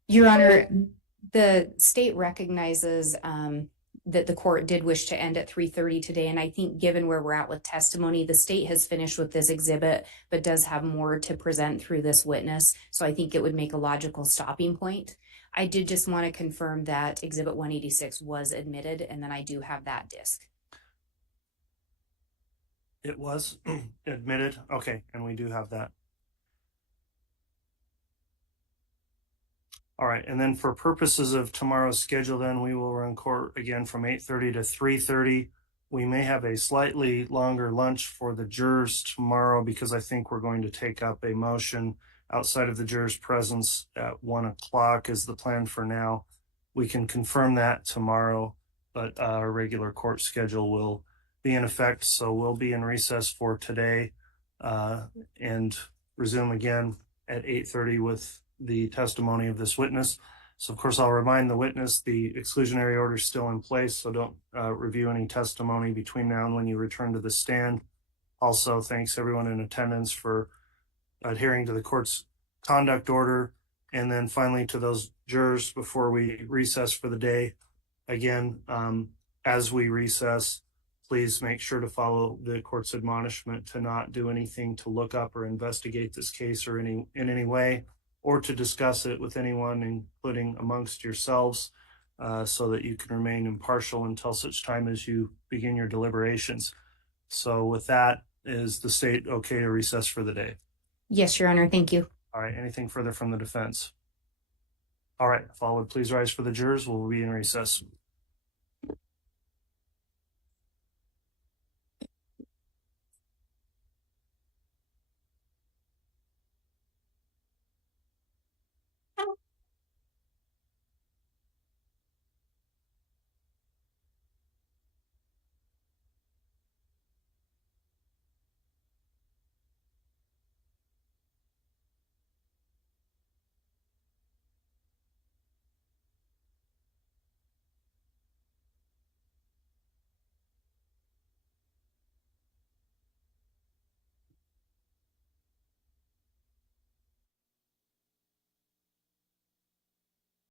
Your Honor, the state recognizes that the court did wish to end at 3:30 today. And I think given where we're at with testimony, the state has finished with this exhibit, but does have more to present through this witness. So I think it would make a logical stopping point. I did just want to confirm that Exhibit 186 was admitted, and then I do have that disc. It was admitted. Okay, and we do have that. All right, and then for purposes of tomorrow's schedule, then we will run court again from 8:30 to 3:30. We may have a slightly longer lunch for the jurors tomorrow because I think we're going to take up a motion outside of the jurors' presence at 1 o'clock is the plan for now. We can confirm that tomorrow, but our regular court schedule will be in effect. So we'll be in recess for today and resume again at 8:30 with the testimony of this witness. So of course, I'll remind the witness the exclusionary order is still in place, so don't review any testimony between now and when you return to the stand. Also, thanks everyone in attendance for adhering to the court's conduct order. And then finally to those jurors before we recess for the day, again, as we recess, please make sure to follow the court's admonishment to not do anything to look up or investigate this case or in any way, or to discuss it with anyone, including amongst yourselves, so that you can remain impartial until such time as you begin your deliberations. So with that, is the state okay to recess for the day? Yes, Your Honor. Thank you. All right, anything further from the defense? All right, if all would please rise for the jurors, we'll be in recess.